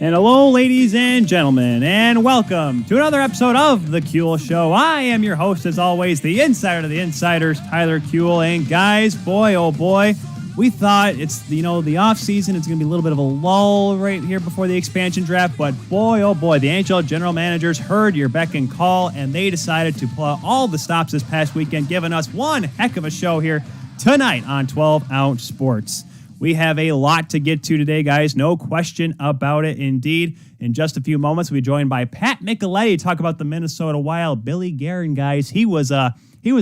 And hello, ladies and gentlemen, and welcome to another episode of The Kuehl Show. I am your host, as always, the insider of the insiders, Tyler Kuehl. And guys, boy, oh boy, we thought it's, the off season. It's going to be a little bit of a lull right here before the expansion draft. But boy, oh boy, the NHL general managers heard your beck and call, and they decided to pull out all the stops this past weekend, giving us one heck of a show here tonight on 12-Ounce Sports. We have a lot to get to today, guys. No question about it, indeed. In just a few moments, we'll be joined by Pat Micheletti to talk about the Minnesota Wild. Billy Guerin, guys, he was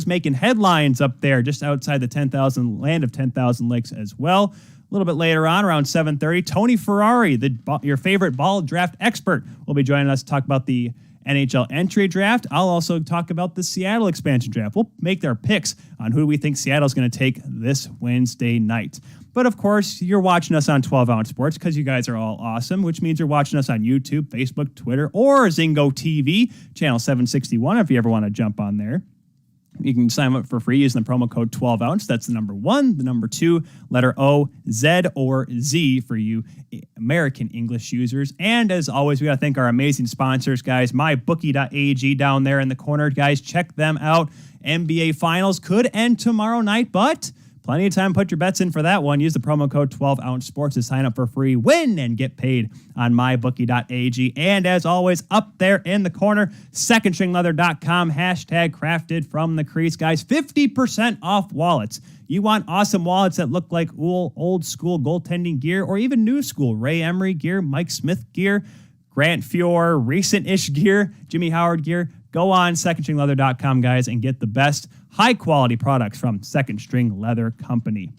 making headlines up there just outside the land of 10,000 lakes as well. A little bit later on, around 7:30, Tony Ferrari, your favorite ball draft expert, will be joining us to talk about the NHL entry draft. I'll also talk about the Seattle expansion draft. We'll make their picks on who we think Seattle's going to take this Wednesday night. But of course, you're watching us on 12-Ounce Sports because you guys are all awesome, which means you're watching us on YouTube, Facebook, Twitter, or Zingo TV, channel 761, if you ever want to jump on there. You can sign up for free using the promo code 12-Ounce. That's the number 1, the number 2, letter O, Z, or Z for you American English users. And as always, we got to thank our amazing sponsors, guys. MyBookie.ag down there in the corner. Guys, check them out. NBA Finals could end tomorrow night, but plenty of time to put your bets in for that one. Use the promo code 12-Ounce Sports to sign up for free, win, and get paid on mybookie.ag. And as always, up there in the corner, secondstringleather.com, hashtag crafted from the crease. Guys, 50% off wallets. You want awesome wallets that look like old school goaltending gear or even new school Ray Emery gear, Mike Smith gear, Grant Fuhr, recent-ish gear, Jimmy Howard gear. Go on secondstringleather.com, guys, and get the best high-quality products from Second String Leather Company.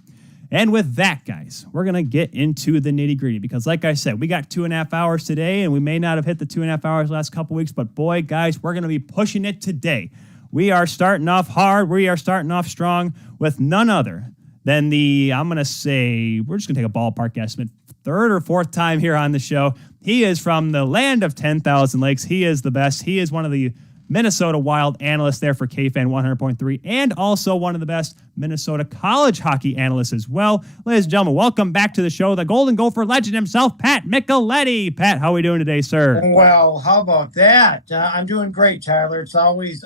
And with that, guys, we're going to get into the nitty-gritty because, like I said, we got 2.5 hours today, and we may not have hit the 2.5 hours last couple weeks, but boy, guys, we're going to be pushing it today. We are starting off hard. We are starting off strong with none other than I'm going to say, we're just going to take a ballpark estimate, third or fourth time here on the show. He is from the land of 10,000 lakes. He is the best. He is one of the Minnesota Wild analyst there for KFan 100.3 and also one of the best Minnesota college hockey analysts as well. Ladies and gentlemen, welcome back to the show, the Golden Gopher legend himself, Pat Micheletti. Pat, how are we doing today, sir? Well, how about that? I'm doing great, Tyler. It's always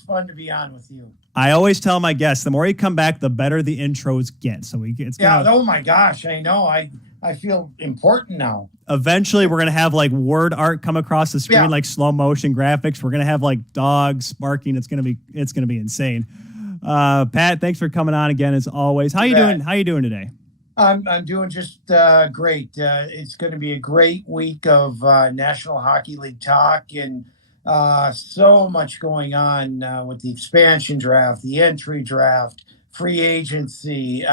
fun to be on with you. I always tell my guests, the more you come back, the better the intros get. So oh my gosh, I know. I feel important now. Eventually, we're going to have like word art come across the screen, like slow motion graphics. We're going to have like dogs barking. It's going to be insane. Pat, thanks for coming on again as always. How you doing? How you doing today? I'm doing just great. It's going to be a great week of National Hockey League talk and so much going on with the expansion draft, the entry draft, free agency.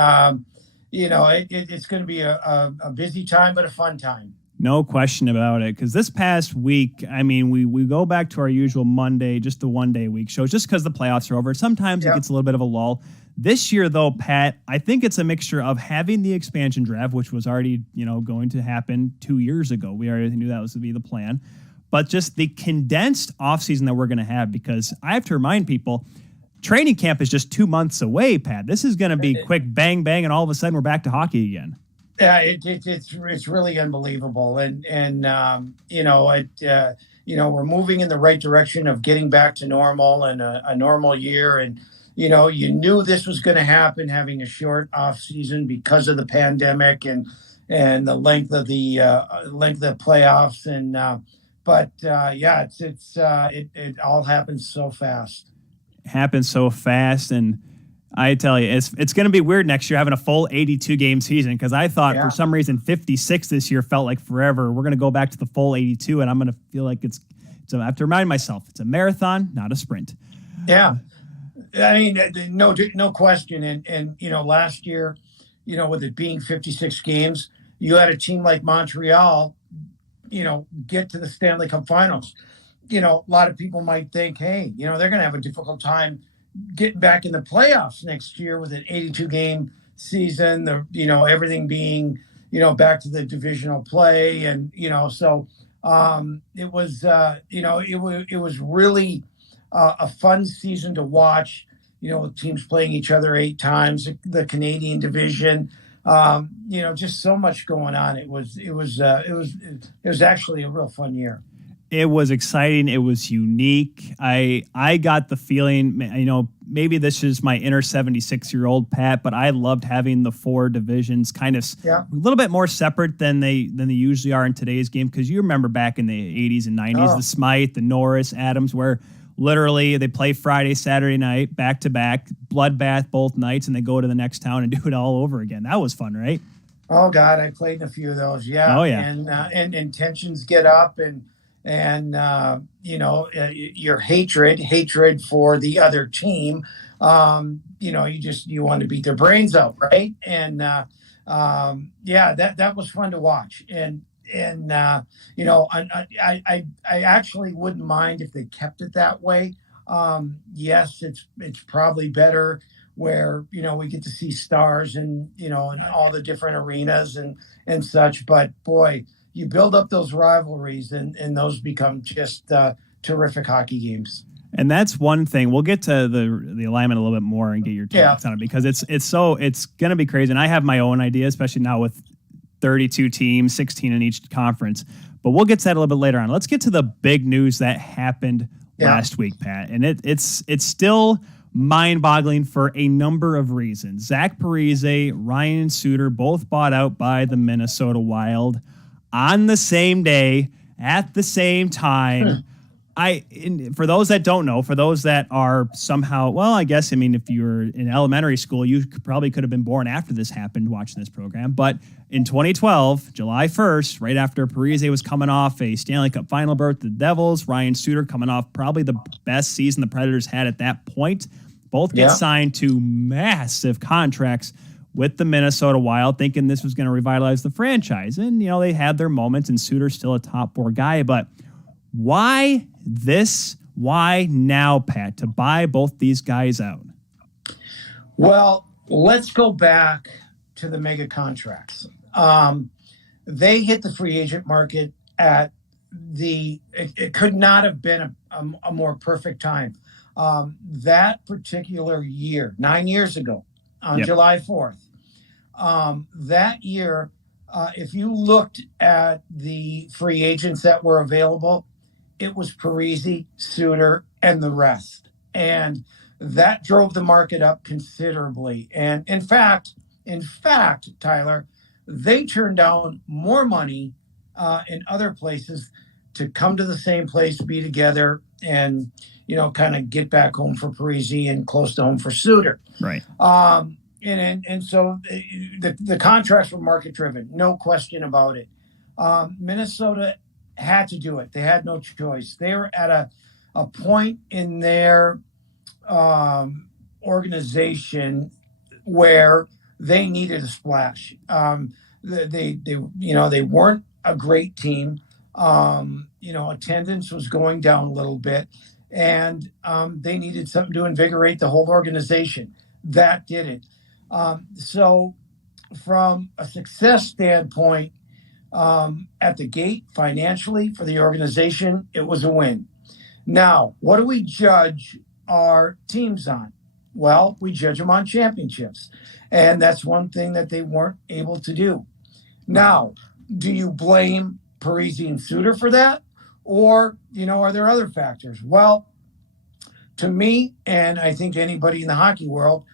It's going to be a busy time, but a fun time. No question about it. Because this past week, I mean, we go back to our usual Monday, just the one-day week shows, just because the playoffs are over. Sometimes it gets a little bit of a lull. This year, though, Pat, I think it's a mixture of having the expansion draft, which was already, going to happen 2 years ago. We already knew that was to be the plan. But just the condensed offseason that we're going to have, because I have to remind people, training camp is just 2 months away, Pat. This is going to be quick bang, bang, and all of a sudden we're back to hockey again. Yeah, it's really unbelievable, and we're moving in the right direction of getting back to normal and a normal year, and you knew this was going to happen, having a short off season because of the pandemic and the length of the playoffs, and it all happens so fast. And I tell you, it's going to be weird next year having a full 82-game season because I thought for some reason 56 this year felt like forever. We're going to go back to the full 82, and I'm going to feel like I have to remind myself, it's a marathon, not a sprint. Yeah. I mean, no question. And last year, with it being 56 games, you had a team like Montreal, get to the Stanley Cup Finals. A lot of people might think, hey, they're going to have a difficult time getting back in the playoffs next year with an 82-game season, everything being, back to the divisional play. And, it was really a fun season to watch, with teams playing each other 8 times, the Canadian division. Just so much going on. It was actually a real fun year. It was exciting. It was unique. I got the feeling, maybe this is my inner 76-year-old Pat, but I loved having the four divisions kind of a little bit more separate than they usually are in today's game. Because you remember back in the 80s and 90s, the Smythe, the Norris, Adams, where literally they play Friday, Saturday night, back to back, bloodbath both nights, and they go to the next town and do it all over again. That was fun, right? Oh God, I played in a few of those. Yeah. Oh yeah. And tensions get up and your hatred for the other team, you want to beat their brains out, right? And that was fun to watch. I actually wouldn't mind if they kept it that way. Yes, it's probably better where we get to see stars and in all the different arenas and such, but boy, you build up those rivalries and those become just terrific hockey games. And that's one thing. We'll get to the alignment a little bit more and get your thoughts on it, because it's going to be crazy. And I have my own idea, especially now with 32 teams, 16 in each conference. But we'll get to that a little bit later on. Let's get to the big news that happened last week, Pat. And it's still mind-boggling for a number of reasons. Zach Parise, Ryan Suter, both bought out by the Minnesota Wild on the same day, at the same time. For those that don't know, for those that are somehow, if you were in elementary school, you probably could have been born after this happened watching this program. But in 2012, July 1st, right after Parise was coming off a Stanley Cup final berth, the Devils, Ryan Suter coming off probably the best season the Predators had at that point, both get signed to massive contracts with the Minnesota Wild, thinking this was going to revitalize the franchise. And, they had their moments, and Suter's still a top four guy. But why this? Why now, Pat, to buy both these guys out? Well, let's go back to the mega contracts. They hit the free agent market at it could not have been a more perfect time. That particular year, 9 years ago, on July 4th, that year, if you looked at the free agents that were available, it was Parise, Suter, and the rest. And that drove the market up considerably. And in fact, Tyler, they turned down more money in other places to come to the same place, be together, and kind of get back home for Parise and close to home for Suter. Right. And so the contracts were market driven, no question about it. Minnesota had to do it. They had no choice. They were at a point in their organization where they needed a splash. They weren't a great team. Attendance was going down a little bit, and they needed something to invigorate the whole organization. That did it. So from a success standpoint, at the gate financially for the organization, it was a win. Now, what do we judge our teams on? Well, we judge them on championships. And that's one thing that they weren't able to do. Now, do you blame Parise and Suter for that? Or, are there other factors? Well, to me, and I think anybody in the hockey world,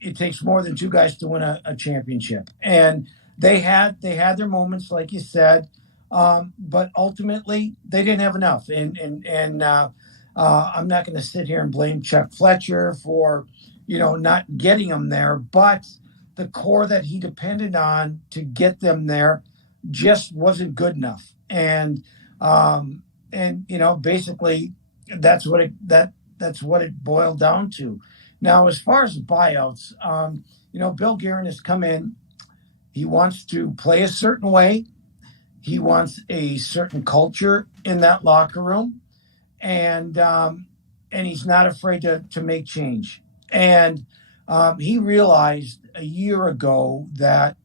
it takes more than two guys to win a championship. And they had their moments, like you said, but ultimately they didn't have enough. And I'm not going to sit here and blame Chuck Fletcher for, not getting them there, but the core that he depended on to get them there just wasn't good enough. And basically that's what it boiled down to. Now, as far as buyouts, Bill Guerin has come in. He wants to play a certain way. He wants a certain culture in that locker room, and he's not afraid to make change. And he realized a year ago that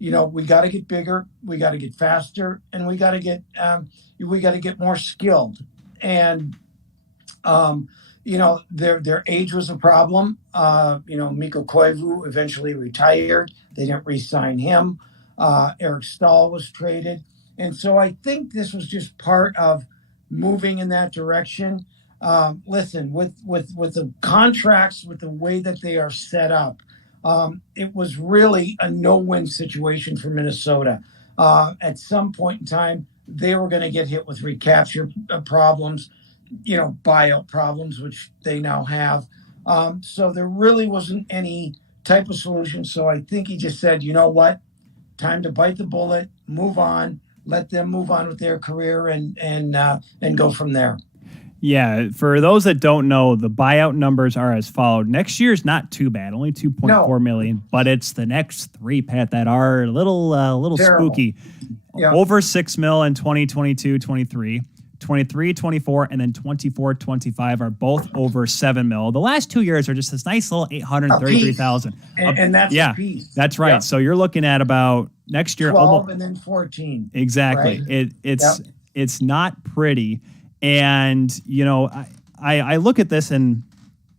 we got to get bigger, we got to get faster, and we got to get more skilled. And their age was a problem. Mikko Koivu eventually retired. They didn't re-sign him. Eric Stahl was traded. And so I think this was just part of moving in that direction. Listen, with the contracts, with the way that they are set up, it was really a no-win situation for Minnesota. At some point in time, they were going to get hit with recapture problems, buyout problems, which they now have. So there really wasn't any type of solution. So I think he just said, you know what, time to bite the bullet, move on, let them move on with their career and go from there. Yeah, for those that don't know, the buyout numbers are as followed. Next year's not too bad, only 2.4 million, but it's the next three, Pat, that are a little Terrible. spooky. Yeah. Over 6 mil in 2022, 23, 23, 24, and then 24, 25 are both over 7 mil. The last 2 years are just this nice little 833,000. And that's yeah, a piece. that's right. Yeah. So you're looking at about next year 12 and then 14. Exactly. Right? It's not pretty. And, I look at this and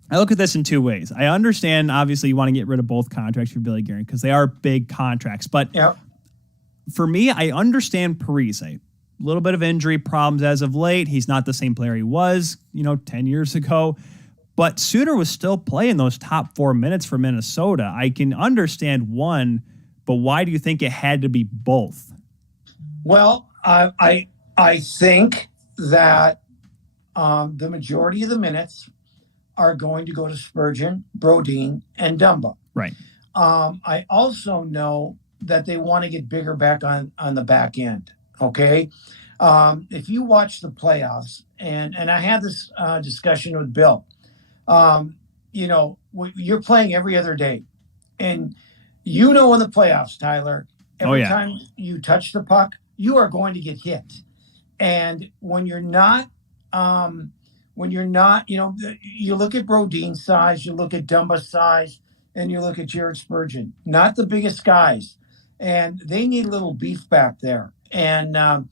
I look at this in two ways. I understand, obviously, you want to get rid of both contracts for Billy Guerin because they are big contracts. But for me, I understand Parise. A little bit of injury problems as of late. He's not the same player he was, 10 years ago. But Suter was still playing those top 4 minutes for Minnesota. I can understand one, but why do you think it had to be both? Well, I think that the majority of the minutes are going to go to Spurgeon, Brodin, and Dumba. Right. I also know that they want to get bigger back on the back end. Okay. If you watch the playoffs, and I had this discussion with Bill, you're playing every other day. And in the playoffs, Tyler, every time you touch the puck, you are going to get hit. And when you're not, you look at Brodin's size, you look at Dumba's size, and you look at Jared Spurgeon, not the biggest guys. And they need a little beef back there. And I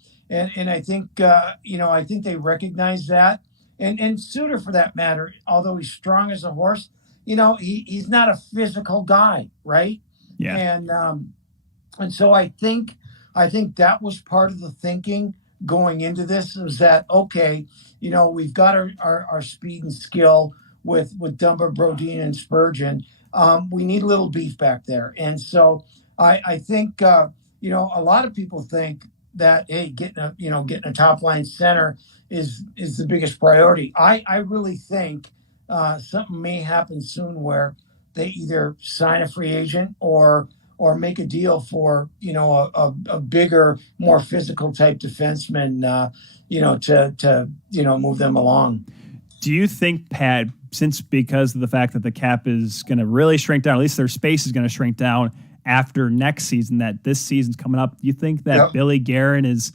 think, I think they recognize that. And Suter, for that matter, although he's strong as a horse, he's not a physical guy, right? Yeah. And so I think that was part of the thinking going into this, is that, okay, we've got our speed and skill with Dumba, Brodin, and Spurgeon. We need a little beef back there. And so I think, a lot of people think that, hey, getting a top line center is the biggest priority. I really think something may happen soon where they either sign a free agent or make a deal for, a bigger, more physical type defenseman, to move them along. Do you think, Pat, because of the fact that the cap is going to really shrink down, at least their space is going to shrink down after next season, that this season's coming up, do you think that Billy Guerin is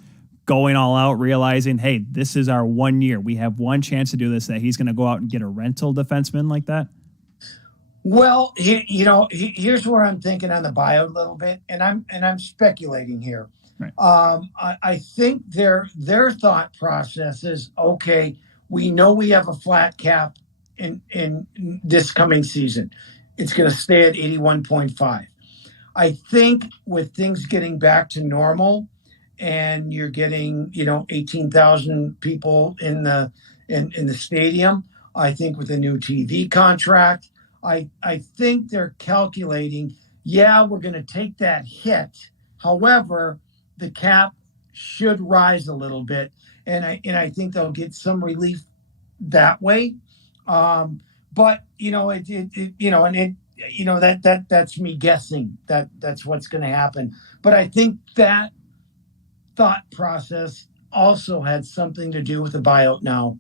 going all out, realizing, hey, this is our 1 year, we have one chance to do this, that he's going to go out and get a rental defenseman like that? Well, here's where I'm thinking on the buyout a little bit, and I'm speculating here. Right. I think their thought process is, okay, we know we have a flat cap in this coming season. It's going to stay at 81.5. I think with things getting back to normal, and you're getting 18,000 people in the stadium, I think with a new TV contract, I think they're calculating, we're going to take that hit. However, the cap should rise a little bit, and I think they'll get some relief that way. But that's me guessing that's what's going to happen. But I think that thought process also had something to do with the buyout now.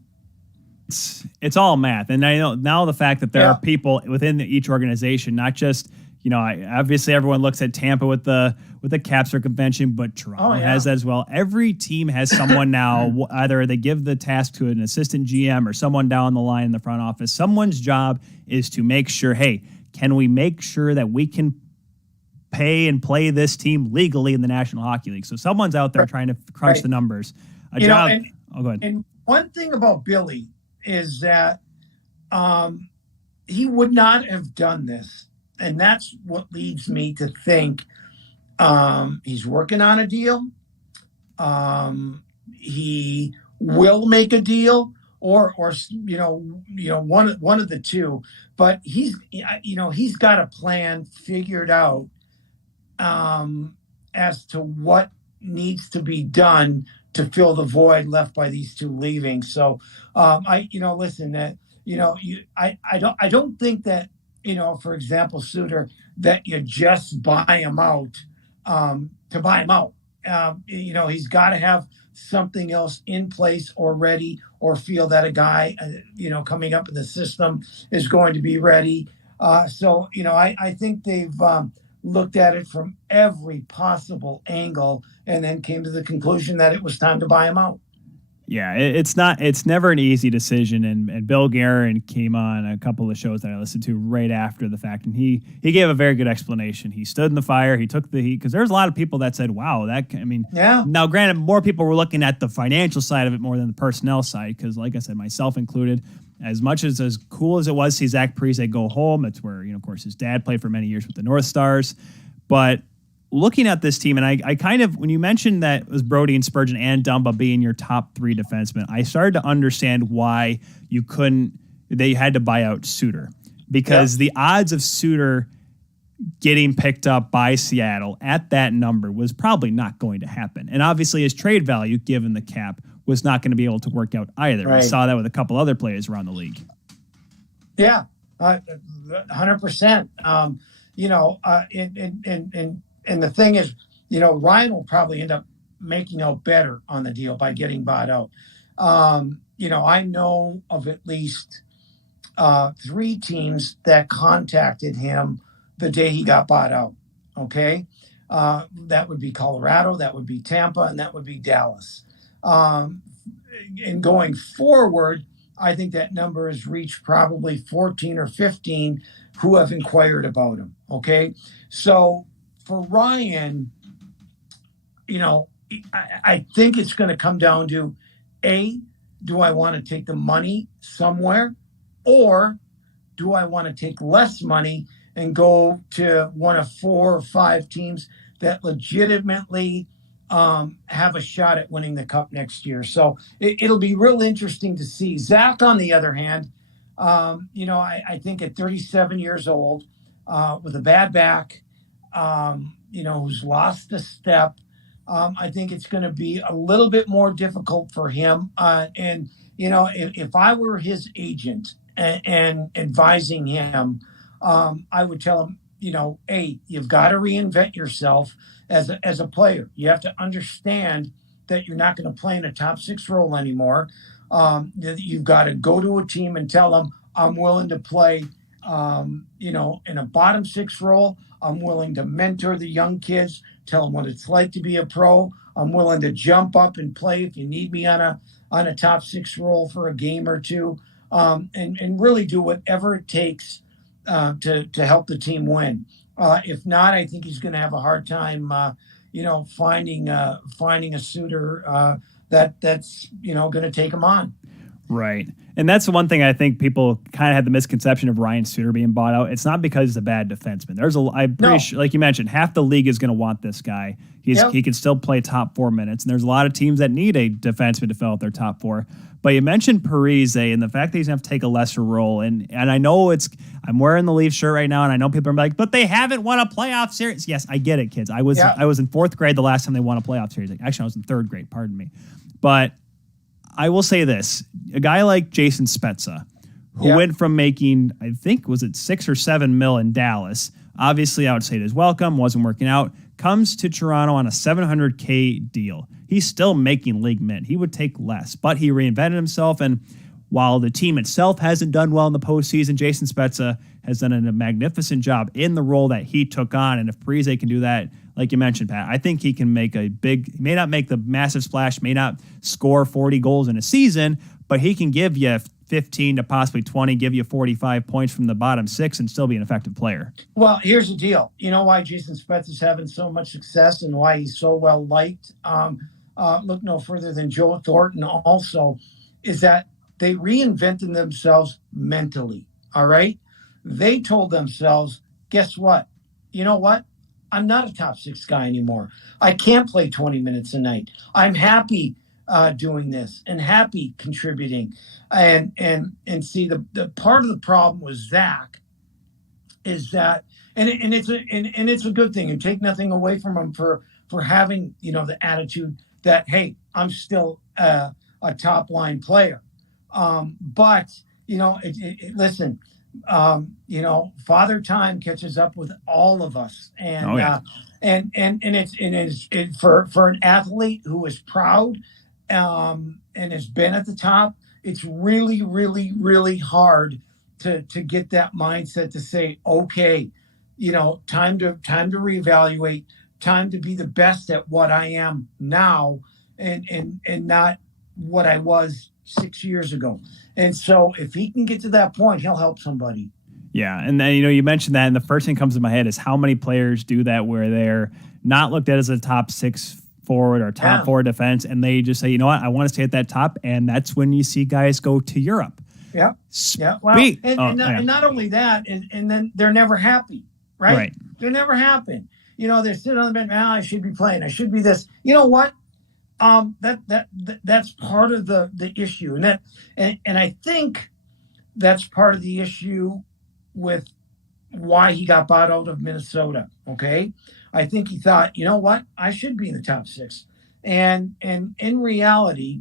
It's all math. And I know now the fact that there are people within each organization, not just, obviously everyone looks at Tampa with the cap circumvention, but Toronto has that as well. Every team has someone now, either they give the task to an assistant GM or someone down the line in the front office. Someone's job is to make sure, hey, can we make sure that we can pay and play this team legally in the National Hockey League? So someone's out there trying to crunch the numbers. Go ahead. And one thing about Billy is that he would not have done this. And that's what leads me to think he's working on a deal. He will make a deal, or one of the two. But he's got a plan figured out as to what needs to be done to fill the void left by these two leaving. So I don't think that, for example, Suter, that you just buy him out to buy him out. He's got to have something else in place already, or feel that a guy, coming up in the system is going to be ready. I think they've looked at it from every possible angle and then came to the conclusion that it was time to buy him out. Yeah, it's never an easy decision. And Bill Guerin came on a couple of shows that I listened to right after the fact, and he gave a very good explanation. He stood in the fire, he took the heat, because there's a lot of people that said, wow, yeah. Now granted, more people were looking at the financial side of it more than the personnel side, because like I said, myself included, as much as cool as it was to see Zach Parise go home, it's where, of course, his dad played for many years with the North Stars, but looking at this team, and I kind of, when you mentioned that it was Brody and Spurgeon and Dumba being your top three defensemen, I started to understand why they had to buy out Suter, because the odds of Suter getting picked up by Seattle at that number was probably not going to happen. And obviously his trade value, given the cap, was not going to be able to work out either. Right. We saw that with a couple other players around the league. Yeah, 100%. And the thing is, Ryan will probably end up making out better on the deal by getting bought out. I know of at least 3 teams that contacted him the day he got bought out. Okay. That would be Colorado, that would be Tampa, and that would be Dallas. And going forward, I think that number has reached probably 14 or 15 who have inquired about him. Okay. So for Ryan, I think it's going to come down to, do I want to take the money somewhere, or do I want to take less money and go to one of 4 or 5 teams that legitimately have a shot at winning the cup next year? So it'll be real interesting to see. Zach, on the other hand, I think at 37 years old, with a bad back, who's lost a step, I think it's going to be a little bit more difficult for him. If I were his agent and advising him, I would tell him, you've got to reinvent yourself as a player. You have to understand that you're not going to play in a top 6 role anymore. You've got to go to a team and tell them, I'm willing to play, in a bottom 6 role. I'm willing to mentor the young kids, tell them what it's like to be a pro. I'm willing to jump up and play if you need me on a top 6 role for a game or two, and really do whatever it takes to help the team win. If not, I think he's going to have a hard time, finding a suitor that's going to take him on. Right. And that's the one thing I think people kind of had the misconception of Ryan Suter being bought out. It's not because he's a bad defenseman. I'm pretty sure, like you mentioned, half the league is going to want this guy. He can still play top 4 minutes. And there's a lot of teams that need a defenseman to fill out their top 4. But you mentioned Parise and the fact that he's going to have to take a lesser role. And I know I'm wearing the Leafs shirt right now, and I know people are like, but they haven't won a playoff series. Yes, I get it, kids. I was in 4th grade the last time they won a playoff series. Actually, I was in 3rd grade, pardon me. But I will say this, a guy like Jason Spezza, who went from making, I think, was it $6 or $7 million in Dallas, obviously I would say it is welcome, wasn't working out, comes to Toronto on a $700K deal. He's still making league mint. He would take less, but he reinvented himself. And while the team itself hasn't done well in the postseason, Jason Spezza has done a magnificent job in the role that he took on. And if Parise can do that, like you mentioned, Pat, I think he can make he may not make the massive splash, may not score 40 goals in a season, but he can give you 15 to possibly 20, give you 45 points from the bottom 6 and still be an effective player. Well, here's the deal. You know why Jason Spezza is having so much success and why he's so well liked? Look no further than Joe Thornton also, is that they reinvented themselves mentally. All right. They told themselves, guess what? You know what? I'm not a top 6 guy anymore. I can't play 20 minutes a night. I'm happy doing this and happy contributing. And see, the part of the problem with Zach is that, and it's a good thing, and take nothing away from him for having, the attitude that, hey, I'm still a top line player. But listen, Father Time catches up with all of us, and it's for an athlete who is proud and has been at the top. It's really, really, really hard to get that mindset to say, okay, time to reevaluate, time to be the best at what I am now, and not what I was 6 years ago. And so if he can get to that point, he'll help somebody. Yeah. And then, you mentioned that, and the first thing that comes to my head is how many players do that where they're not looked at as a top 6 forward or top 4 defense, and they just say, you know what, I want to stay at that top. And that's when you see guys go to Europe. Yeah. Yeah. Well, and not only that, and then they're never happy, right? They're never happy. They're sitting on the bench, I should be playing. I should be this. You know what? That's part of the issue, and I think that's part of the issue with why he got bought out of Minnesota. Okay, I think he thought, you know what, I should be in the top 6, and in reality,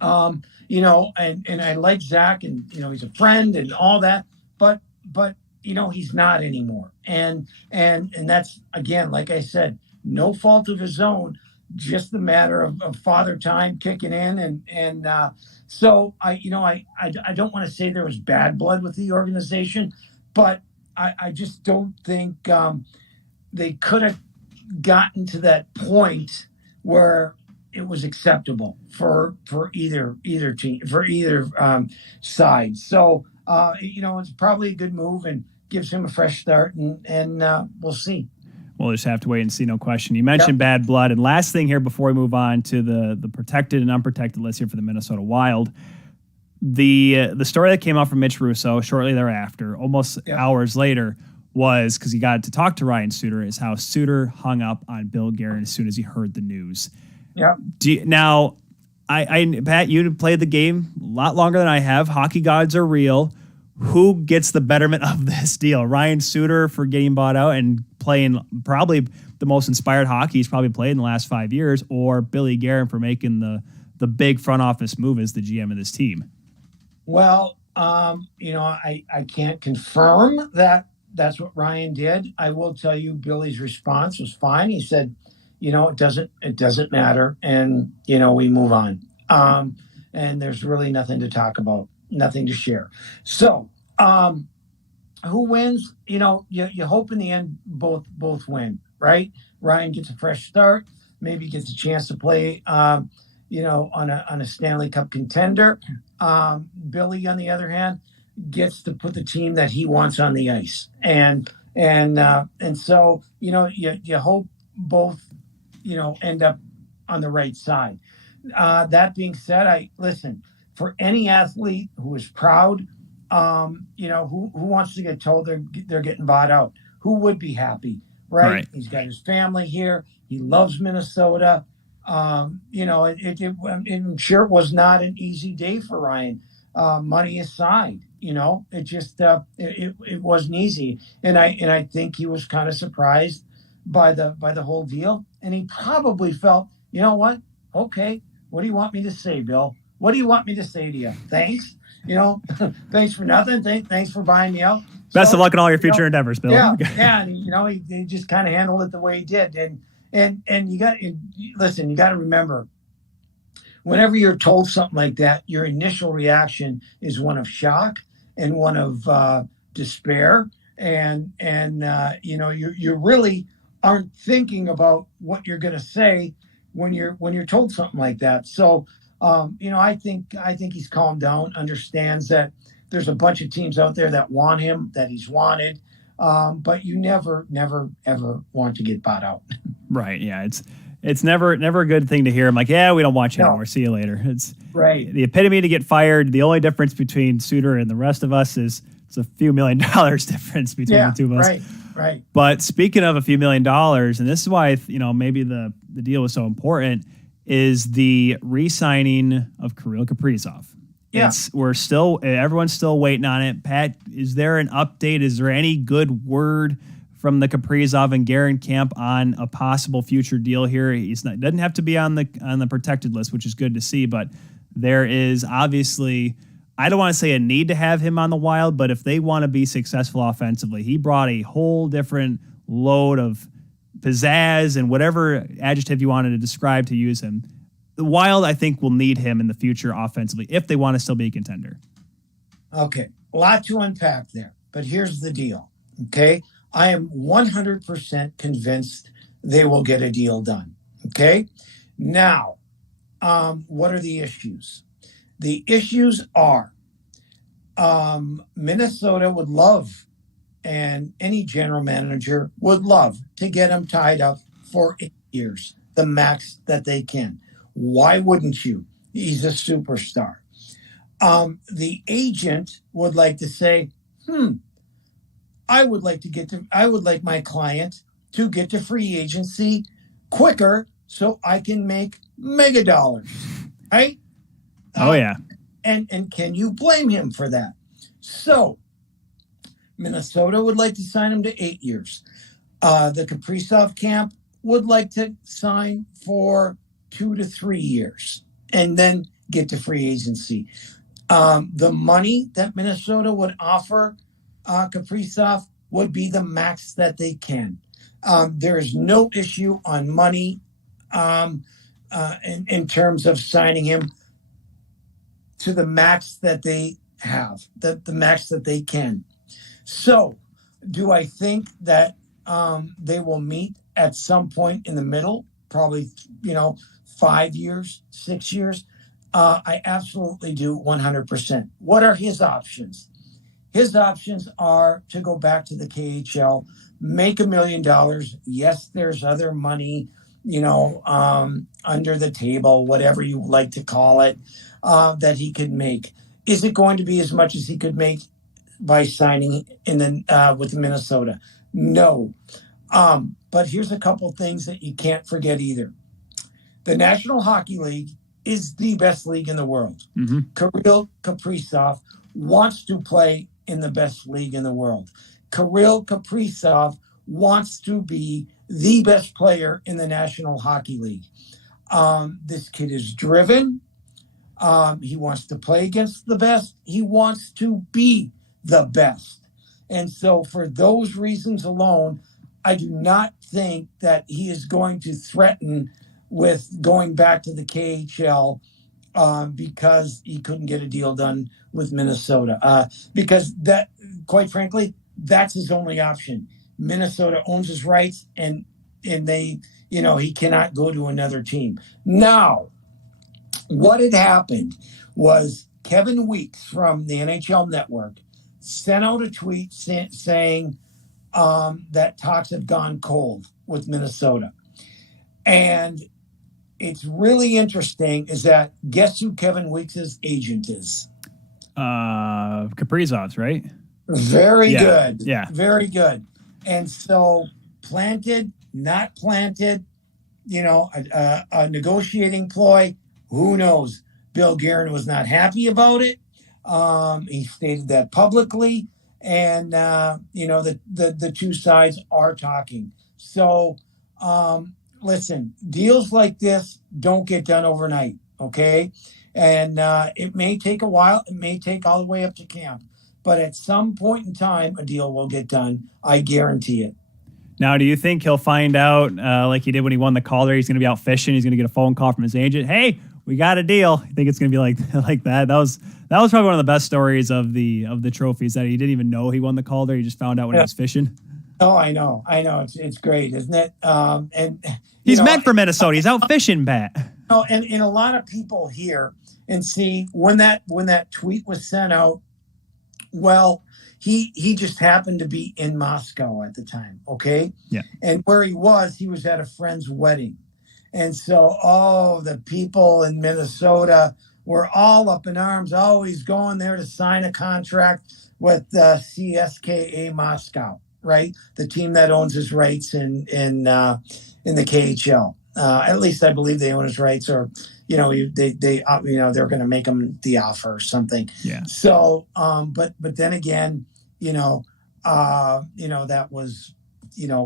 and I like Zach, and he's a friend and all that, but he's not anymore, and that's, again, like I said, no fault of his own. Just the matter of Father Time kicking in, and so I don't want to say there was bad blood with the organization, but I just don't think they could have gotten to that point where it was acceptable for either team, for either side. So it's probably a good move and gives him a fresh start, and we'll see. We'll just have to wait and see, no question. You mentioned bad blood. And last thing here before we move on to the protected and unprotected list here for the Minnesota Wild, the story that came out from Mitch Russo shortly thereafter, almost hours later, was because he got to talk to Ryan Suter, is how Suter hung up on Bill Guerin as soon as he heard the news. Yeah. Now, Pat, you played the game a lot longer than I have. Hockey gods are real. Who gets the betterment of this deal? Ryan Suter for getting bought out and playing probably the most inspired hockey he's probably played in the last 5 years, or Billy Guerin for making the big front office move as the GM of this team? Well, I can't confirm that that's what Ryan did. I will tell you Billy's response was fine. He said, it doesn't matter. And, we move on. And there's really nothing to talk about, nothing to share. So, who wins? You hope in the end both win, right? Ryan gets a fresh start, maybe gets a chance to play, on a Stanley Cup contender. Billy, on the other hand, gets to put the team that he wants on the ice, and so you hope both end up on the right side. That being said, I listen. For any athlete who is proud, who wants to get told they're getting bought out? Who would be happy, right? He's got his family here. He loves Minnesota. I'm sure it was not an easy day for Ryan. Money aside, it just it wasn't easy, and I think he was kind of surprised by the whole deal, and he probably felt, you know what? Okay, what do you want me to say, Bill? What do you want me to say to you? Thanks. Thanks for nothing. Thanks for buying me out. Best of luck in all your future endeavors, Bill. Yeah. And, he just kind of handled it the way he did. And you got to remember, whenever you're told something like that, your initial reaction is one of shock and one of despair. And you really aren't thinking about what you're going to say when you're told something like that. So, I think he's calmed down, understands that there's a bunch of teams out there that want him, that he's wanted. But you never, ever want to get bought out. Right. Yeah. It's never a good thing to hear. I'm like, yeah, we don't want you anymore. See you later. It's right. The epitome to get fired. The only difference between Suter and the rest of us is it's a few $1 million difference between the two of us. Right. But speaking of a few $1 million, and this is why, maybe the deal was so important, is the re-signing of Kirill Kaprizov. Yeah. Everyone's still waiting on it. Pat, is there an update? Is there any good word from the Kaprizov and Guerin camp on a possible future deal here? Doesn't have to be on the protected list, which is good to see, but there is obviously, I don't want to say a need to have him on the Wild, but if they want to be successful offensively, he brought a whole different load of pizzazz and whatever adjective you wanted to describe to use him. The Wild, I think, will need him in the future offensively if they want to still be a contender. Okay. A lot to unpack there, but here's the deal. Okay. I am 100% convinced they will get a deal done. Okay. Now, what are the issues? The issues are Minnesota would love, and any general manager would love to get him tied up for 8 years, the max that they can. Why wouldn't you? He's a superstar. The agent would like to say, I would like my client to get to free agency quicker so I can make mega dollars, right? Oh, yeah. And can you blame him for that? So Minnesota would like to sign him to 8 years. The Kaprizov camp would like to sign for 2 to 3 years and then get to free agency. The money that Minnesota would offer Kaprizov would be the max that they can. There is no issue on money in terms of signing him to the max that they have, the max that they can. So do I think that they will meet at some point in the middle, probably, 5 years, 6 years? I absolutely do 100%. What are his options? His options are to go back to the KHL, make $1 million. Yes, there's other money, under the table, whatever you like to call it, that he could make. Is it going to be as much as he could make by signing with Minnesota? No. But here's a couple things that you can't forget either. The National Hockey League is the best league in the world. Mm-hmm. Kirill Kaprizov wants to play in the best league in the world. Kirill Kaprizov wants to be the best player in the National Hockey League. This kid is driven. He wants to play against the best. He wants to be the best. And so for those reasons alone, I do not think that he is going to threaten with going back to the KHL because he couldn't get a deal done with Minnesota. Because that, quite frankly, that's his only option. Minnesota owns his rights, and they, he cannot go to another team. Now, what had happened was Kevin Weeks from the NHL Network sent out a tweet saying that talks have gone cold with Minnesota. And it's really interesting is that guess who Kevin Weeks' agent is? Kaprizov's, right? Very good. Yeah. Very good. And so planted, not planted, a negotiating ploy, who knows? Bill Guerin was not happy about it. He stated that publicly. And, the two sides are talking. So, listen, deals like this don't get done overnight, okay? And it may take a while. It may take all the way up to camp. But at some point in time, a deal will get done. I guarantee it. Now, do you think he'll find out, like he did when he won the Calder, he's going to be out fishing, he's going to get a phone call from his agent, hey, we got a deal? I think it's going to be like that. That was probably one of the best stories of the trophies, that he didn't even know he won the Calder. He just found out when he was fishing. Oh, I know. It's great, isn't it? And he's meant for Minnesota. He's out fishing, Pat. Oh, and a lot of people hear and see when that tweet was sent out. Well, he just happened to be in Moscow at the time. Okay. Yeah. And where he was at a friend's wedding. And so, the people in Minnesota were all up in arms, always going there to sign a contract with CSKA Moscow, right? The team that owns his rights in the KHL. At least I believe they own his rights, or they're going to make him the offer or something. Yeah. So, but then again, that was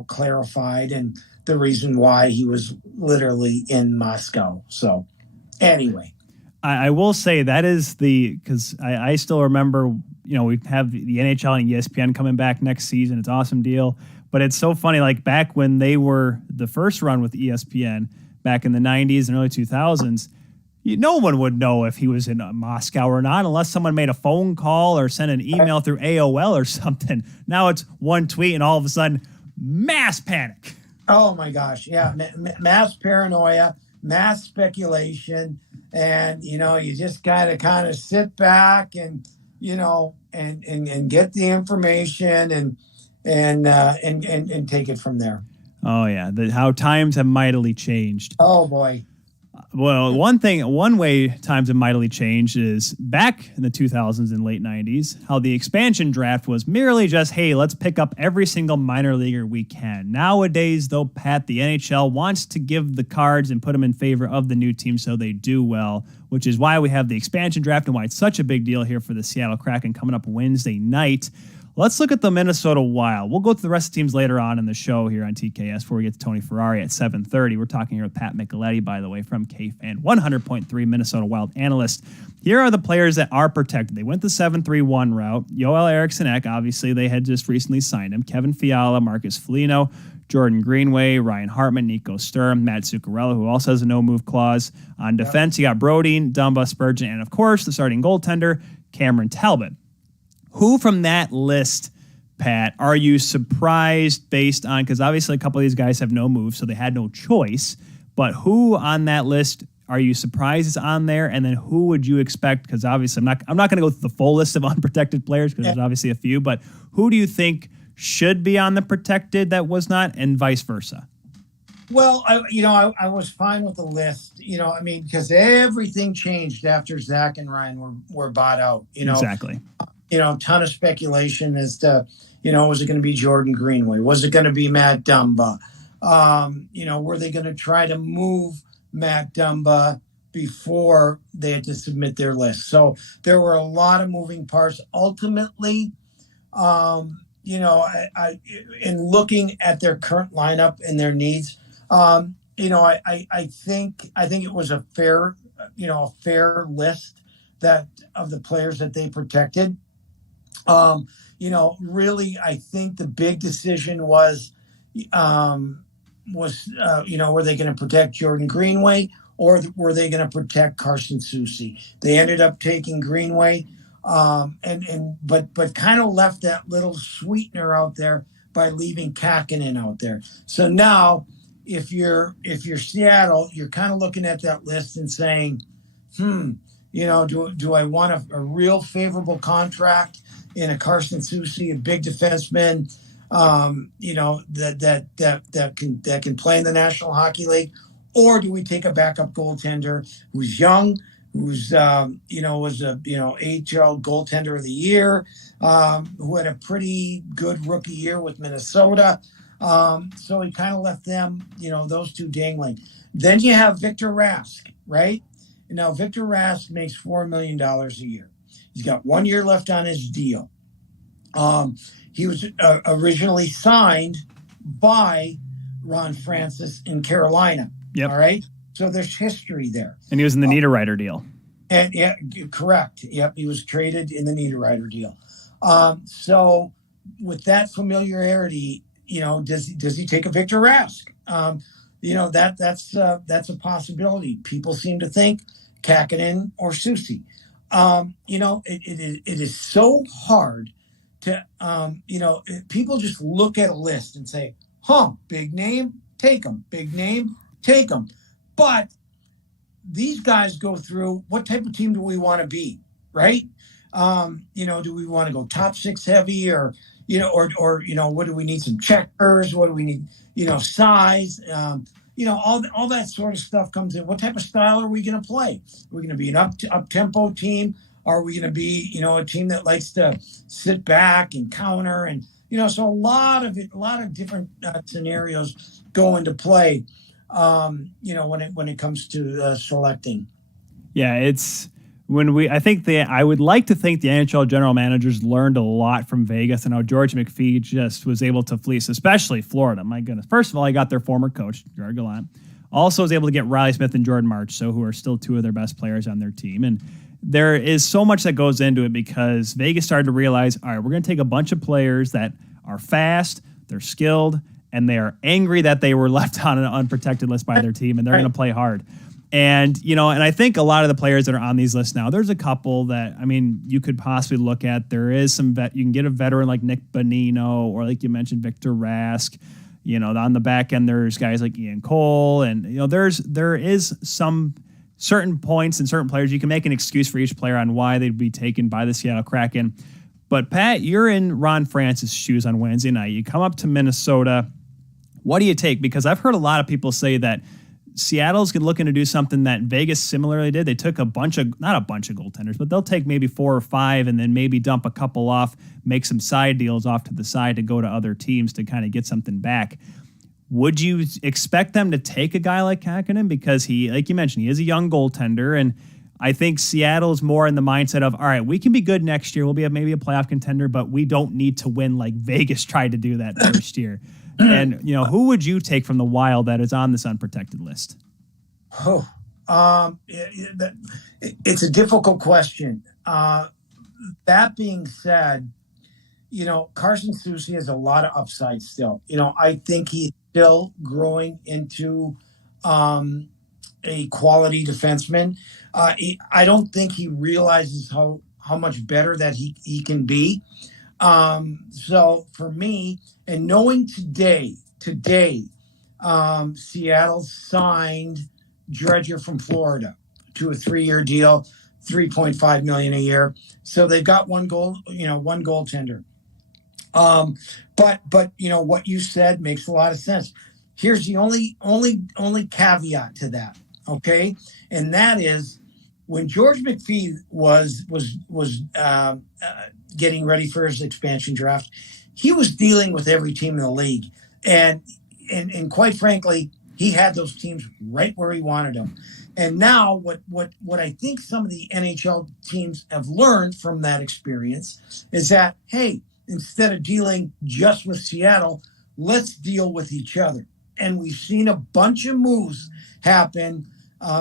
clarified, and the reason why he was literally in Moscow. So anyway, I will say that is because I still remember, we have the NHL and ESPN coming back next season. It's an awesome deal. But it's so funny, like back when they were the first run with ESPN back in the 90s and early 2000s, no one would know if he was in Moscow or not unless someone made a phone call or sent an email through AOL or something. Now it's one tweet and all of a sudden, mass panic. Oh my gosh. Yeah. Mass paranoia, mass speculation. And, you just gotta kind of sit back and, and get the information and take it from there. Oh yeah. How times have mightily changed. Oh boy. Well, one way times have mightily changed is back in the 2000s and late 90s, how the expansion draft was merely just, hey, let's pick up every single minor leaguer we can. Nowadays, though, Pat, the NHL wants to give the cards and put them in favor of the new team so they do well, which is why we have the expansion draft and why it's such a big deal here for the Seattle Kraken coming up Wednesday night. Let's look at the Minnesota Wild. We'll go through the rest of the teams later on in the show here on TKS before we get to Tony Ferrari at 7:30. We're talking here with Pat Micheletti, by the way, from KFan, 100.3 Minnesota Wild analyst. Here are the players that are protected. They went the 7-3-1 route. Yoel Eriksson-Ek, obviously, they had just recently signed him. Kevin Fiala, Marcus Foligno, Jordan Greenway, Ryan Hartman, Nico Sturm, Matt Zuccarello, who also has a no-move clause. On defense, you got Brodin, Dumba, Spurgeon, and, of course, the starting goaltender, Cameron Talbot. Who from that list, Pat, are you surprised based on, because obviously a couple of these guys have no move, so they had no choice, but who on that list are you surprised is on there? And then who would you expect, because obviously I'm not going to go through the full list of unprotected players because there's obviously a few, but who do you think should be on the protected that was not, and vice versa? Well, I was fine with the list, because everything changed after Zach and Ryan were bought out, Exactly. Ton of speculation as to, was it going to be Jordan Greenway? Was it going to be Matt Dumba? Were they going to try to move Matt Dumba before they had to submit their list? So there were a lot of moving parts. Ultimately, in looking at their current lineup and their needs, I think it was a fair list of the players that they protected. Really, I think the big decision was, were they going to protect Jordan Greenway or were they going to protect Carson Soucy? They ended up taking Greenway, but kind of left that little sweetener out there by leaving Kakkonen out there. So now, if you're Seattle, you're kind of looking at that list and saying, do I want a real favorable contract in a Carson Soucy, a big defenseman, that can play in the National Hockey League, or do we take a backup goaltender who's young, who's was a AHL goaltender of the year, who had a pretty good rookie year with Minnesota. So he kind of left them, those two dangling. Then you have Victor Rask, right? Now, Victor Rask makes $4 million a year. He's got 1 year left on his deal. He was originally signed by Ron Francis in Carolina. Yep. All right. So there's history there. And he was in the Niederreiter deal. And yeah, correct. Yep. He was traded in the Niederreiter deal. So with that familiarity, does he take a Victor Rask? That's a possibility. People seem to think Kakkonen or Soucy. It is so hard to, people just look at a list and say, big name, take them. Big name, take them. But these guys go through, what type of team do we want to be, right? Do we want to go top six heavy, or what do we need? Some checkers? What do we need? Size. All that sort of stuff comes in. What type of style are we going to play? Are we going to be an up tempo team? Are we going to be, a team that likes to sit back and counter? And, so a lot of different scenarios go into play, when it comes to selecting. Yeah, I would like to think the NHL general managers learned a lot from Vegas and how George McPhee just was able to fleece, especially Florida. My goodness. First of all, he got their former coach, Gerard Gallant. Also was able to get Riley Smith and Jordan March, who are still two of their best players on their team. And there is so much that goes into it because Vegas started to realize, all right, we're going to take a bunch of players that are fast, they're skilled, and they are angry that they were left on an unprotected list by their team, and they're going to play hard. And, and I think a lot of the players that are on these lists now, there's a couple that, you could possibly look at. There is some you can get a veteran like Nick Bonino, or like you mentioned, Victor Rask. On the back end, there's guys like Ian Cole, and, there is some certain points and certain players. You can make an excuse for each player on why they'd be taken by the Seattle Kraken. But Pat, you're in Ron Francis' shoes on Wednesday night. You come up to Minnesota. What do you take? Because I've heard a lot of people say that Seattle's looking to do something that Vegas similarly did. They took not a bunch of goaltenders, but they'll take maybe 4 or 5 and then maybe dump a couple off, make some side deals off to the side to go to other teams to kind of get something back. Would you expect them to take a guy like Kakkonen? Because he, like you mentioned, he is a young goaltender, and I think Seattle's more in the mindset of, all right, we can be good next year. We'll be maybe a playoff contender, but we don't need to win like Vegas tried to do that first year. And, who would you take from the Wild that is on this unprotected list? It's a difficult question. That being said, Carson Soucy has a lot of upside still. I think he's still growing into a quality defenseman. I don't think he realizes how much better that he can be. So for me, and knowing today, Seattle signed Dredger from Florida to a 3-year deal, $3.5 million a year. So they've got one goaltender. But what you said makes a lot of sense. Here's the only caveat to that. Okay. And that is when George McPhee was getting ready for his expansion draft, he was dealing with every team in the league. And quite frankly, he had those teams right where he wanted them. And now what I think some of the NHL teams have learned from that experience is that, hey, instead of dealing just with Seattle, let's deal with each other. And we've seen a bunch of moves happen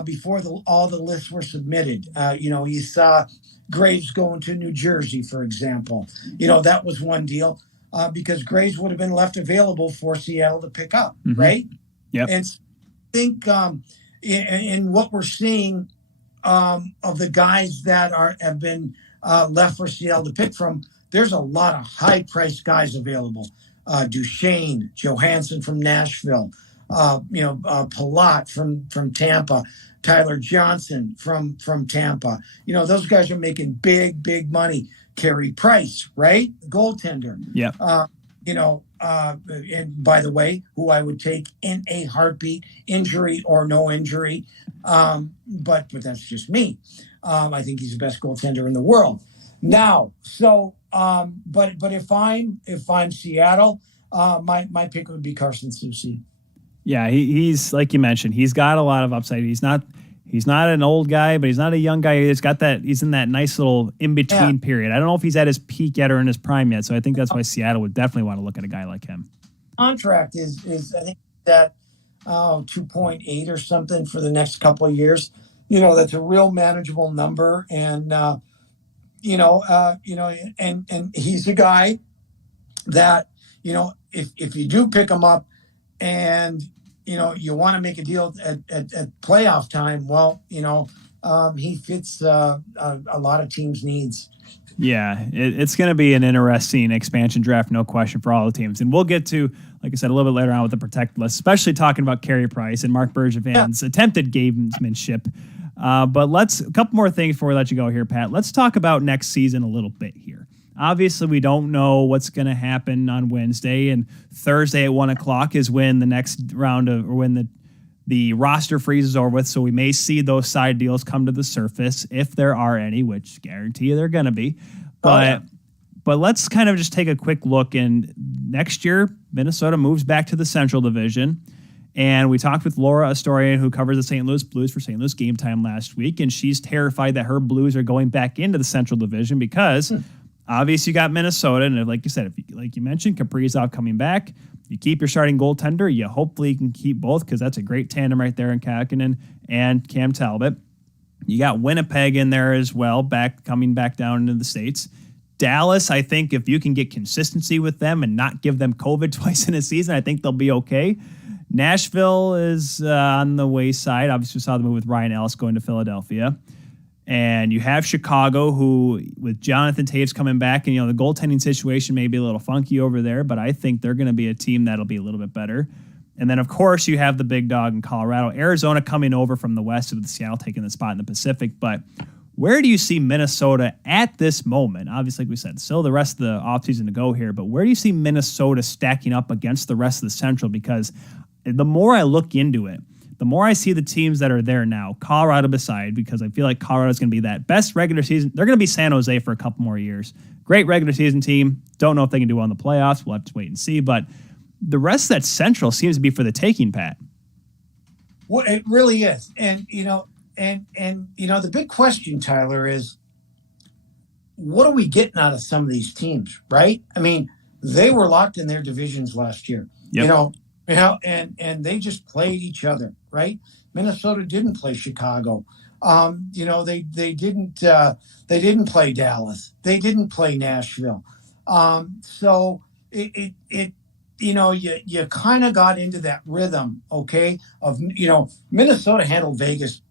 before all the lists were submitted. You saw Graves going to New Jersey, for example. That was one deal because Graves would have been left available for Seattle to pick up, right? Yep. And I think in what we're seeing of the guys that have been left for Seattle to pick from, there's a lot of high-priced guys available. Duchesne, Johansson from Nashville, Palat from Tampa, Tyler Johnson from Tampa. Those guys are making big money. Carey Price, right? Goaltender. Yeah. And by the way, who I would take in a heartbeat, injury or no injury. But that's just me. I think he's the best goaltender in the world. Now, so but if I'm Seattle, my pick would be Carson Soucy. Yeah, he's like you mentioned, he's got a lot of upside. He's not an old guy, but he's not a young guy. He's in that nice little in-between period. I don't know if he's at his peak yet or in his prime yet. So I think that's why Seattle would definitely want to look at a guy like him. Contract is I think that 2.8 or something for the next couple of years. That's a real manageable number. And and he's a guy that, if you do pick him up and, you want to make a deal at playoff time, well, he fits a lot of teams' needs. Yeah, it's going to be an interesting expansion draft, no question, for all the teams. And we'll get to, like I said, a little bit later on with the protect list, especially talking about Carey Price and Mark Bergevin's attempted gamesmanship. But a couple more things before we let you go here, Pat. Let's talk about next season a little bit here. Obviously, we don't know what's going to happen on Wednesday, and Thursday at 1:00 is when the next round of, or when the roster freeze is over with. So we may see those side deals come to the surface if there are any, which guarantee you they're going to be. But let's kind of just take a quick look. And next year, Minnesota moves back to the Central Division. And we talked with Laura Astorian, who covers the St. Louis Blues for St. Louis Game Time last week, and she's terrified that her Blues are going back into the Central Division because obviously you got Minnesota, and like you said, like you mentioned, Kaprizov coming back. You keep your starting goaltender. You hopefully can keep both because that's a great tandem right there in Kakkonen and Cam Talbot. You got Winnipeg in there as well, coming back down into the States. Dallas, I think if you can get consistency with them and not give them COVID twice in a season, I think they'll be okay. Nashville is on the wayside. Obviously, we saw the move with Ryan Ellis going to Philadelphia. And you have Chicago, who, with Jonathan Taves coming back, and, the goaltending situation may be a little funky over there, but I think they're going to be a team that'll be a little bit better. And then, of course, you have the big dog in Colorado. Arizona coming over from the West with Seattle taking the spot in the Pacific. But where do you see Minnesota at this moment? Obviously, like we said, still the rest of the offseason to go here, but where do you see Minnesota stacking up against the rest of the Central? Because the more I look into it, the more I see the teams that are there now, Colorado beside, because I feel like Colorado's going to be that best regular season. They're going to be San Jose for a couple more years. Great regular season team. Don't know if they can do well in the playoffs. We'll have to wait and see. But the rest of that Central seems to be for the taking, Pat. Well, it really is. And, the big question, Tyler, is what are we getting out of some of these teams, right? I mean, they were locked in their divisions last year, yep. And they just played each other, right? Minnesota didn't play Chicago. They didn't play Dallas. They didn't play Nashville. So you kind of got into that rhythm, okay, of, Minnesota handled Vegas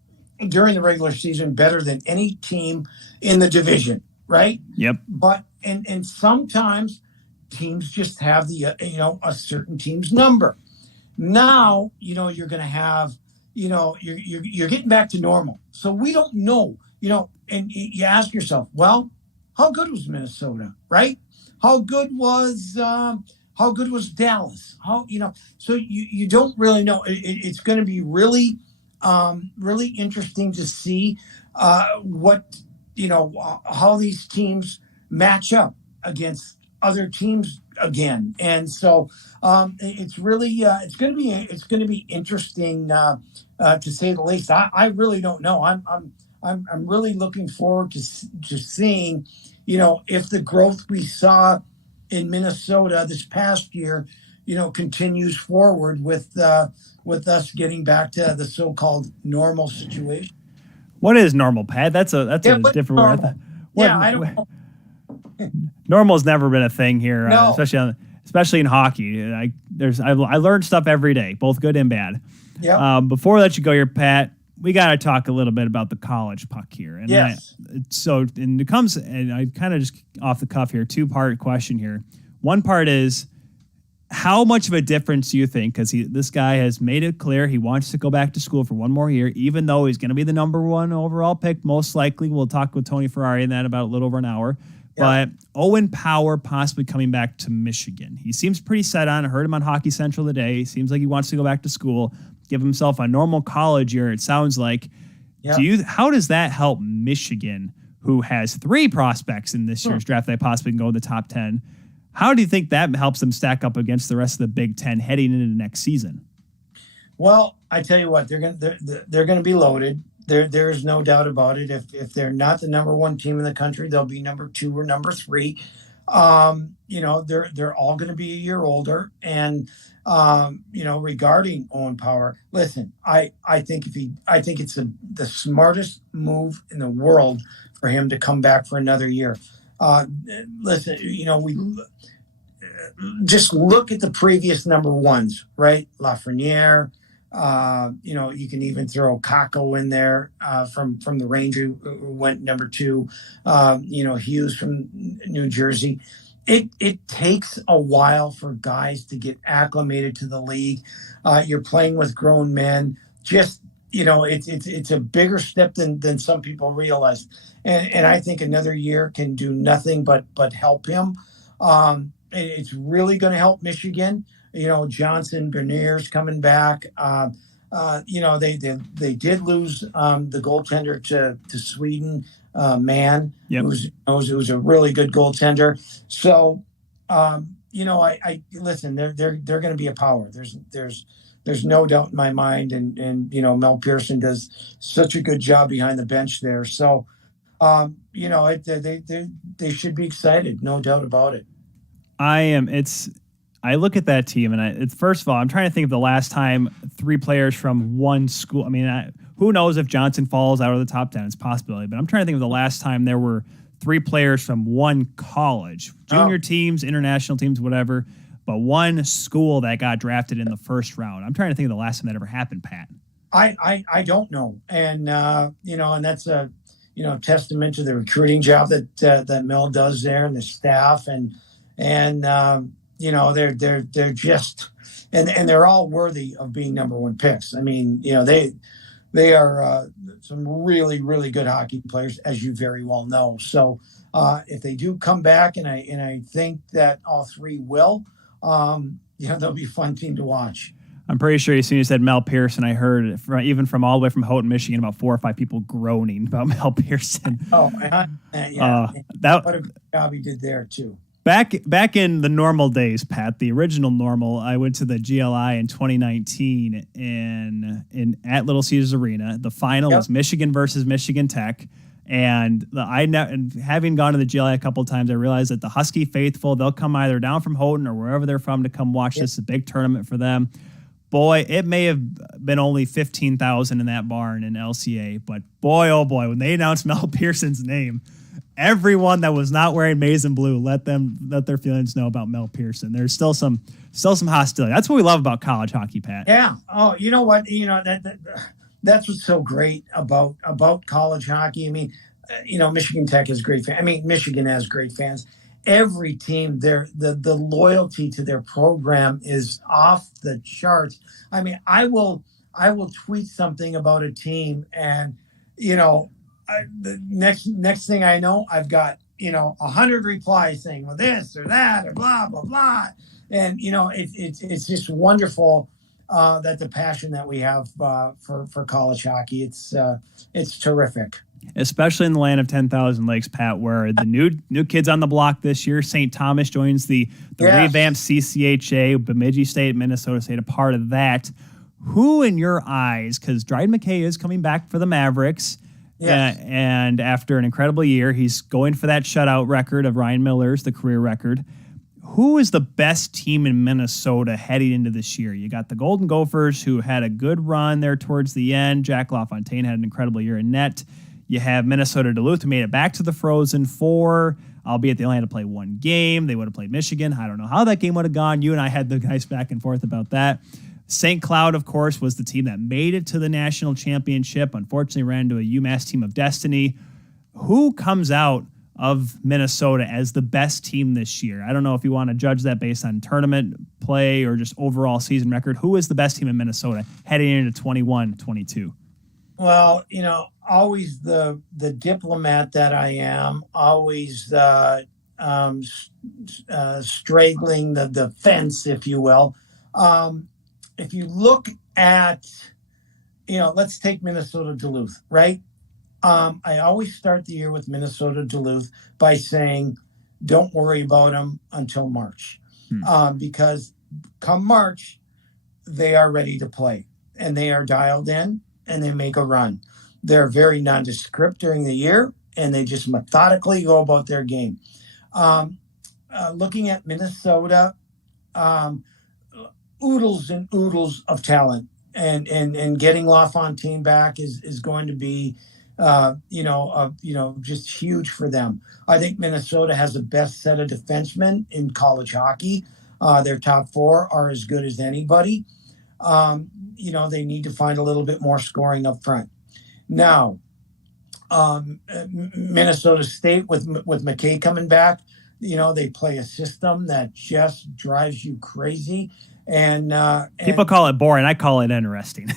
during the regular season better than any team in the division, right? Yep. But, and sometimes teams just have a certain team's number. Now, you're going to have, you're getting back to normal. So we don't know, and you ask yourself, well, how good was Minnesota, right? How good was Dallas? So you don't really know. It's going to be really, really interesting to see what, how these teams match up against other teams again. And so it's really it's going to be interesting to say the least. I really don't know. I'm really looking forward to seeing, if the growth we saw in Minnesota this past year, continues forward with us getting back to the so-called normal situation. What is normal, Pat? That's a different word. I don't know. Normal's never been a thing here, no. especially in hockey. I learned stuff every day, both good and bad. Yeah. Before we let you go here, Pat, we got to talk a little bit about the college puck here. And yes. And I kind of just off the cuff here, 2-part question here. One part is, how much of a difference do you think? Because this guy has made it clear he wants to go back to school for one more year, even though he's going to be the number 1 overall pick, most likely. We'll talk with Tony Ferrari in that about a little over an hour. Yeah. But Owen Power possibly coming back to Michigan. He seems pretty set on. I heard him on Hockey Central today. Seems like he wants to go back to school, give himself a normal college year, it sounds like. Yeah. How does that help Michigan, who has 3 prospects in this year's draft that possibly can go in the top 10? How do you think that helps them stack up against the rest of the Big Ten heading into next season? Well, I tell you what, they're going to be loaded. There is no doubt about it. If they're not the number 1 team in the country, they'll be number 2 or number 3. They're all going to be a year older. And regarding Owen Power, listen, I think it's the smartest move in the world for him to come back for another year. Listen, we just look at the previous number 1s, right? Lafreniere. You can even throw Kakko in there from the Rangers, who went number 2. Hughes from New Jersey. It takes a while for guys to get acclimated to the league. You're playing with grown men. Just it's a bigger step than some people realize, and I think another year can do nothing but help him. It's really going to help Michigan. Johnson, Bernier's coming back. They did lose the goaltender to Sweden, man. Yep. It was a really good goaltender. So, I listen. They're going to be a power. There's no doubt in my mind, and Mel Pearson does such a good job behind the bench there. So, they should be excited, no doubt about it. I look at that team, and it's first of all, I'm trying to think of the last time 3 players from one school. I mean, who knows if Johnson falls out of the top 10? It's a possibility, but I'm trying to think of the last time there were 3 players from one college, junior teams, international teams, whatever, but one school that got drafted in the first round. I'm trying to think of the last time that ever happened, Pat. I don't know, and and that's a testament to the recruiting job that Mel does there and the staff, and they're just and they're all worthy of being number 1 picks. I mean, they are some really, really good hockey players, as you very well know. So if they do come back, and I think that all 3 will, they'll be a fun team to watch. I'm pretty sure as soon as you said Mel Pearson, I heard even from all the way from Houghton, Michigan, about 4 or 5 people groaning about Mel Pearson. Oh, yeah. What a good job he did there too. Back in the normal days, Pat, the original normal, I went to the GLI in 2019 at Little Caesars Arena. The final was Michigan versus Michigan Tech. And having gone to the GLI a couple of times, I realized that the Husky faithful, they'll come either down from Houghton or wherever they're from to come watch this. It's a big tournament for them. Boy, it may have been only 15,000 in that barn in LCA, but boy, oh boy, when they announced Mel Pearson's name, everyone that was not wearing maize and blue let their feelings know about Mel Pearson. There's still some hostility. That's what we love about college hockey, Pat. Yeah. Oh, you know what? That's what's so great about college hockey. I mean, Michigan Tech has great fans. I mean, Michigan has great fans. Every team, the loyalty to their program is off the charts. I mean, I will tweet something about a team, and the next thing I know, I've got 100 replies saying, well, this or that or blah blah blah, and it's just wonderful that the passion that we have for college hockey, it's terrific. Especially in the land of 10,000 lakes, Pat, where the new kids on the block this year, St. Thomas joins the revamped CCHA, Bemidji State, Minnesota State, a part of that. Who in your eyes, because Dryden McKay is coming back for the Mavericks, and after an incredible year, he's going for that shutout record of Ryan Miller's, the career record. Who is the best team in Minnesota heading into this year? You got the Golden Gophers, who had a good run there towards the end. Jack LaFontaine had an incredible year in net. You have Minnesota Duluth, who made it back to the Frozen Four, albeit they only had to play 1 game. They would have played Michigan. I don't know how that game would have gone. You and I had the guys back and forth about that. St. Cloud, of course, was the team that made it to the national championship. Unfortunately, ran into a UMass team of destiny. Who comes out of Minnesota as the best team this year? I don't know if you want to judge that based on tournament play or just overall season record. Who is the best team in Minnesota heading into 21-22? Well, always the diplomat that I am, always straddling the fence, if you will. If you look at, let's take Minnesota Duluth, right? I always start the year with Minnesota Duluth by saying, don't worry about them until March. Because come March, they are ready to play, and they are dialed in, and they make a run. They're very nondescript during the year, and they just methodically go about their game. Looking at Minnesota, oodles and oodles of talent, and getting LaFontaine back is going to be, just huge for them. I think Minnesota has the best set of defensemen in college hockey. Their top 4 are as good as anybody. They need to find a little bit more scoring up front. Now, Minnesota State with McKay coming back, they play a system that just drives you crazy. And people call it boring. I call it interesting.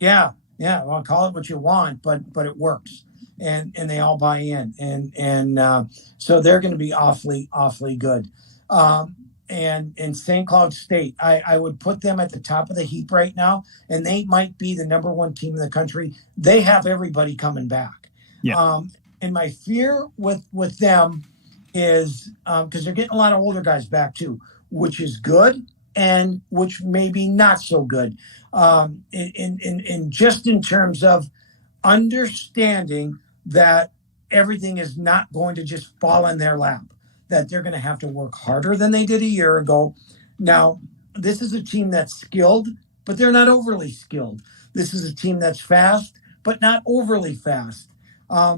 Yeah. Yeah, well, call it what you want, but it works, and they all buy in, and so they're going to be awfully good. And St. Cloud State, I would put them at the top of the heap right now, and they might be the number one team in the country. They have everybody coming back. Yeah. And my fear with them is because they're getting a lot of older guys back too, which is good and which maybe not so good. In just in terms of understanding that everything is not going to just fall in their lap, that they're going to have to work harder than they did a year ago. Now, this is a team that's skilled, but they're not overly skilled. This is a team that's fast, but not overly fast.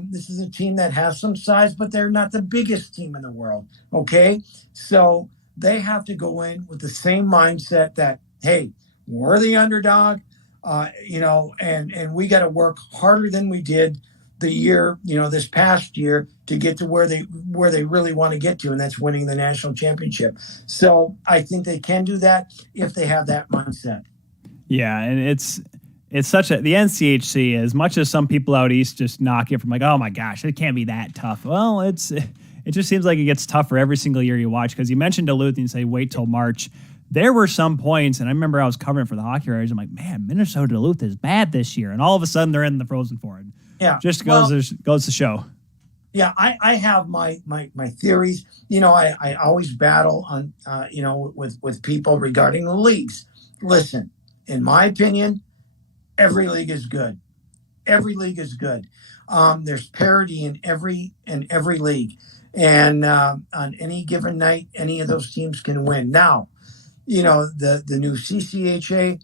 This is a team that has some size, but they're not the biggest team in the world. Okay. So they have to go in with the same mindset that, hey, we're the underdog, and we got to work harder than we did the year, this past year to get to where they really want to get to, and that's winning the national championship. So I think they can do that if they have that mindset. Yeah, and it's such the NCHC, as much as some people out east just knock it from like, oh my gosh, it can't be that tough. Well, it just seems like it gets tougher every single year you watch, because you mentioned Duluth and you say wait till March. There were some points, and I remember I was covering for the Hockey Writers. I'm like, man, Minnesota Duluth is bad this year, and all of a sudden they're in the Frozen Four. Yeah, just goes to show. Yeah, I have my theories. I always battle on with people regarding the leagues. Listen, in my opinion, every league is good. Every league is good. There's parity in every league, and on any given night, any of those teams can win. Now, the new CCHA,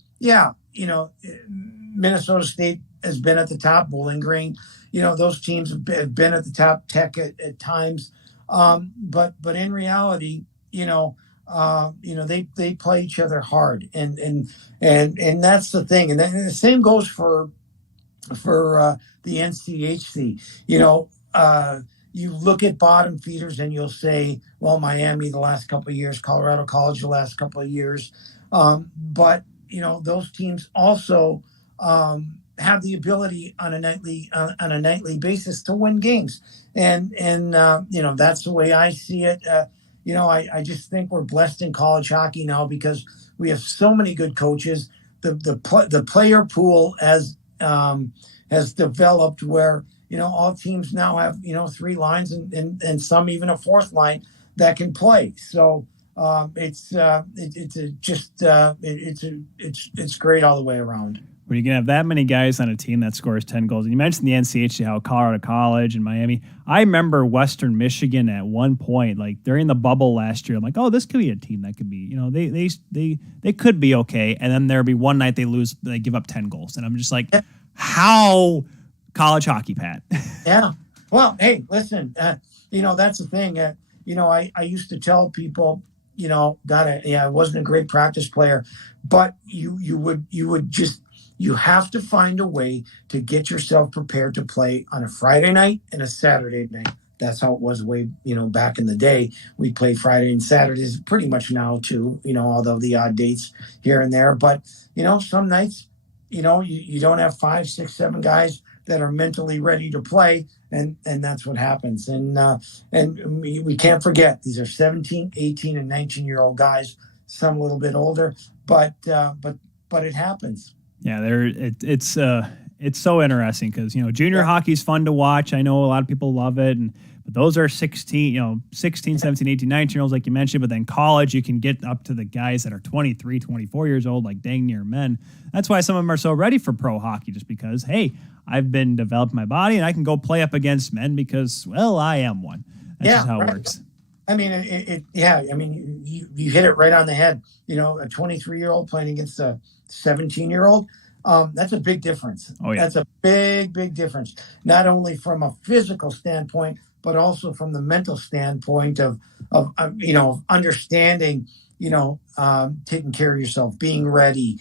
Minnesota State has been at the top. Bowling Green, those teams have been at the top. Tech at times, but in reality, they play each other hard, and that's the thing. And the same goes for the NCHC. You look at bottom feeders and you'll say, well, Miami the last couple of years, Colorado College the last couple of years, but those teams also have the ability on a nightly basis to win games, and that's the way I see it. I just think we're blessed in college hockey now because we have so many good coaches. The player pool has developed where all teams now have 3 lines and some even a 4th line that can play. So it's great all the way around. When you can have that many guys on a team that scores 10 goals. And you mentioned the NCHC, how Colorado College and Miami. I remember Western Michigan at one point, like during the bubble last year. I'm like, oh, this could be a team that could be, they could be okay. And then there'll be one night they lose, they give up 10 goals. And I'm just like, how college hockey, Pat? Yeah. Well, hey, listen, that's the thing. I used to tell people, I wasn't a great practice player, but you have to find a way to get yourself prepared to play on a Friday night and a Saturday night. That's how it was way, back in the day. We played Friday and Saturdays pretty much now too, although the odd dates here and there. But, some nights, you don't have 5, 6, 7 guys that are mentally ready to play. And that's what happens. And we can't forget, these are 17, 18, and 19-year-old guys, some a little bit older, but it happens. Yeah, it's so interesting because junior hockey's fun to watch. I know a lot of people love it, but those are 16, 17, 18, 19-year-olds like you mentioned. But then college, you can get up to the guys that are 23, 24 years old, like dang near men. That's why some of them are so ready for pro hockey, just because, hey, I've been developing my body and I can go play up against men because, well, I am one. That's just how it works. I mean, you hit it right on the head. A 23-year-old playing against a 17-year-old, that's a big difference. Oh, yeah. That's a big difference, not only from a physical standpoint, but also from the mental standpoint of understanding, taking care of yourself, being ready,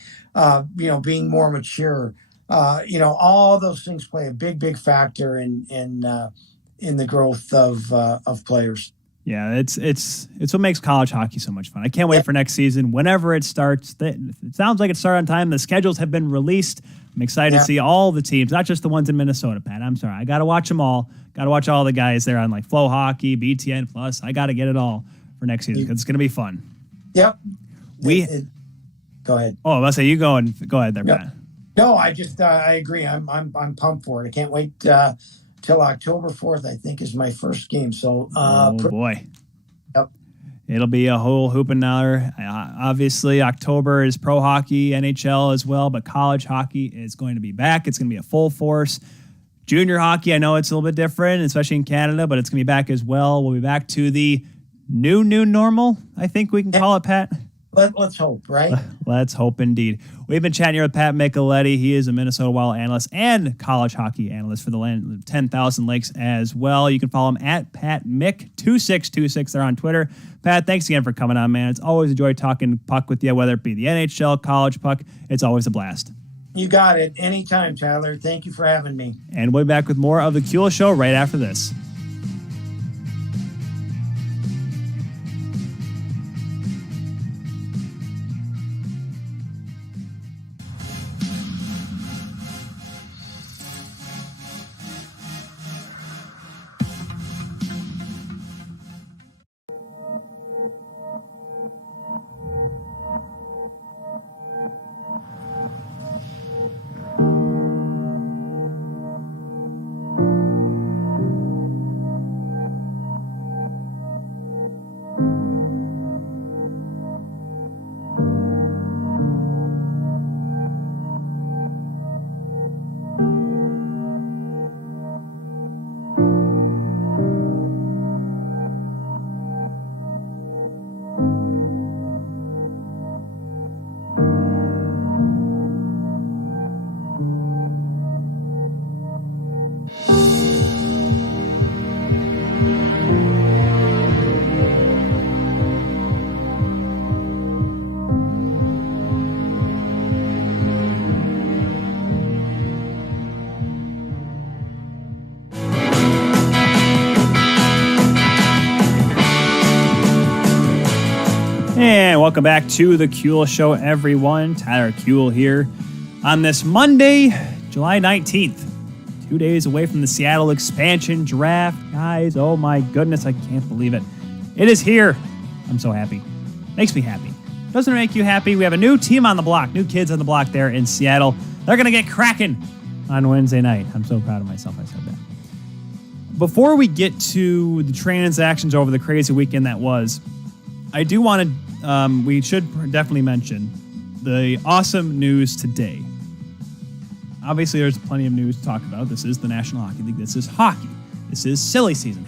being more mature. All those things play a big factor in the growth of players. Yeah, it's what makes college hockey so much fun. I can't wait for next season. Whenever it starts, it sounds like it started on time. The schedules have been released. I'm excited to see all the teams, not just the ones in Minnesota, Pat. I'm sorry. I got to watch them all. Got to watch all the guys there on like Flow Hockey, BTN Plus. I got to get it all for next season because it's going to be fun. Yep. Go ahead. Oh, let's say you go ahead there, Pat. No, I just I agree. I'm pumped for it. I can't wait till October 4th. I think is my first game. So boy. Yep. It'll be a whole hooping hour. Obviously, October is pro hockey, NHL as well, but college hockey is going to be back. It's going to be a full force. Junior hockey, I know it's a little bit different, especially in Canada, but it's going to be back as well. We'll be back to the new normal, I think we can call it, Pat. Let's hope, right? Let's hope indeed. We've been chatting here with Pat Micheletti. He is a Minnesota Wild analyst and college hockey analyst for the 10,000 Lakes as well. You can follow him at PatMick2626 there on Twitter. Pat, thanks again for coming on, man. It's always a joy talking puck with you, whether it be the NHL, college puck. It's always a blast. You got it. Anytime, Tyler. Thank you for having me. And we'll be back with more of the Kuehl Show right after this. And welcome back to the Kuehl Show, everyone. Tyler Kuehl here on this Monday, July 19th. 2 days away from the Seattle expansion draft. Guys, oh my goodness, I can't believe it. It is here. I'm so happy. Makes me happy. Doesn't it make you happy? We have a new team on the block, new kids on the block there in Seattle. They're going to get cracking on Wednesday night. I'm so proud of myself I said that. Before we get to the transactions over the crazy weekend that was, I do want to we should definitely mention the awesome news today. Obviously, there's plenty of news to talk about. This is the National Hockey League. This is hockey. This is silly season.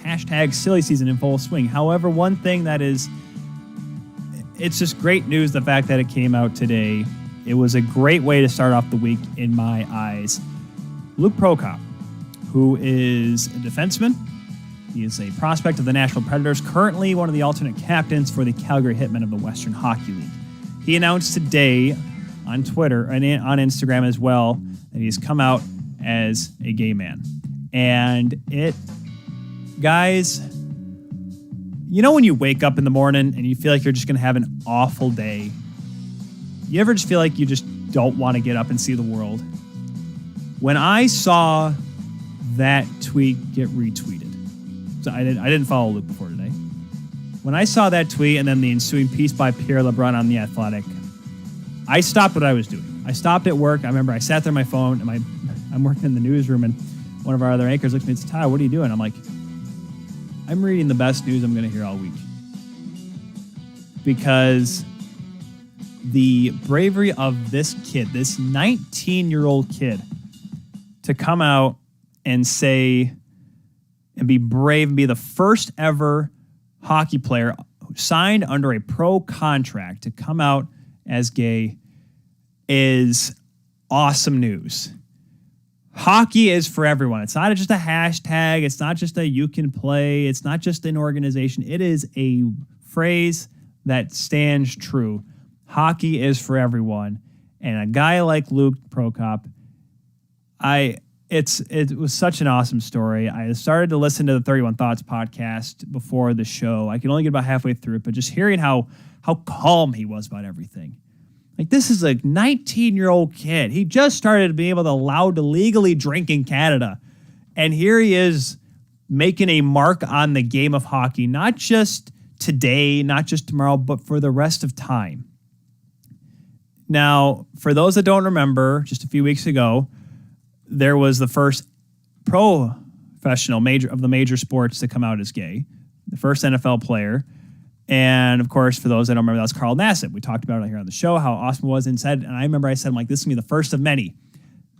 # silly season in full swing. However, one thing that is, it's just great news, the fact that it came out today. It was a great way to start off the week in my eyes. Luke Prokop, who is a defenseman. He is a prospect of the Nashville Predators, currently one of the alternate captains for the Calgary Hitmen of the Western Hockey League. He announced today on Twitter and on Instagram as well that he's come out as a gay man. And guys, you know when you wake up in the morning and you feel like you're just going to have an awful day? You ever just feel like you just don't want to get up and see the world? When I saw that tweet get retweeted, so I didn't follow Luke before today. When I saw that tweet and then the ensuing piece by Pierre LeBrun on The Athletic, I stopped what I was doing. I stopped at work. I remember I sat there on my phone, and I'm working in the newsroom, and one of our other anchors looks at me and says, "Ty, what are you doing?" I'm like, "I'm reading the best news I'm going to hear all week." Because the bravery of this kid, this 19-year-old kid, to come out and say and be brave and be the first ever hockey player who signed under a pro contract to come out as gay is awesome news. Hockey is for everyone. It's not just a hashtag. It's not just a you can play. It's not just an organization. It is a phrase that stands true. Hockey is for everyone. And a guy like Luke Prokop, It was such an awesome story. I started to listen to the 31 Thoughts podcast before the show. I could only get about halfway through it, but just hearing how calm he was about everything. Like, this is a 19-year-old kid. He just started to be allowed to legally drink in Canada. And here he is making a mark on the game of hockey, not just today, not just tomorrow, but for the rest of time. Now, for those that don't remember, just a few weeks ago, there was the first professional major sports to come out as gay, the first NFL player. And of course, for those that don't remember, that was Carl Nassib. We talked about it here on the show, how awesome it was. And I remember I said, I'm like, this is going to be the first of many.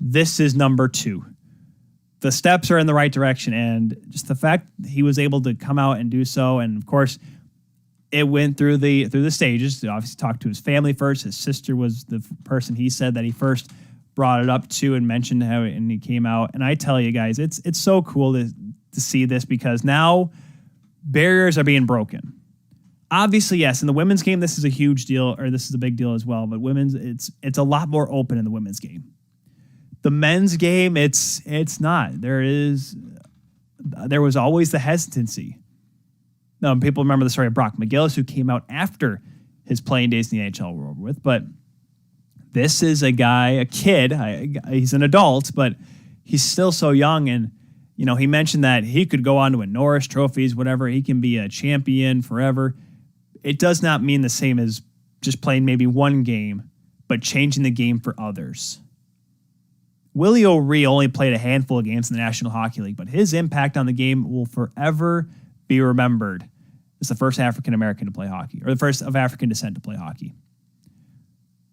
This is number 2. The steps are in the right direction. And just the fact he was able to come out and do so. And of course, it went through the stages. He obviously talked to his family first. His sister was the person he said that he first brought it up to and mentioned how, and he came out. And I tell you guys, it's so cool to see this, because now barriers are being broken. Obviously, yes, in the women's game, this is a huge deal, or this is a big deal as well. But women's, it's a lot more open in the women's game. The men's game, it's not. There was always the hesitancy. Now, people remember the story of Brock McGillis, who came out after his playing days in the NHL were over with. But this is a kid. He's an adult, but he's still so young. And, he mentioned that he could go on to win Norris trophies, whatever. He can be a champion forever. It does not mean the same as just playing maybe one game, but changing the game for others. Willie O'Ree only played a handful of games in the National Hockey League, but his impact on the game will forever be remembered as the first African-American to play hockey, or the first of African descent to play hockey.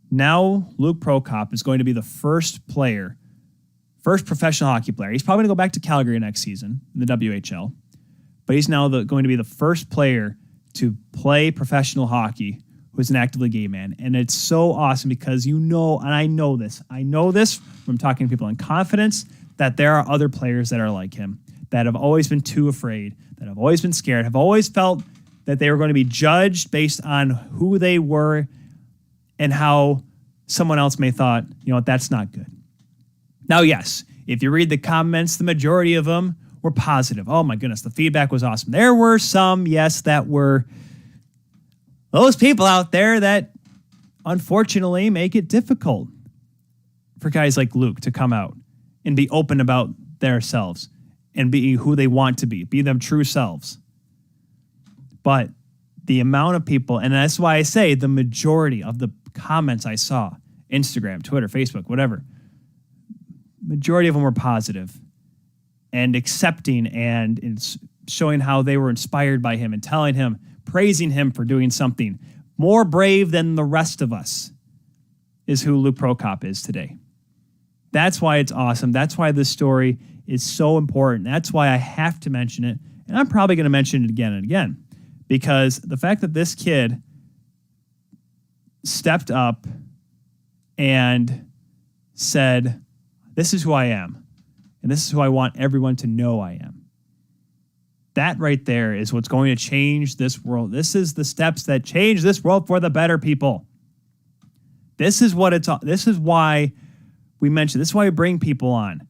Now, Luke Prokop is going to be the first professional hockey player. He's probably going to go back to Calgary next season in the WHL, but he's now going to be the first player to play professional hockey who's an actively gay man. And it's so awesome because and I know this from talking to people in confidence, that there are other players that are like him, that have always been too afraid, that have always been scared, have always felt that they were going to be judged based on who they were and how someone else may thought, that's not good. Now, yes, if you read the comments, the majority of them were positive. Oh my goodness, the feedback was awesome. There were some, yes, that were those people out there that unfortunately make it difficult for guys like Luke to come out and be open about themselves and be who they want to be them true selves. But the amount of people, and that's why I say the majority of the comments I saw, Instagram, Twitter, Facebook, whatever, majority of them were positive and accepting and showing how they were inspired by him and telling him, praising him for doing something more brave than the rest of us, is who Luke Prokop is today. That's why it's awesome. That's why this story is so important. That's why I have to mention it. And I'm probably going to mention it again and again, because the fact that this kid stepped up and said, this is who I am, and this is who I want everyone to know I am. That right there is what's going to change this world. This is the steps that change this world for the better, people. This is why we mentioned, this is why we bring people on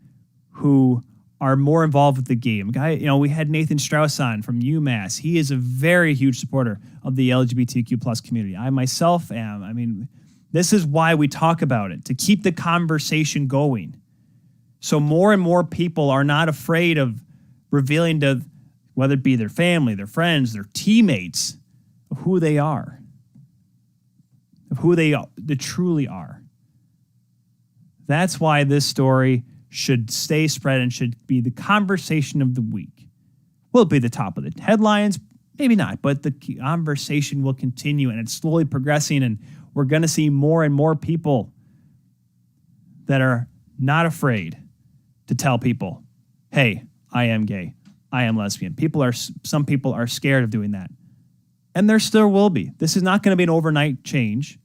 who are more involved with the game. We had Nathan Strauss on from UMass. He is a very huge supporter of the LGBTQ plus community. I myself am. This is why we talk about it, to keep the conversation going. So more and more people are not afraid of revealing to, whether it be their family, their friends, their teammates, of who they are, of who they truly are. That's why this story should stay spread and should be the conversation of the week. Will it be the top of the headlines? Maybe not, but the conversation will continue, and it's slowly progressing, and we're going to see more and more people that are not afraid to tell people, hey, I am gay, I am lesbian. Some people are scared of doing that. And there still will be. This is not going to be an overnight change,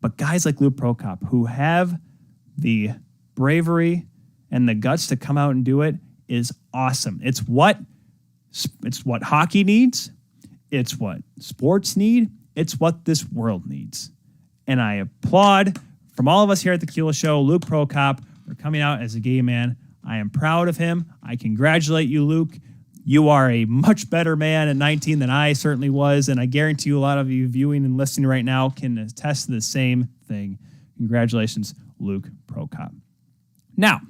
but guys like Luke Prokop, who have the bravery and the guts to come out and do it, is awesome. It's what hockey needs. It's what sports need. It's what this world needs. And I applaud, from all of us here at the Kuehl Show, Luke Prokop for coming out as a gay man. I am proud of him. I congratulate you, Luke. You are a much better man at 19 than I certainly was, and I guarantee you a lot of you viewing and listening right now can attest to the same thing. Congratulations, Luke Prokop. Now,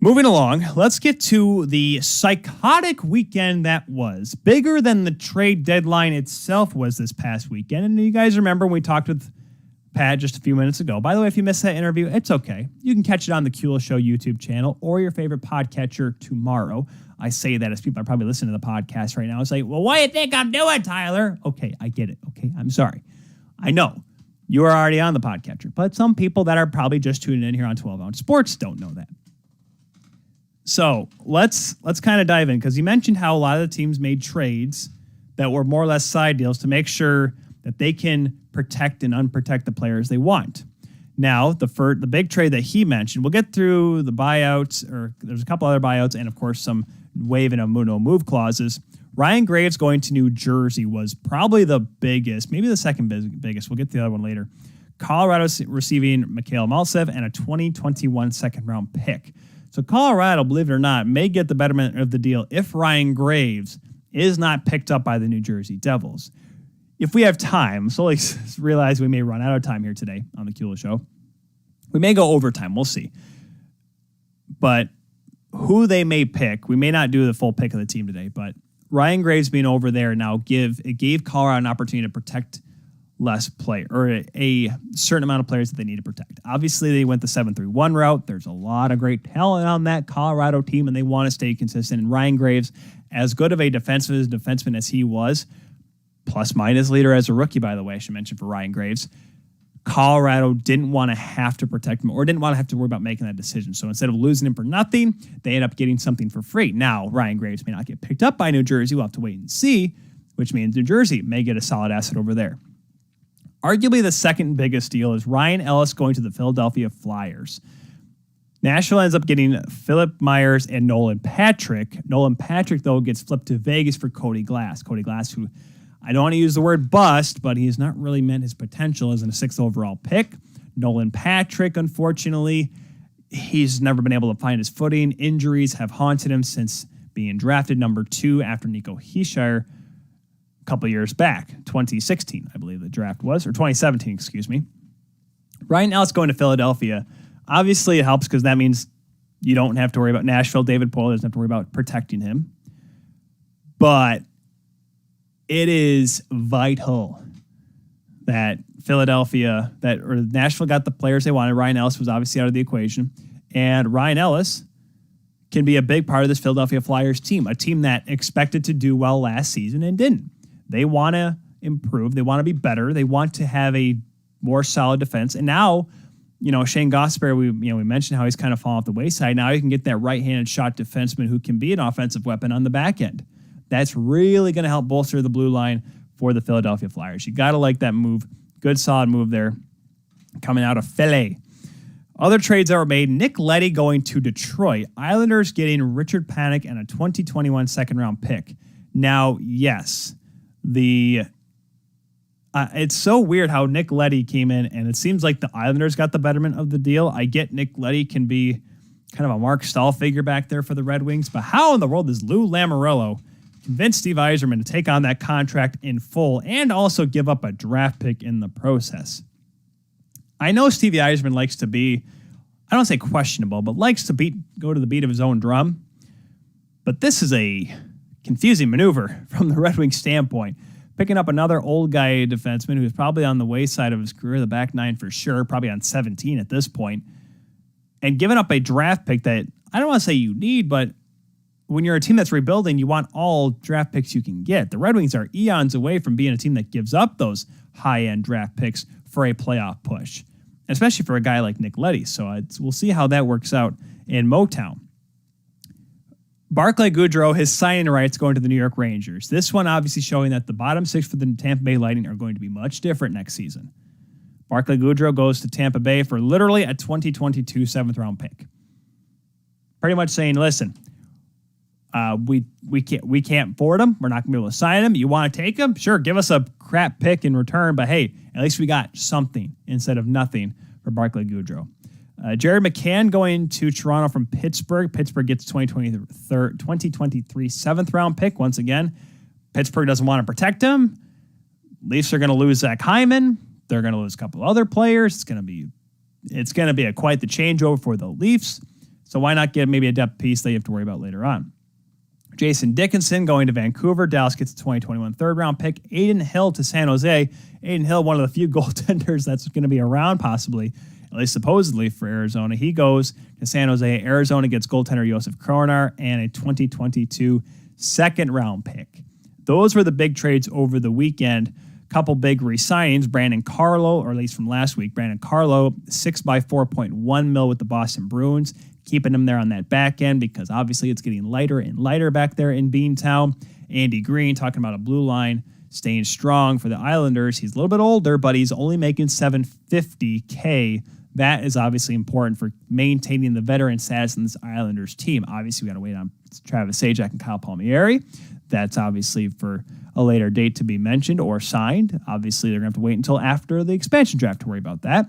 moving along, let's get to the psychotic weekend that was. Bigger than the trade deadline itself was this past weekend. And you guys remember when we talked with Pat just a few minutes ago. By the way, if you missed that interview, it's okay. You can catch it on the Kuehl Show YouTube channel or your favorite podcatcher tomorrow. I say that as people are probably listening to the podcast right now. It's like, well, what do you think I'm doing, Tyler? Okay, I get it. Okay, I'm sorry. I know you are already on the podcatcher, but some people that are probably just tuning in here on 12 Ounce Sports don't know that. So let's kind of dive in, because you mentioned how a lot of the teams made trades that were more or less side deals to make sure that they can protect and unprotect the players they want. Now, the big trade that he mentioned, we'll get through the buyouts, or there's a couple other buyouts, and of course some waive and no move clauses. Ryan Graves going to New Jersey was probably the biggest, maybe the second biggest. We'll get to the other one later. Colorado receiving Mikhail Maltsev and a 2021 second-round pick. So Colorado, believe it or not, may get the betterment of the deal if Ryan Graves is not picked up by the New Jersey Devils. If we have time, so let's realize we may run out of time here today on the Kuehl Show. We may go overtime. We'll see. But who they may pick, we may not do the full pick of the team today, but Ryan Graves being over there now gave Colorado an opportunity to protect less play, or a certain amount of players that they need to protect. Obviously, they went the 7-3-1 route. There's a lot of great talent on that Colorado team, and they want to stay consistent. And Ryan Graves, as good of a defenseman as he was, plus-minus leader as a rookie, by the way, I should mention for Ryan Graves, Colorado didn't want to have to protect him or didn't want to have to worry about making that decision. So instead of losing him for nothing, they end up getting something for free. Now, Ryan Graves may not get picked up by New Jersey. We'll have to wait and see, which means New Jersey may get a solid asset over there. Arguably the second biggest deal is Ryan Ellis going to the Philadelphia Flyers. Nashville ends up getting Philip Myers and Nolan Patrick. Nolan Patrick, though, gets flipped to Vegas for Cody Glass. Cody Glass, who I don't want to use the word bust, but he has not really met his potential as a 6th overall pick. Nolan Patrick, unfortunately, he's never been able to find his footing. Injuries have haunted him since being drafted number 2 after Nico Hischier a couple years back. 2016, I believe the draft was, or 2017, excuse me. Ryan Ellis going to Philadelphia. Obviously, it helps because that means you don't have to worry about Nashville. David Poile doesn't have to worry about protecting him. But it is vital that Nashville got the players they wanted. Ryan Ellis was obviously out of the equation. And Ryan Ellis can be a big part of this Philadelphia Flyers team, a team that expected to do well last season and didn't. They want to improve. They want to be better. They want to have a more solid defense. And now, Shane Gosper, we mentioned how he's kind of fallen off the wayside. Now you can get that right-handed shot defenseman who can be an offensive weapon on the back end. That's really going to help bolster the blue line for the Philadelphia Flyers. You got to like that move. Good, solid move there coming out of Philly. Other trades that were made, Nick Leddy going to Detroit. Islanders getting Richard Panik and a 2021 second-round pick. Now, yes, it's so weird how Nick Leddy came in, and it seems like the Islanders got the betterment of the deal. I get Nick Leddy can be kind of a Mark Stahl figure back there for the Red Wings, but how in the world does Lou Lamoriello convince Steve Yzerman to take on that contract in full and also give up a draft pick in the process? I know Steve Yzerman likes to be, I don't say questionable, but likes to go to the beat of his own drum. But this is a confusing maneuver from the Red Wings standpoint. Picking up another old guy defenseman who's probably on the wayside of his career, the back nine for sure, probably on 17 at this point, and giving up a draft pick that I don't want to say you need, but when you're a team that's rebuilding, you want all draft picks you can get. The Red Wings are eons away from being a team that gives up those high-end draft picks for a playoff push, especially for a guy like Nick Leddy. So we'll see how that works out in Motown. Barclay Goodrow, his signing rights going to the New York Rangers. This one obviously showing that the bottom 6 for the Tampa Bay Lightning are going to be much different next season. Barclay Goodrow goes to Tampa Bay for literally a 2022 7th-round pick. Pretty much saying, listen, we can't afford him. We're not going to be able to sign him. You want to take him? Sure, give us a crap pick in return, but hey, at least we got something instead of nothing for Barclay Goodrow. Jared McCann going to Toronto from Pittsburgh. Pittsburgh gets 2023 seventh round pick once again. Pittsburgh doesn't want to protect him. Leafs are going to lose Zach Hyman. They're going to lose a couple other players. It's going to be quite the changeover for the Leafs. So why not get maybe a depth piece that you have to worry about later on? Jason Dickinson going to Vancouver. Dallas gets a 2021 third-round pick. Aiden Hill to San Jose. Aiden Hill, one of the few goaltenders that's going to be around possibly, at least supposedly, for Arizona. He goes to San Jose. Arizona gets goaltender Josef Kronar and a 2022 second-round pick. Those were the big trades over the weekend. Couple big re-signings. Brandon Carlo, or at least from last week, Brandon Carlo, 6 by $4.1 million with the Boston Bruins, keeping him there on that back end because obviously it's getting lighter and lighter back there in Beantown. Andy Green, talking about a blue line, staying strong for the Islanders. He's a little bit older, but he's only making $750K. That is obviously important for maintaining the veteran status in this Islanders team. Obviously, we got to wait on Travis Zajac and Kyle Palmieri. That's obviously for a later date to be mentioned or signed. Obviously, they're going to have to wait until after the expansion draft to worry about that.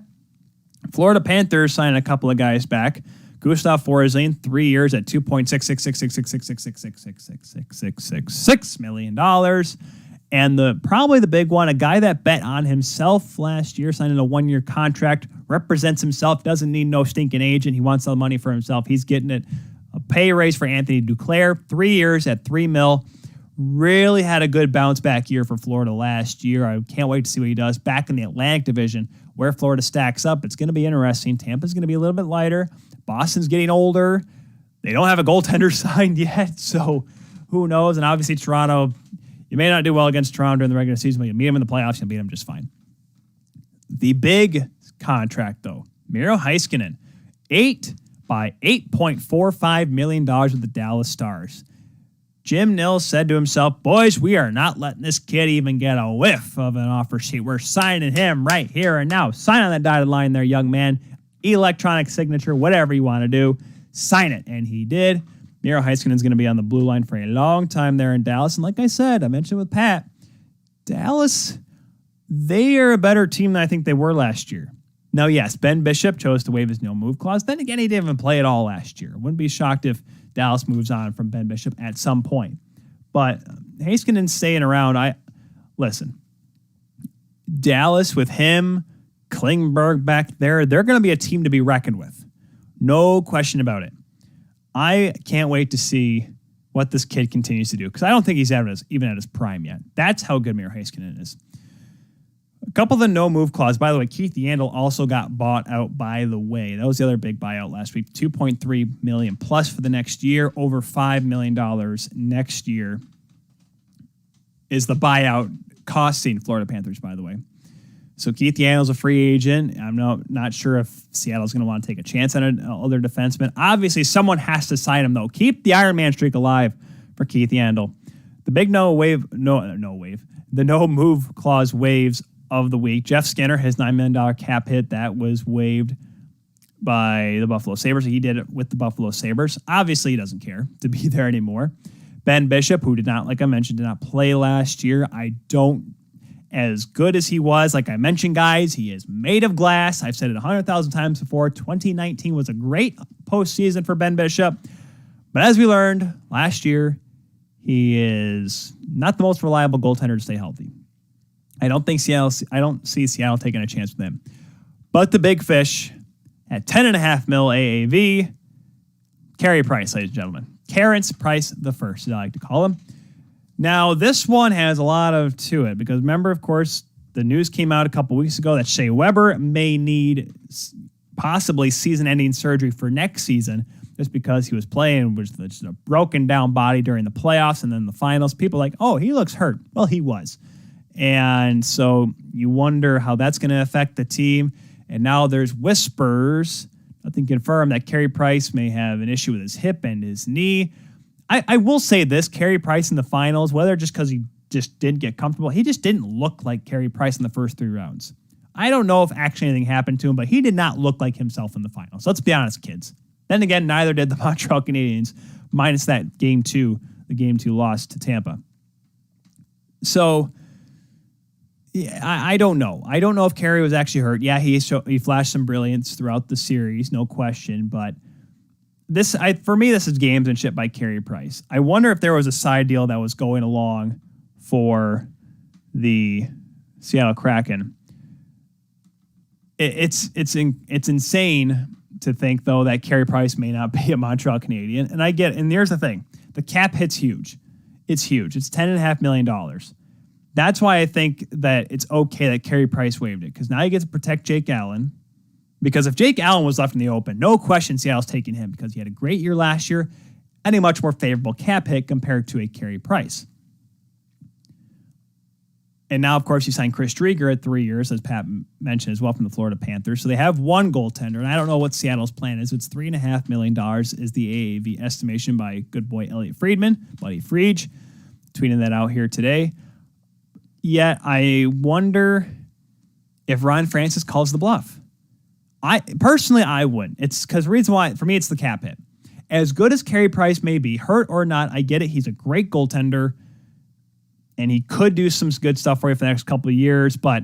Florida Panthers signed a couple of guys back. Gustav Forsling, 3 years at $2.6666666666666 million. And probably the big one, a guy that bet on himself last year, signing a 1-year contract, represents himself, doesn't need no stinking agent. He wants the money for himself. He's getting it. A pay raise for Anthony Duclair, 3 years at $3 million. Really had a good bounce back year for Florida last year. I can't wait to see what he does back in the Atlantic Division where Florida stacks up. It's going to be interesting. Tampa's going to be a little bit lighter. Boston's getting older. They don't have a goaltender signed yet, so who knows? And obviously Toronto, you may not do well against Toronto during the regular season, but you meet them in the playoffs, you'll beat them just fine. The big contract, though, Miro Heiskanen, 8 by $8.45 million with the Dallas Stars. Jim Nils said to himself, boys, we are not letting this kid even get a whiff of an offer sheet. We're signing him right here and now. Sign on that dotted line there, young man. Electronic signature, whatever you want to do. Sign it. And he did. Miro Heiskanen is going to be on the blue line for a long time there in Dallas. And like I said, I mentioned with Pat, Dallas, they are a better team than I think they were last year. Now, yes, Ben Bishop chose to waive his no-move clause. Then again, he didn't even play at all last year. Wouldn't be shocked if Dallas moves on from Ben Bishop at some point. But Heiskanen staying around, listen, Dallas with him, Klingberg back there, they're going to be a team to be reckoned with. No question about it. I can't wait to see what this kid continues to do because I don't think he's even at his prime yet. That's how good Miro Heiskanen is. A couple of the no-move clause. By the way, Keith Yandel also got bought out, by the way. That was the other big buyout last week. $2.3 million plus for the next year. Over $5 million next year is the buyout costing Florida Panthers, by the way. So Keith Yandel's a free agent. I'm not sure if Seattle's going to want to take a chance on another defenseman. Obviously, someone has to sign him, though. Keep the Iron Man streak alive for Keith Yandel. The big the no-move clause waives of the week. Jeff Skinner, his $9 million cap hit, that was waived by the Buffalo Sabres. He did it with the Buffalo Sabres. Obviously, he doesn't care to be there anymore. Ben Bishop, who did not, like I mentioned, did not play last year. As good as he was, like I mentioned, guys, he is made of glass. I've said it 100,000 times before. 2019 was a great postseason for Ben Bishop. But as we learned last year, he is not the most reliable goaltender to stay healthy. I don't see Seattle taking a chance with him. But the big fish at $10.5 million AAV, Carey Price, ladies and gentlemen. Carence Price the first, as I like to call him. Now, this one has a lot to it because remember, of course, the news came out a couple weeks ago that Shea Weber may need possibly season-ending surgery for next season just because he was playing with just a broken down body during the playoffs and then the finals. People are like, oh, he looks hurt. Well, he was. And so you wonder how that's going to affect the team. And now there's whispers, nothing confirmed, that Carey Price may have an issue with his hip and his knee. I will say this, Carey Price in the finals, whether just because he just didn't get comfortable, he just didn't look like Carey Price in the first 3 rounds. I don't know if actually anything happened to him, but he did not look like himself in the finals. Let's be honest, kids. Then again, neither did the Montreal Canadiens, minus that Game 2 loss to Tampa. So Yeah, I don't know. I don't know if Carey was actually hurt. Yeah, he flashed some brilliance throughout the series, no question. But for me, this is gamesmanship by Carey Price. I wonder if there was a side deal that was going along for the Seattle Kraken. It's insane to think though that Carey Price may not be a Montreal Canadian. And and here's the thing: the cap hit's huge. It's huge. It's $10.5 million. That's why I think that it's okay that Carey Price waived it, because now you get to protect Jake Allen. Because if Jake Allen was left in the open, no question Seattle's taking him because he had a great year last year and a much more favorable cap hit compared to a Carey Price. And now, of course, you signed Chris Drieger at 3 years, as Pat mentioned as well, from the Florida Panthers. So they have one goaltender, and I don't know what Seattle's plan is. It's $3.5 million is the AAV estimation by good boy Elliot Friedman, Buddy Friedge, tweeting that out here today. Yet I wonder if Ron Francis calls the bluff. I wouldn't. It's because the reason why, for me, it's the cap hit. As good as Carey Price may be, hurt or not, I get it. He's a great goaltender, and he could do some good stuff for you for the next couple of years, but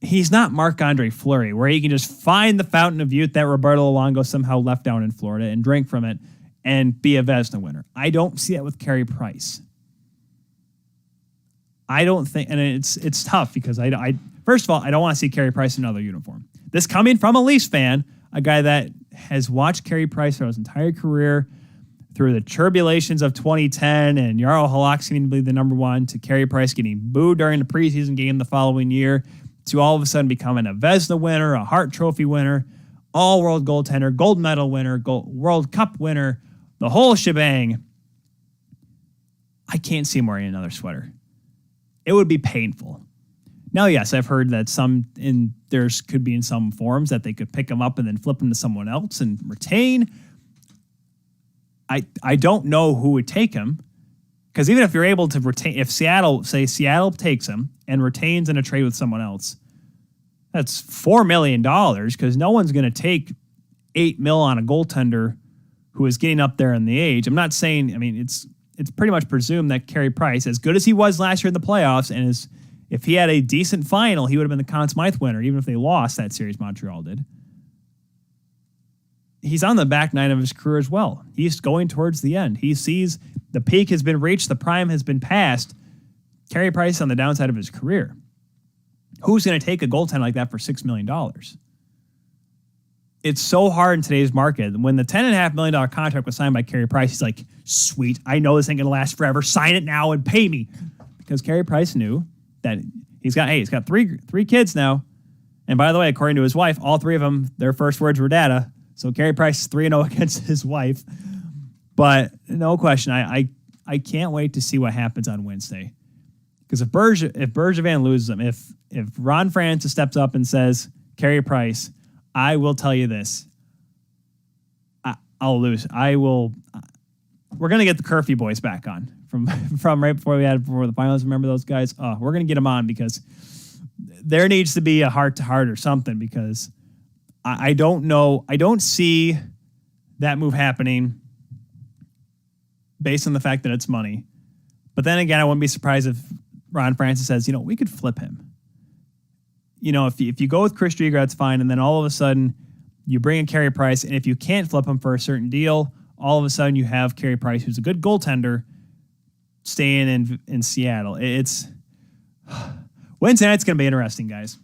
he's not Marc-Andre Fleury, where he can just find the fountain of youth that Roberto Luongo somehow left down in Florida and drink from it and be a Vezina winner. I don't see that with Carey Price. I don't think, and it's tough because I first of all, I don't want to see Carey Price in another uniform. This coming from a Leafs fan, a guy that has watched Carey Price for his entire career through the turbulations of 2010 and Jarl Halak seeming to be the number one, to Carey Price getting booed during the preseason game the following year, to all of a sudden becoming a Vezina winner, a Hart Trophy winner, all-world goaltender, gold medal winner, World Cup winner, the whole shebang. I can't see him wearing another sweater. It would be painful. Now, yes, I've heard that there's could be in some forums that they could pick him up and then flip him to someone else and retain. I don't know who would take him, because even if you're able to retain, if Seattle takes him and retains in a trade with someone else, that's $4 million, because no one's going to take $8 million on a goaltender who is getting up there in the age. I'm not saying, I mean, it's pretty much presumed that Carey Price, as good as he was last year in the playoffs, and if he had a decent final, he would have been the Conn Smythe winner, even if they lost that series, Montreal did. He's on the back nine of his career as well. He's going towards the end. He sees the peak has been reached, the prime has been passed. Carey Price on the downside of his career. Who's going to take a goaltender like that for $6 million? It's so hard in today's market. When the $10.5 million contract was signed by Carey Price, he's like, sweet, I know this ain't going to last forever. Sign it now and pay me. Because Carey Price knew that he's got three kids now. And by the way, according to his wife, all three of them, their first words were data. So Carey Price is 3-0 against his wife. But no question, I can't wait to see what happens on Wednesday. Because if Bergevin loses him, if Ron Francis steps up and says, Carey Price, I will tell you this, I'll lose. We're going to get the Curfew boys back on from right before the finals. Remember those guys? We're going to get them on, because there needs to be a heart-to-heart or something, because I don't know. I don't see that move happening based on the fact that it's money. But then again, I wouldn't be surprised if Ron Francis says, we could flip him. If you go with Chris Drieger, that's fine. And then all of a sudden you bring in Carey Price. And if you can't flip him for a certain deal, all of a sudden you have Carey Price, who's a good goaltender, staying in Seattle. It's Wednesday night's going to be interesting, guys.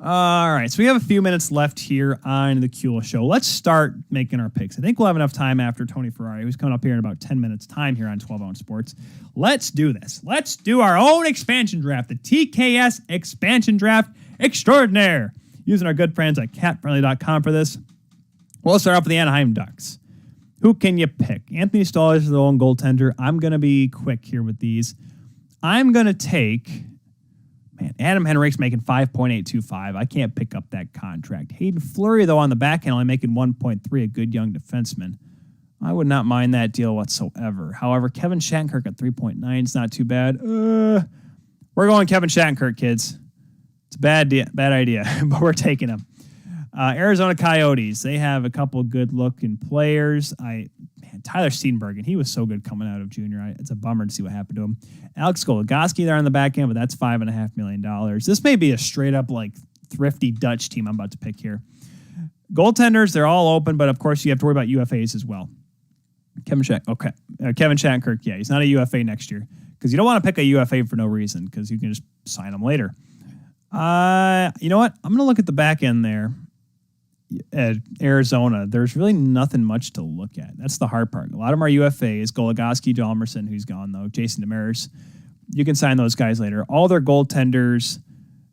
All right, so we have a few minutes left here on the Kuehl Show. Let's start making our picks. I think we'll have enough time after Tony Ferrari, who's coming up here in about 10 minutes time here on 12 Ounce Sports. Let's do this. Let's do our own expansion draft, the TKS expansion draft extraordinaire, using our good friends at catfriendly.com for this. We'll start off with the Anaheim Ducks. Who can you pick? Anthony Stahl is their own goaltender. I'm going to be quick here with these. I'm going to take... Adam Henrique's making $5.825. I can't pick up that contract. Hayden Fleury, though, on the back end, only making $1.3, a good young defenseman. I would not mind that deal whatsoever. However, Kevin Shattenkirk at 3.9 is not too bad. We're going Kevin Shattenkirk, kids. It's a bad idea, but we're taking him. Arizona Coyotes, they have a couple good-looking players. Tyler Steenbergen, he was so good coming out of junior. It's a bummer to see what happened to him. Alex Goligoski there on the back end, but that's $5.5 million. This may be a straight up like thrifty Dutch team I'm about to pick here. Goaltenders, they're all open, but of course you have to worry about UFAs as well. Kevin Shattenkirk, yeah, he's not a UFA next year because you don't want to pick a UFA for no reason because you can just sign him later. You know what? I'm going to look at the back end there at Arizona. There's really nothing much to look at. That's the hard part. A lot of them are UFAs. Goligoski, Jalmerson, who's gone though, Jason Demers. You can sign those guys later. All their goaltenders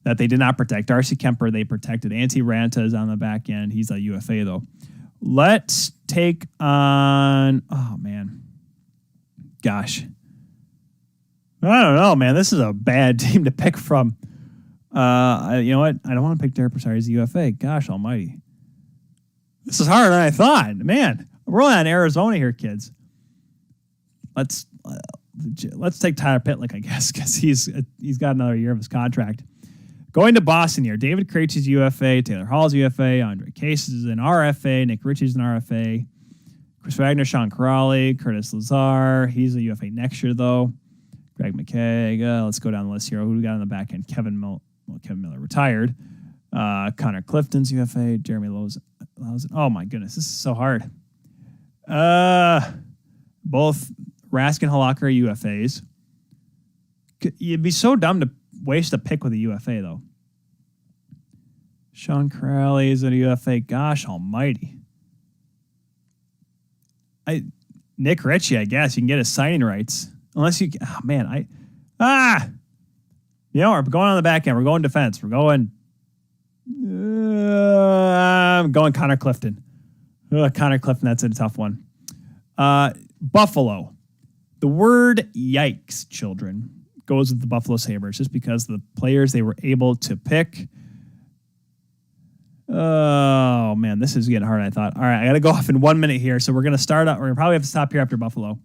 that they did not protect. Darcy Kemper, they protected. Antti Ranta is on the back end. He's a UFA though. Let's take on, oh man. Gosh. I don't know, man. This is a bad team to pick from. You know what? I don't want to pick Derek Brassard as a UFA. Gosh almighty. This is harder than I thought. Man, we're only on Arizona here, kids. Let's take Tyler Pitlick, I guess, because he's got another year of his contract. Going to Boston here, David Krejci's UFA, Taylor Hall's UFA, Andre Case is an RFA, Nick Ritchie's an RFA, Chris Wagner, Sean Crawley, Curtis Lazar, he's a UFA next year though. Greg McKay, let's go down the list here. Who do we got on the back end? Kevin Miller retired. Connor Clifton's UFA, Jeremy Lowes. Oh my goodness, this is so hard. Both Rask and Halak are UFAs. You'd be so dumb to waste a pick with a UFA though. Sean Crowley is a UFA. Gosh almighty. Nick Ritchie, I guess you can get his signing rights. Unless you, oh man, you know, we're going on the back end. We're going defense. We're going, I'm going Connor Clifton. Connor Clifton, that's a tough one. Buffalo. The word yikes, children, goes with the Buffalo Sabres just because the players they were able to pick. Oh, man, this is getting hard, I thought. All right, I got to go off in 1 minute here, so we're going to start out. We're going to probably have to stop here after Buffalo.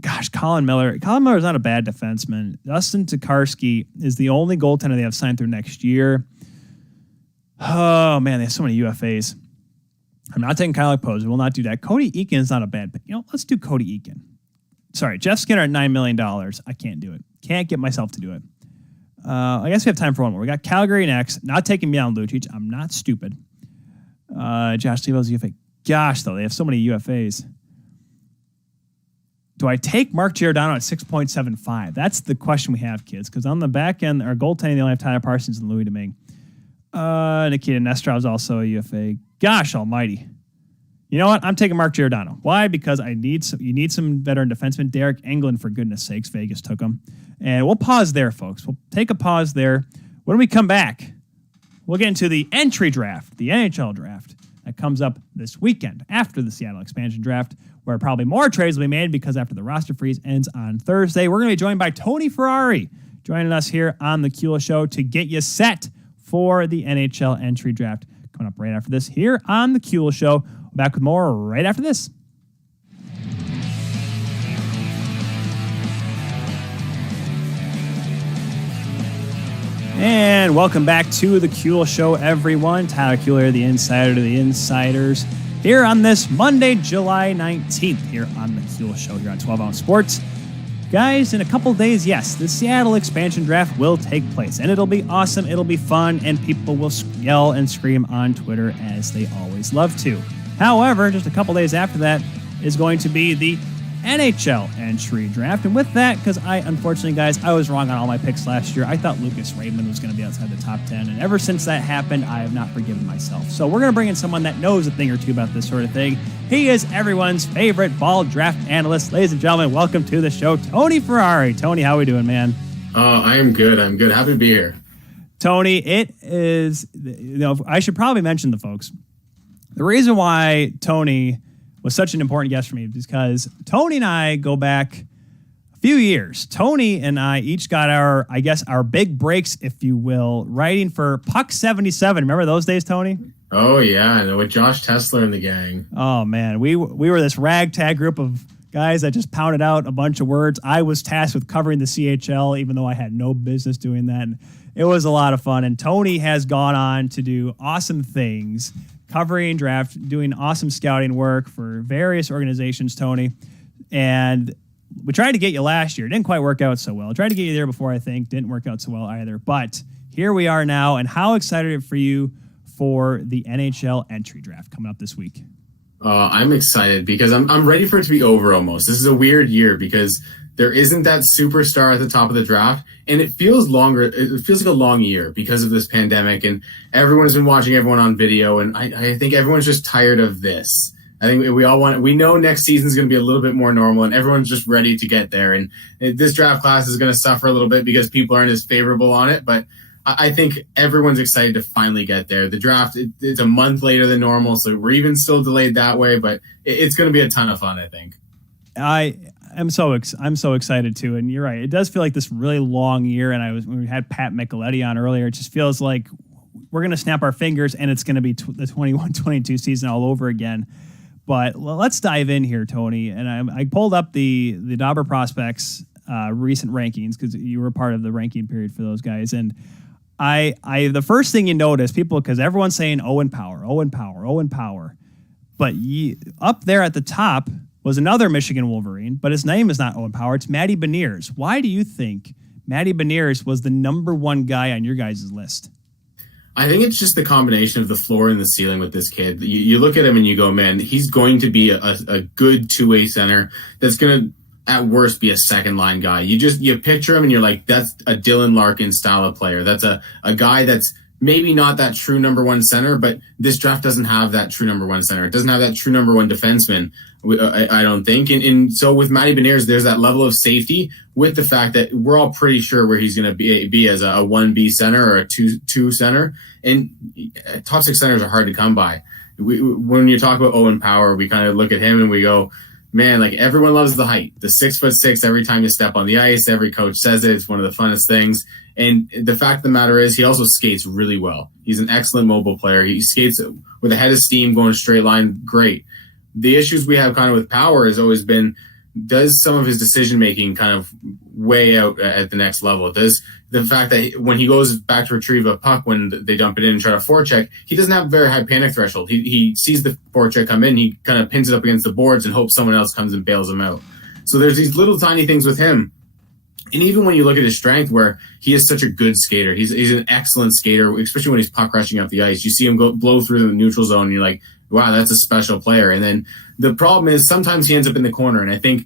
Gosh, Colin Miller. Colin Miller is not a bad defenseman. Dustin Tokarski is the only goaltender they have signed through next year. Oh, man, they have so many UFAs. I'm not taking Kyle Poser. We'll not do that. Cody Eakin is not a bad pick. You know, let's do Cody Eakin. Sorry, Jeff Skinner at $9 million. I can't do it. Can't get myself to do it. I guess we have time for one more. We got Calgary next. Not taking Milan Lucic. I'm not stupid. Josh Levo's UFA. Gosh, though, they have so many UFAs. Do I take Mark Giordano at 6.75? That's the question we have, kids. Because on the back end, our goaltending, they only have Tyler Parsons and Louis Domingue. Nikita Nesterov is also a UFA. Gosh almighty. You know what? I'm taking Mark Giordano. Why? Because you need some veteran defenseman. Derek Englund, for goodness sakes. Vegas took him. And we'll pause there, folks. We'll take a pause there. When we come back, we'll get into the entry draft, the NHL draft, that comes up this weekend after the Seattle expansion draft, where probably more trades will be made because after the roster freeze ends on Thursday, we're going to be joined by Tony Ferrari, joining us here on the Kuehl Show to get you set for the NHL entry draft. Coming up right after this here on the Kuehl Show. Back with more right after this. And welcome back to the Kuehl Show, everyone. Tyler Kuehl, the insider to the insiders, here on this Monday, July 19th, here on the Kuehl Show, here on 12 Ounce Sports. Guys, in a couple days, yes, the Seattle expansion draft will take place, and it'll be awesome, it'll be fun, and people will yell and scream on Twitter as they always love to. However, just a couple days after that is going to be the NHL entry draft. And with that, because unfortunately, guys, I was wrong on all my picks last year. I thought Lucas Raymond was going to be outside the top 10. And ever since that happened, I have not forgiven myself. So we're going to bring in someone that knows a thing or two about this sort of thing. He is everyone's favorite ball draft analyst. Ladies and gentlemen, welcome to the show, Tony Ferrari. Tony, how are we doing, man? I am good. I'm good. Happy to be here. Tony, it is, I should probably mention the folks. The reason why Tony was such an important guest for me is because Tony and I go back a few years. Tony and I each got our big breaks, if you will, writing for Puck 77. Remember those days, Tony? Oh, yeah. With Josh Tesler and the gang. Oh, man. We were this ragtag group of guys that just pounded out a bunch of words. I was tasked with covering the CHL, even though I had no business doing that. And it was a lot of fun. And Tony has gone on to do awesome things. covering draft, doing awesome scouting work for various organizations, Tony. And we tried to get you last year. It didn't quite work out so well. I tried to get you there before, I think. Didn't work out so well either. But here we are now. And how excited for you for the NHL entry draft coming up this week? I'm excited because I'm ready for it to be over almost. This is a weird year because there isn't that superstar at the top of the draft, and it feels longer. It feels like a long year because of this pandemic, and everyone's been watching everyone on video, and I think everyone's just tired of this. I think we know next season is going to be a little bit more normal, and everyone's just ready to get there. And this draft class is going to suffer a little bit because people aren't as favorable on it, but I think everyone's excited to finally get there. The draft, it's a month later than normal, so we're even still delayed that way, but it's going to be a ton of fun, I think. I'm so excited too, and you're right. It does feel like this really long year, and when we had Pat Micheletti on earlier, it just feels like we're going to snap our fingers, and it's going to be the 21-22 season all over again. But let's dive in here, Tony. And I pulled up the Dauber Prospects recent rankings because you were part of the ranking period for those guys, and the first thing you notice, people, because everyone's saying Owen Power, but up there at the top was another Michigan Wolverine, but his name is not Owen Power, it's Matty Beniers. Why do you think Matty Beniers was the number one guy on your guys' list? I think it's just the combination of the floor and the ceiling with this kid. You look at him and you go, man, he's going to be a good two-way center that's going to, at worst, be a second-line guy. You picture him and you're like, that's a Dylan Larkin style of player. That's a guy that's maybe not that true number one center, but this draft doesn't have that true number one center. It doesn't have that true number one defenseman, I don't think. And so with Matty Beniers, there's that level of safety with the fact that we're all pretty sure where he's going to be as a 1B center or a 2 center. And top 6 centers are hard to come by. When you talk about Owen Power, we kind of look at him and we go, man, like everyone loves the height, the 6'6" every time you step on the ice. Every coach says it. It's one of the funnest things. And the fact of the matter is he also skates really well. He's an excellent mobile player. He skates with a head of steam going a straight line. Great. The issues we have kind of with Power has always been, does some of his decision-making kind of weigh out at the next level? Does the fact that when he goes back to retrieve a puck when they dump it in and try to forecheck, he doesn't have a very high panic threshold. He sees the forecheck come in, he kind of pins it up against the boards and hopes someone else comes and bails him out. So there's these little tiny things with him. And even when you look at his strength, where he is such a good skater, he's an excellent skater, especially when he's puck rushing up the ice. You see him blow through the neutral zone, and you're like, wow, that's a special player. And then the problem is sometimes he ends up in the corner, and I think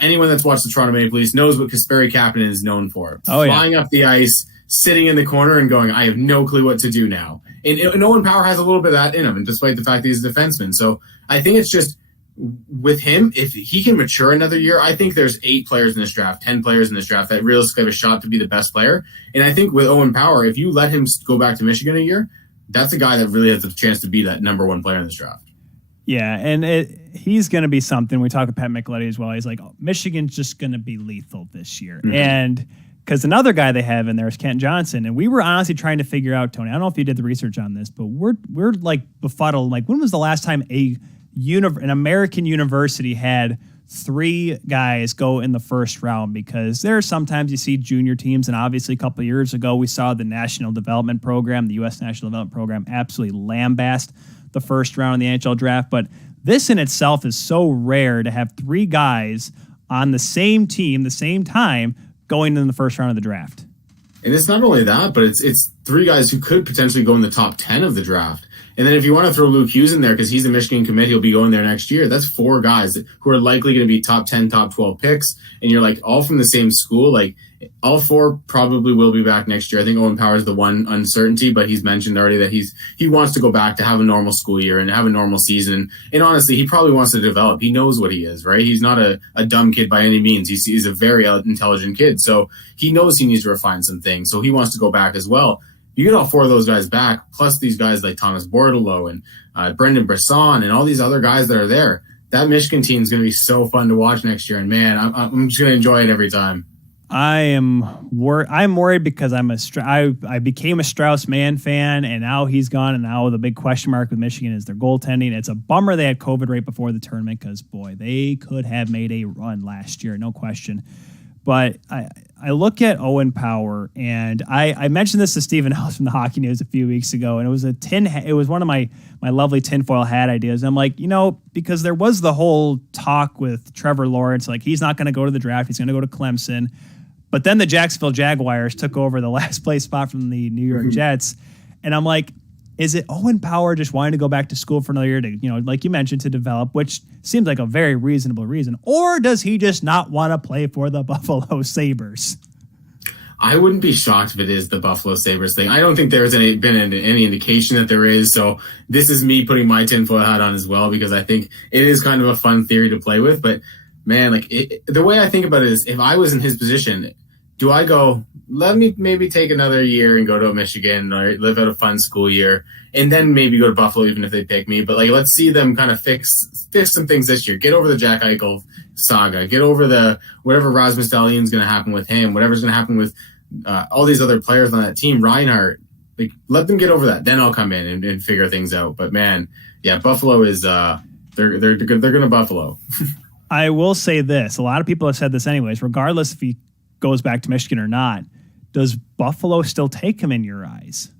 anyone that's watched the Toronto Maple Leafs knows what Kasperi Kapanen is known for. Flying up the ice, sitting in the corner and going, I have no clue what to do now. And Owen Power has a little bit of that in him, and despite the fact that he's a defenseman. So I think it's just with him, if he can mature another year, I think there's 8 players in this draft, 10 players in this draft that realistically have a shot to be the best player. And I think with Owen Power, if you let him go back to Michigan a year, that's a guy that really has a chance to be that number one player in this draft. Yeah, and he's going to be something. We talk with Pat Micheletti as well. He's like, Michigan's just going to be lethal this year. Mm-hmm. And because another guy they have in there is Kent Johnson. And we were honestly trying to figure out, Tony, I don't know if you did the research on this, but we're like befuddled. Like, when was the last time an American university had 3 guys go in the first round? Because there are sometimes you see junior teams, and obviously a couple of years ago we saw the National Development Program, the U.S. National Development Program, absolutely lambast the first round in the NHL draft. But this in itself is so rare to have 3 guys on the same team, the same time, going in the first round of the draft. And it's not only that, but it's 3 guys who could potentially go in the top 10 of the draft. And then if you want to throw Luke Hughes in there, because he's a Michigan commit, he'll be going there next year. That's 4 guys who are likely going to be top 10, top 12 picks. And you're like, all from the same school. Like, all 4 probably will be back next year. I think Owen Power is the one uncertainty, but he's mentioned already that he wants to go back to have a normal school year and have a normal season. And honestly, he probably wants to develop. He knows what he is, right? He's not a dumb kid by any means. He's a very intelligent kid. So he knows he needs to refine some things. So he wants to go back as well. You get all 4 of those guys back, plus these guys like Thomas Bordelot and Brendan Brisson and all these other guys that are there. That Michigan team is going to be so fun to watch next year. And man, I'm just going to enjoy it every time. I'm worried because I became a Strauss Mann fan, and now he's gone, and now the big question mark with Michigan is their goaltending. It's a bummer they had COVID right before the tournament because, boy, they could have made a run last year, no question. But I look at Owen Power, and I mentioned this to Stephen Ellis from the Hockey News a few weeks ago, and it was one of my lovely tinfoil hat ideas. And I'm like, because there was the whole talk with Trevor Lawrence, like he's not going to go to the draft, he's going to go to Clemson. But then the Jacksonville Jaguars took over the last place spot from the New York Jets. And I'm like, is it Owen Power just wanting to go back to school for another year to, like you mentioned, to develop, which seems like a very reasonable reason? Or does he just not want to play for the Buffalo Sabres? I wouldn't be shocked if it is the Buffalo Sabres thing. I don't think there's been any indication that there is. So this is me putting my tinfoil hat on as well, because I think it is kind of a fun theory to play with. But man, the way I think about it is, if I was in his position, do I go, let me maybe take another year and go to Michigan or live out a fun school year and then maybe go to Buffalo even if they pick me? But let's see them kind of fix some things this year. Get over the Jack Eichel saga. Get over the whatever Rasmus Dahlin's going to happen with him, whatever's going to happen with all these other players on that team, Reinhart. Let them get over that. Then I'll come in and figure things out. But man, yeah, Buffalo is they're going to Buffalo. I will say this. A lot of people have said this anyways, regardless if he goes back to Michigan or not. Does Buffalo still take him in your eyes?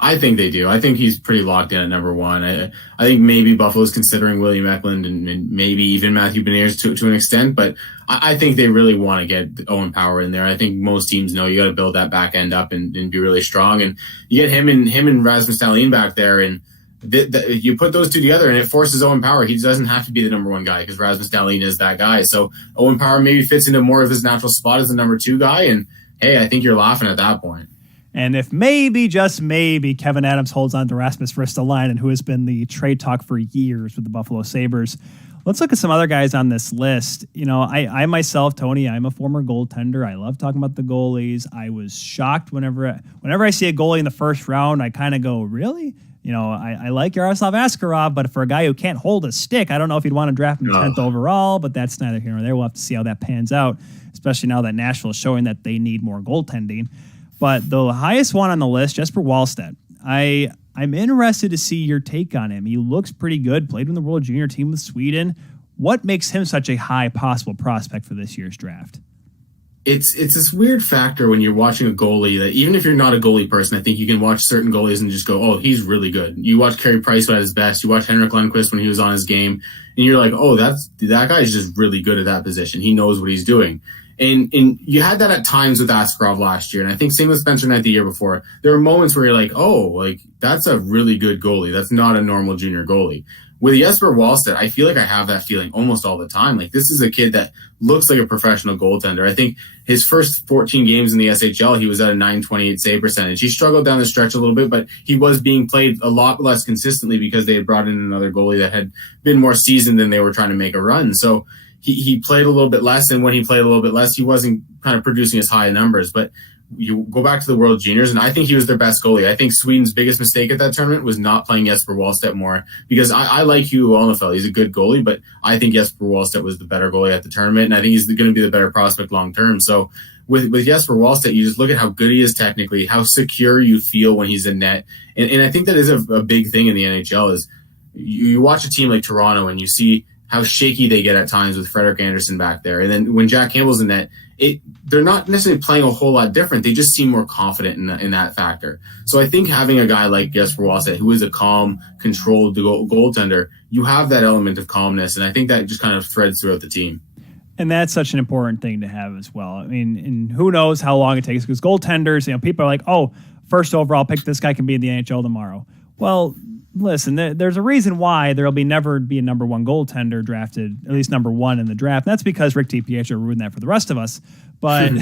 I think they do. I think he's pretty locked in at number one. I think maybe Buffalo's considering William Eklund and maybe even Matthew Beniers to an extent, but I think they really want to get Owen Power in there. I think most teams know you got to build that back end up and be really strong. And you get him and Rasmus Dahlin back there, and you put those two together, and it forces Owen Power. He doesn't have to be the number one guy because Rasmus Dahlin is that guy. So Owen Power maybe fits into more of his natural spot as the number two guy, and hey, I think you're laughing at that point. And if maybe, just maybe, Kevin Adams holds on to Rasmus Ristolainen, who has been the trade talk for years with the Buffalo Sabres, let's look at some other guys on this list. I myself, Tony, I'm a former goaltender. I love talking about the goalies. I was shocked whenever I see a goalie in the first round, I kind of go, really? I like Yaroslav Askarov, but for a guy who can't hold a stick, I don't know if you'd want to draft him 10th overall, but that's neither here nor there. We'll have to see how that pans out, especially now that Nashville is showing that they need more goaltending. But the highest one on the list, Jesper Wallstedt. I'm interested to see your take on him. He looks pretty good, played in the World Junior team with Sweden. What makes him such a high possible prospect for this year's draft? It's this weird factor when you're watching a goalie that even if you're not a goalie person, I think you can watch certain goalies and just go, oh, he's really good. You watch Carey Price at his best. You watch Henrik Lundqvist when he was on his game, and you're like, oh, that guy is just really good at that position. He knows what he's doing. And you had that at times with Askarov last year, and I think same with Spencer Knight the year before. There were moments where you're like, oh, that's a really good goalie. That's not a normal junior goalie. With Jesper Wallstedt, I feel like I have that feeling almost all the time. This is a kid that looks like a professional goaltender. I think his first 14 games in the SHL, he was at a .928 save percentage. He struggled down the stretch a little bit, but he was being played a lot less consistently because they had brought in another goalie that had been more seasoned than they were trying to make a run. So he played a little bit less, and when he played a little bit less, he wasn't kind of producing as high numbers. But you go back to the World Juniors, and I think he was their best goalie. I think Sweden's biggest mistake at that tournament was not playing Jesper Wallstedt more, because I like Hugo Alnefeld. He's a good goalie, but I think Jesper Wallstedt was the better goalie at the tournament, and I think he's going to be the better prospect long term. So with Jesper Wallstedt, you just look at how good he is technically, how secure you feel when he's in net. And I think that is a big thing in the NHL is you watch a team like Toronto and you see how shaky they get at times with Frederik Andersen back there. And then when Jack Campbell's in net, they're not necessarily playing a whole lot different. They just seem more confident in that factor. So I think having a guy like Jesper Wallstedt, who is a calm, controlled goaltender, you have that element of calmness. And I think that just kind of threads throughout the team. And that's such an important thing to have as well. I mean, and who knows how long it takes, because goaltenders, people are like, oh, first overall pick, this guy can be in the NHL tomorrow. Well, listen, there's a reason why there'll never be a number one goaltender drafted, at least number one in the draft. And that's because Rick DiPietro ruined that for the rest of us. But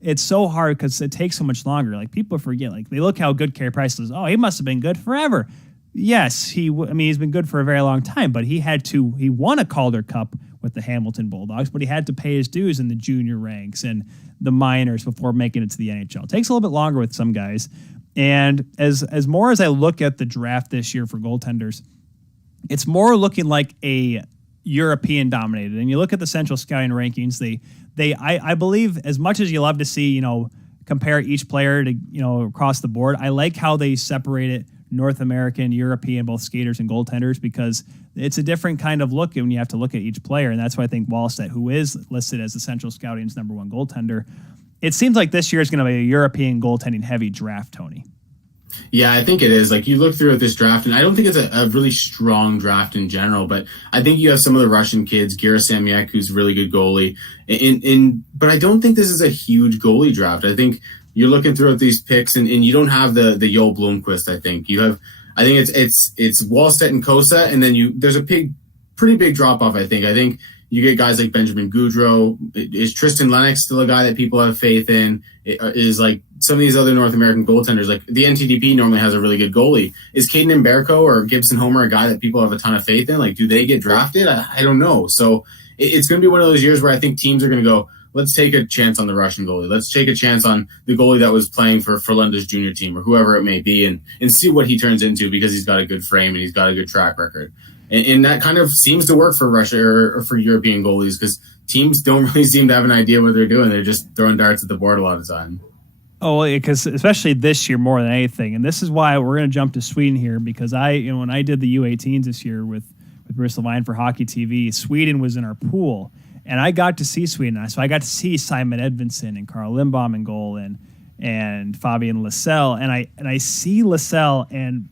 it's so hard because it takes so much longer. People forget, they look how good Carey Price is. Oh, he must have been good forever. Yes, he's been good for a very long time, but he won a Calder Cup with the Hamilton Bulldogs, but he had to pay his dues in the junior ranks and the minors before making it to the NHL. It takes a little bit longer with some guys. And as more as I look at the draft this year for goaltenders, it's more looking like a European dominated. And you look at the Central Scouting rankings, I believe, as much as you love to see, compare each player to, across the board, I like how they separate it North American, European, both skaters and goaltenders, because it's a different kind of look when you have to look at each player. And that's why I think Wallstedt, who is listed as the Central Scouting's number one goaltender, it seems like this year is going to be a European goaltending heavy draft, Tony. Yeah, I think it is. Like, you look through at this draft, and I don't think it's a really strong draft in general, but I think you have some of the Russian kids, Gerasimyak, who's a really good goalie, but I don't think this is a huge goalie draft. I think you're looking through at these picks, and you don't have the Joel Blomqvist. I think it's Wallstedt and Kosa, and then there's a pretty big drop off. I think you get guys like Benjamin Goudreau. Is Tristan Lennox still a guy that people have faith in? Is like some of these other North American goaltenders, like the NTDP normally has a really good goalie. Is Caden Mberko or Gibson Homer a guy that people have a ton of faith in? Like, do they get drafted? I don't know. So it's going to be one of those years where I think teams are going to go, let's take a chance on the Russian goalie. Let's take a chance on the goalie that was playing for Lenda's junior team or whoever it may be, and see what he turns into, because he's got a good frame and he's got a good track record. And that kind of seems to work for Russia or for European goalies, because teams don't really seem to have an idea what they're doing. They're just throwing darts at the board a lot of the time. Oh, because especially this year more than anything. And this is why we're going to jump to Sweden here, because when I did the U18s this year with Bruce Levine for Hockey TV, Sweden was in our pool. And I got to see Sweden. So I got to see Simon Edvinsson and Carl Lindbaum in goal and Fabian Lascelles. And I see Lascelles, and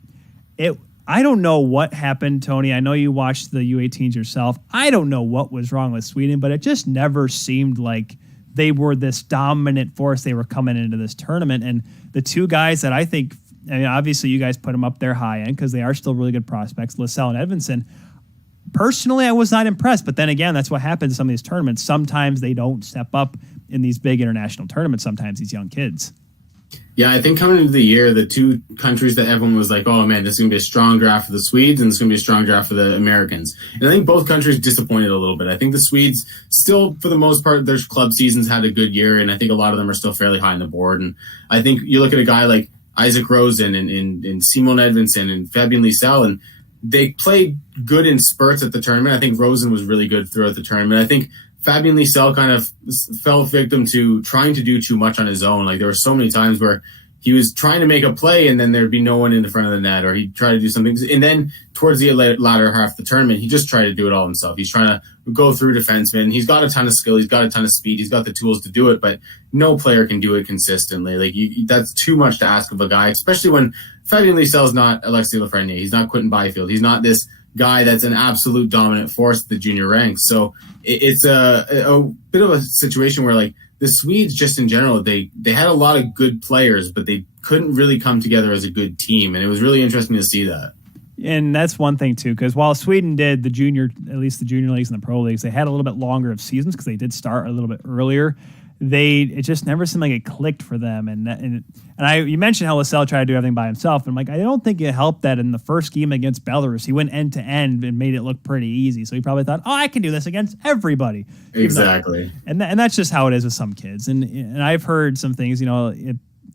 I don't know what happened, Tony. I know you watched the U18s yourself. I don't know what was wrong with Sweden, but it just never seemed like they were this dominant force. They were coming into this tournament. And the two guys that I think, obviously you guys put them up there high end because they are still really good prospects, Lascelles and Edvinsson. Personally, I was not impressed. But then again, that's what happens in some of these tournaments. Sometimes they don't step up in these big international tournaments, sometimes these young kids. Yeah, I think coming into the year, the two countries that everyone was like, oh man, this is going to be a strong draft for the Swedes and this is going to be a strong draft for the Americans. And I think both countries disappointed a little bit. I think the Swedes still, for the most part, their club seasons had a good year, and I think a lot of them are still fairly high on the board. And I think you look at a guy like Isaac Rosen and Simon Edvinsson and Fabian Lascelles, and they played good in spurts at the tournament. I think Rosen was really good throughout the tournament. I think Fabian Lascelles kind of fell victim to trying to do too much on his own. Like, there were so many times where he was trying to make a play and then there'd be no one in the front of the net, or he'd try to do something. And then towards the latter half of the tournament, he just tried to do it all himself. He's trying to go through defensemen. He's got a ton of skill. He's got a ton of speed. He's got the tools to do it, but no player can do it consistently. Like, that's too much to ask of a guy, especially when Fabian Lascelles is not Alexis Lafreniere. He's not Quentin Byfield. He's not this guy that's an absolute dominant force at the junior ranks. So it's a bit of a situation where, like, the Swedes just in general, they had a lot of good players, but they couldn't really come together as a good team. And it was really interesting to see that. And that's one thing too, because while Sweden did at least the junior leagues and the pro leagues, they had a little bit longer of seasons because they did start a little bit earlier. It just never seemed like it clicked for them. You mentioned how Lascelles tried to do everything by himself. And I'm like, I don't think it helped that in the first game against Belarus, he went end to end and made it look pretty easy. So he probably thought, oh, I can do this against everybody. Exactly. And that's just how it is with some kids. And I've heard some things,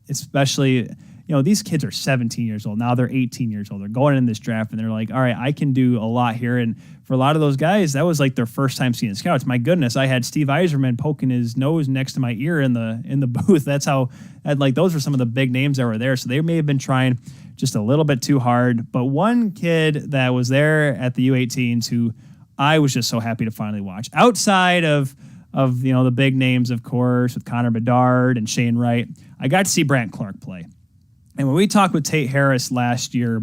especially, these kids are 17 years old. Now they're 18 years old. They're going in this draft and they're like, all right, I can do a lot here. And for a lot of those guys, that was like their first time seeing scouts. My goodness, I had Steve Yzerman poking his nose next to my ear in the booth. That's how, those were some of the big names that were there. So they may have been trying just a little bit too hard. But one kid that was there at the U18s who I was just so happy to finally watch, outside of the big names, of course, with Connor Bedard and Shane Wright, I got to see Brant Clark play. And when we talked with Tate Harris last year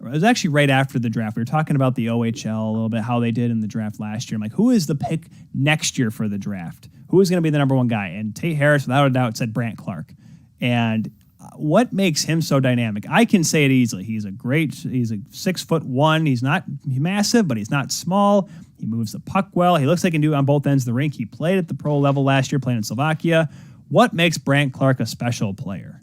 it was actually right after the draft. We were talking about the OHL a little bit, how they did in the draft last year. I'm like, who is the pick next year for the draft? Who is going to be the number one guy? And Tate Harris, without a doubt, said Brant Clark. And what makes him so dynamic? I can say it easily. He's a 6'1". He's not massive, but he's not small. He moves the puck well. He looks like he can do it on both ends of the rink. He played at the pro level last year, playing in Slovakia. What makes Brant Clark a special player?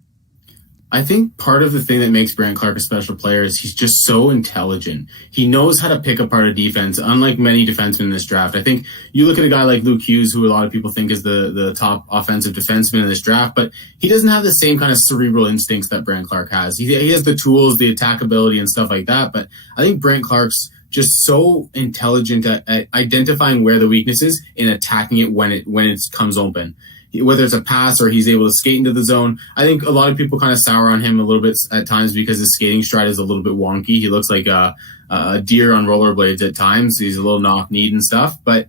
I think part of the thing that makes Brant Clark a special player is he's just so intelligent. He knows how to pick apart a defense, unlike many defensemen in this draft. I think you look at a guy like Luke Hughes, who a lot of people think is the top offensive defenseman in this draft, but he doesn't have the same kind of cerebral instincts that Brant Clark has. He has the tools, the attackability and stuff like that, but I think Brant Clark's just so intelligent at identifying where the weakness is and attacking it when it comes open. whether it's a pass or he's able to skate into the zone. I think a lot of people kind of sour on him a little bit at times because his skating stride is a little bit wonky. He looks like a deer on rollerblades at times. He's a little knock-kneed and stuff, but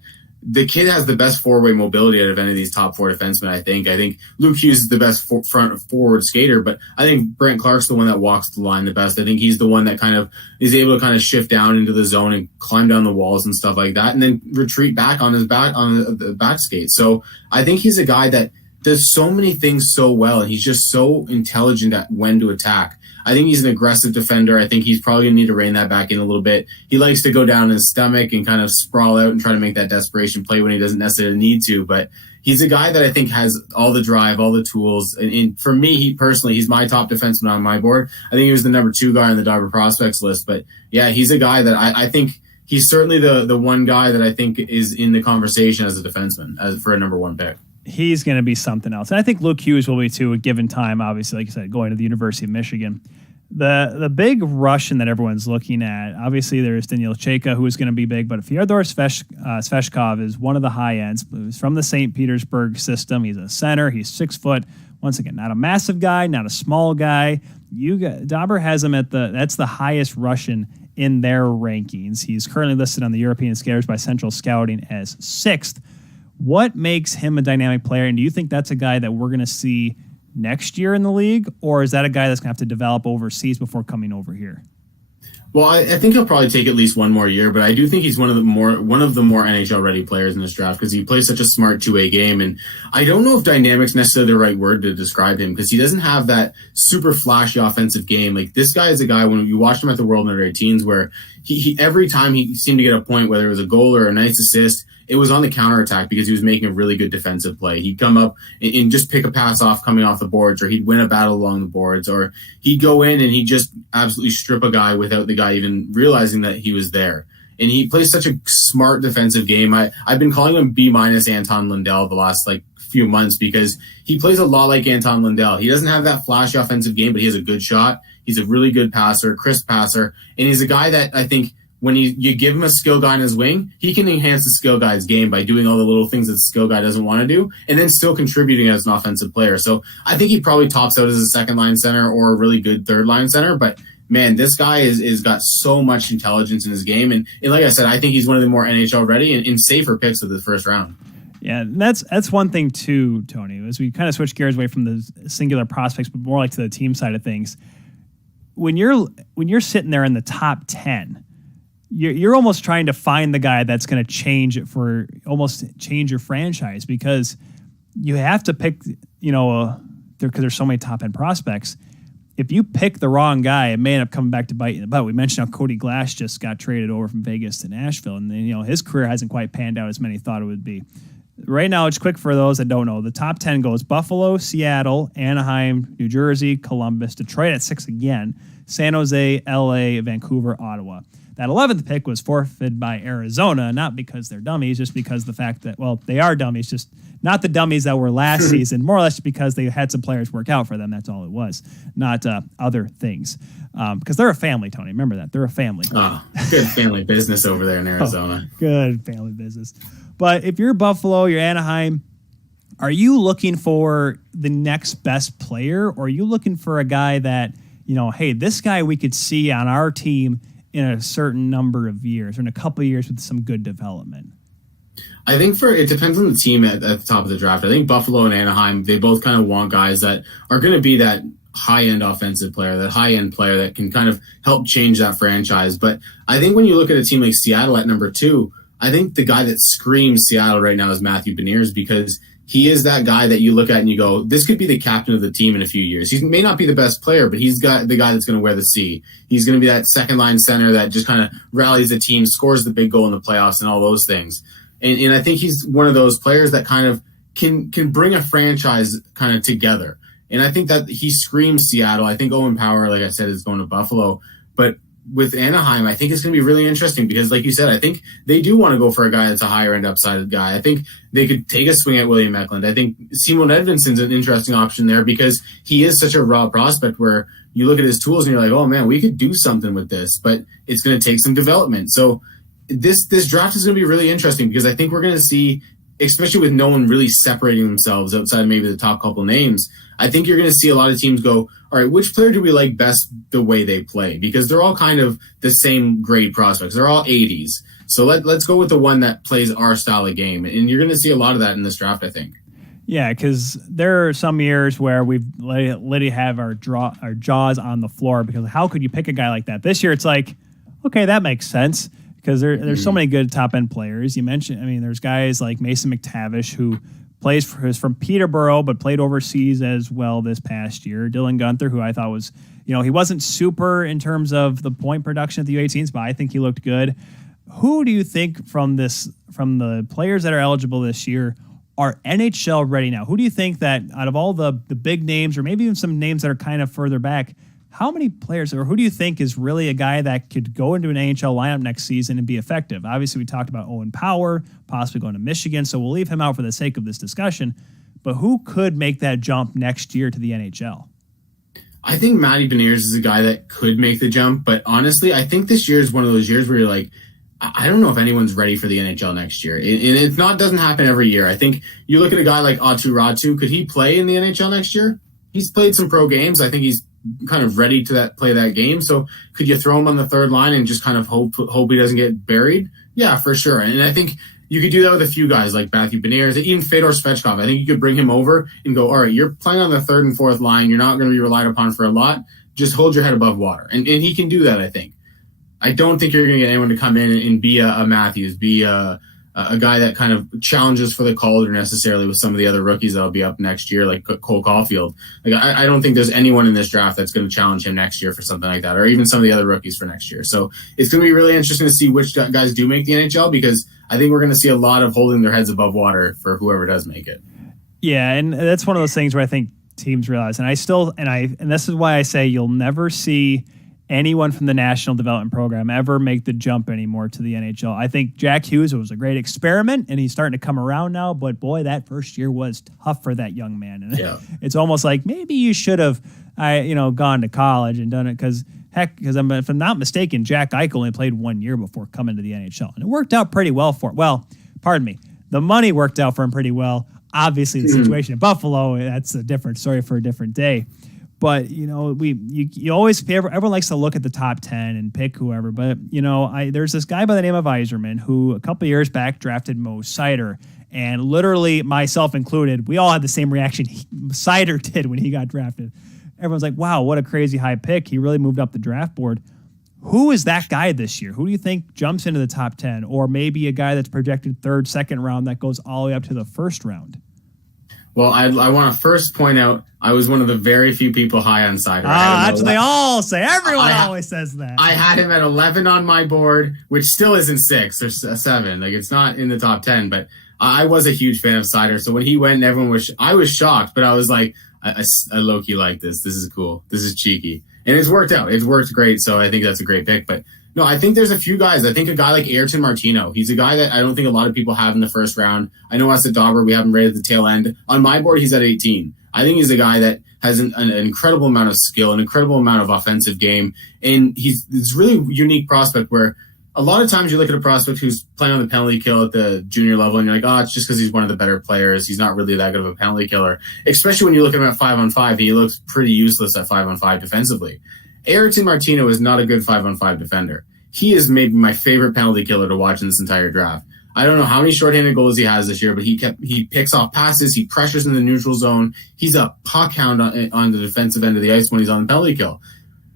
the kid has the best four-way mobility out of any of these top four defensemen, I think. I think Luke Hughes is the best front forward skater, but I think Brent Clark's the one that walks the line the best. I think he's the one that kind of is able to kind of shift down into the zone and climb down the walls and stuff like that, and then retreat back on his back on the back skate. So I think he's a guy that does so many things so well, and he's just so intelligent at when to attack. I think he's an aggressive defender. I think he's probably going to need to rein that back in a little bit. He likes to go down in his stomach and kind of sprawl out and try to make that desperation play when he doesn't necessarily need to. But he's a guy that I think has all the drive, all the tools. And for me, he's my top defenseman on my board. I think he was the number 2 guy on the Dobber prospects list. But yeah, he's a guy that I think he's certainly the one guy that I think is in the conversation as a defenseman for a number 1 pick. He's going to be something else. And I think Luke Hughes will be too, given time, obviously, like you said, going to the University of Michigan. The big Russian that everyone's looking at, obviously there's Daniil Chayka, who is going to be big, but Fyodor Sveshkov is one of the high ends. He's from the St. Petersburg system. He's a center. He's 6 foot. Once again, not a massive guy, not a small guy. Dobber has him that's the highest Russian in their rankings. He's currently listed on the European Skaters by Central Scouting as 6th. What makes him a dynamic player, and do you think that's a guy that we're going to see next year in the league, or is that a guy that's going to have to develop overseas before coming over here? Well, I think he'll probably take at least one more year, but I do think he's one of the more NHL ready players in this draft because he plays such a smart two-way game. And I don't know if dynamic's necessarily the right word to describe him because he doesn't have that super flashy offensive game. Like this guy is a guy when you watched him at the World Under 18s where he every time he seemed to get a point, whether it was a goal or a nice assist, it was on the counterattack because he was making a really good defensive play. He'd come up and just pick a pass off coming off the boards, or he'd win a battle along the boards, or he'd go in and he'd just absolutely strip a guy without the guy even realizing that he was there. And he plays such a smart defensive game. I've been calling him B- Anton Lundell the last few months because he plays a lot like Anton Lundell. He doesn't have that flashy offensive game, but he has a good shot. He's a really good passer, crisp passer, and he's a guy that I think when you give him a skill guy in his wing, he can enhance the skill guy's game by doing all the little things that the skill guy doesn't want to do and then still contributing as an offensive player. So I think he probably tops out as a second-line center or a really good third-line center. But, man, this guy is got so much intelligence in his game. And like I said, I think he's one of the more NHL-ready and safer picks of the first round. Yeah, that's one thing, too, Tony, as we kind of switch gears away from the singular prospects, but more like to the team side of things. When you're sitting there in the top 10, you're almost trying to find the guy that's going to change your franchise because you have to pick, because there's so many top end prospects. If you pick the wrong guy, it may end up coming back to bite you in the butt. We mentioned how Cody Glass just got traded over from Vegas to Nashville, and his career hasn't quite panned out as many thought it would be. Right now, it's quick for those that don't know. The top 10 goes Buffalo, Seattle, Anaheim, New Jersey, Columbus, Detroit at 6 again, San Jose, LA, Vancouver, Ottawa. That 11th pick was forfeited by Arizona, not because they're dummies, just because the fact that, they are dummies, just not the dummies that were last season, more or less because they had some players work out for them. That's all it was, not other things. Because they're a family, Tony. Remember that. They're a family. Oh, good family business over there in Arizona. Good family business. But if you're Buffalo, you're Anaheim, are you looking for the next best player, or are you looking for a guy that, hey, this guy we could see on our team in a certain number of years or in a couple of years with some good development? I think it depends on the team at the top of the draft. I think Buffalo and Anaheim, they both kind of want guys that are going to be that high-end offensive player, that high-end player that can kind of help change that franchise. But I think when you look at a team like Seattle at number 2, I think the guy that screams Seattle right now is Matthew Beniers because he is that guy that you look at and you go, this could be the captain of the team in a few years. He may not be the best player, but he's got the guy that's going to wear the C. He's going to be that second-line center that just kind of rallies the team, scores the big goal in the playoffs and all those things. And I think he's one of those players that kind of can bring a franchise kind of together. And I think that he screams Seattle. I think Owen Power, like I said, is going to Buffalo. But with Anaheim, I think it's going to be really interesting because, like you said, I think they do want to go for a guy that's a higher-end upside guy. I think they could take a swing at William Eklund. I think Simon Edvinsson's an interesting option there because he is such a raw prospect where you look at his tools and you're like, oh, man, we could do something with this, but it's going to take some development. So this draft is going to be really interesting because I think we're going to see especially with no one really separating themselves outside of maybe the top couple names, I think you're going to see a lot of teams go, all right, which player do we like best the way they play? Because they're all kind of the same grade prospects. They're all 80s. So let's go with the one that plays our style of game. And you're going to see a lot of that in this draft, I think. Yeah, because there are some years where we've literally have our jaws on the floor because how could you pick a guy like that? This year it's like, okay, that makes sense because there's so many good top-end players. You mentioned, I mean, there's guys like Mason McTavish who is from Peterborough but played overseas as well this past year. Dylan Gunther, who I thought was, he wasn't super in terms of the point production at the U18s, but I think he looked good. Who do you think from the players that are eligible this year are NHL ready now? Who do you think that out of all the big names or maybe even some names that are kind of further back, how many players or who do you think is really a guy that could go into an NHL lineup next season and be effective? Obviously, we talked about Owen Power, possibly going to Michigan, so we'll leave him out for the sake of this discussion. But who could make that jump next year to the NHL? I think Matty Beniers is a guy that could make the jump, but honestly, I think this year is one of those years where you're like, I don't know if anyone's ready for the NHL next year. And doesn't happen every year. I think you look at a guy like Aatu Ratu. Could he play in the NHL next year? He's played some pro games. I think he's kind of ready to play that game. So could you throw him on the third line and just kind of hope he doesn't get buried? Yeah, for sure. And I think you could do that with a few guys like Matthew Beniers, even Fedor Svechkov. I think you could bring him over and go, all right, you're playing on the third and fourth line. You're not going to be relied upon for a lot. Just hold your head above water. And he can do that, I think. I don't think you're going to get anyone to come in and be a Matthews, be a guy that kind of challenges for the Calder necessarily with some of the other rookies that'll be up next year, like Cole Caulfield. Like I don't think there's anyone in this draft that's going to challenge him next year for something like that, or even some of the other rookies for next year. So it's going to be really interesting to see which guys do make the NHL, because I think we're going to see a lot of holding their heads above water for whoever does make it. Yeah, and that's one of those things where I think teams realize, and this is why I say you'll never see anyone from the National Development Program ever make the jump anymore to the NHL. I think Jack Hughes was a great experiment, and he's starting to come around now, but boy, that first year was tough for that young man. And yeah. It's almost like maybe you should have gone to college and done it because if I'm not mistaken, Jack Eichel only played 1 year before coming to the NHL, and it worked out pretty well for him. Well, pardon me, the money worked out for him pretty well. Obviously, the situation in Buffalo, that's a different story for a different day. But, you always, everyone likes to look at the top 10 and pick whoever. But, there's this guy by the name of Yzerman who a couple of years back drafted Mo Seider. And literally, myself included, we all had the same reaction Seider did when he got drafted. Everyone's like, wow, what a crazy high pick. He really moved up the draft board. Who is that guy this year? Who do you think jumps into the top 10? Or maybe a guy that's projected third, second round that goes all the way up to the first round? Well, I want to first point out I was one of the very few people high on Seider. That's what they all say. Everyone always says that. I had him at 11 on my board, which still isn't 6 or 7. Like, it's not in the top 10, but I was a huge fan of Seider. So when he went, I was shocked, but I was like, I low-key like this. This is cool. This is cheeky. And it's worked out. It's worked great. So I think that's a great pick. But no, I think there's a few guys. I think a guy like Ayrton Martino, he's a guy that I don't think a lot of people have in the first round. I know us at Dauber, we have him right at the tail end. On my board, he's at 18. I think he's a guy that has an incredible amount of skill, an incredible amount of offensive game. And he's this really unique prospect where a lot of times you look at a prospect who's playing on the penalty kill at the junior level and you're like, oh, it's just because he's one of the better players. He's not really that good of a penalty killer, especially when you look at him at 5-on-5. He looks pretty useless at 5-on-5 defensively. Ayrton Martino is not a good 5-on-5 defender. He is maybe my favorite penalty killer to watch in this entire draft. I don't know how many shorthanded goals he has this year, but he picks off passes, he pressures in the neutral zone. He's a puck hound on the defensive end of the ice when he's on the penalty kill.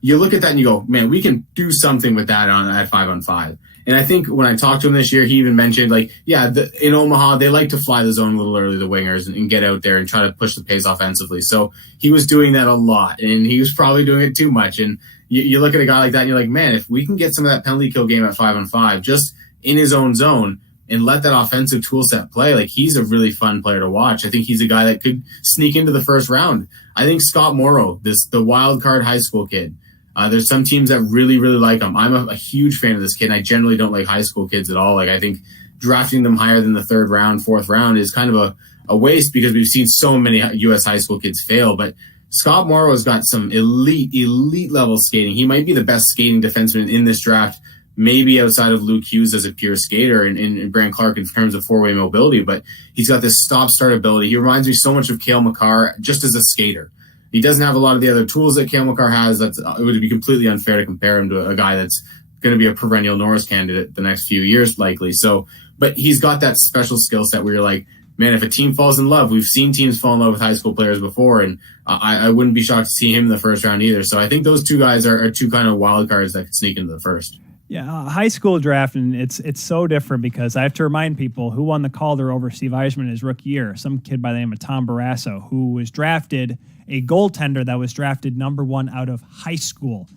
You look at that and you go, man, we can do something with that at 5-on-5. And I think when I talked to him this year, he even mentioned, in Omaha, they like to fly the zone a little early, the wingers, and get out there and try to push the pace offensively. So he was doing that a lot, and he was probably doing it too much. And you look at a guy like that, and you're like, man, if we can get some of that penalty kill game at 5-on-5, just in his own zone, and let that offensive tool set play, he's a really fun player to watch. I think he's a guy that could sneak into the first round. I think Scott Morrow, the wild card high school kid, there's some teams that really, really like him. I'm a huge fan of this kid, and I generally don't like high school kids at all. I think drafting them higher than the third round, fourth round is kind of a waste because we've seen so many U.S. high school kids fail. But Scott Morrow has got some elite level skating. He might be the best skating defenseman in this draft, maybe outside of Luke Hughes as a pure skater and Brand Clark in terms of four-way mobility, but he's got this stop-start ability. He reminds me so much of Cale Makar just as a skater. He doesn't have a lot of the other tools that Cale Makar has. It would be completely unfair to compare him to a guy that's going to be a perennial Norris candidate the next few years, likely. So, but he's got that special skill set where you're like, man, if a team falls in love, we've seen teams fall in love with high school players before, and I wouldn't be shocked to see him in the first round either. So I think those two guys are two kind of wild cards that could sneak into the first. Yeah, high school draft, and it's so different because I have to remind people who won the Calder over Steve Yzerman his rookie year. Some kid by the name of Tom Barrasso, who was drafted, a goaltender that was drafted number 1 out of high school.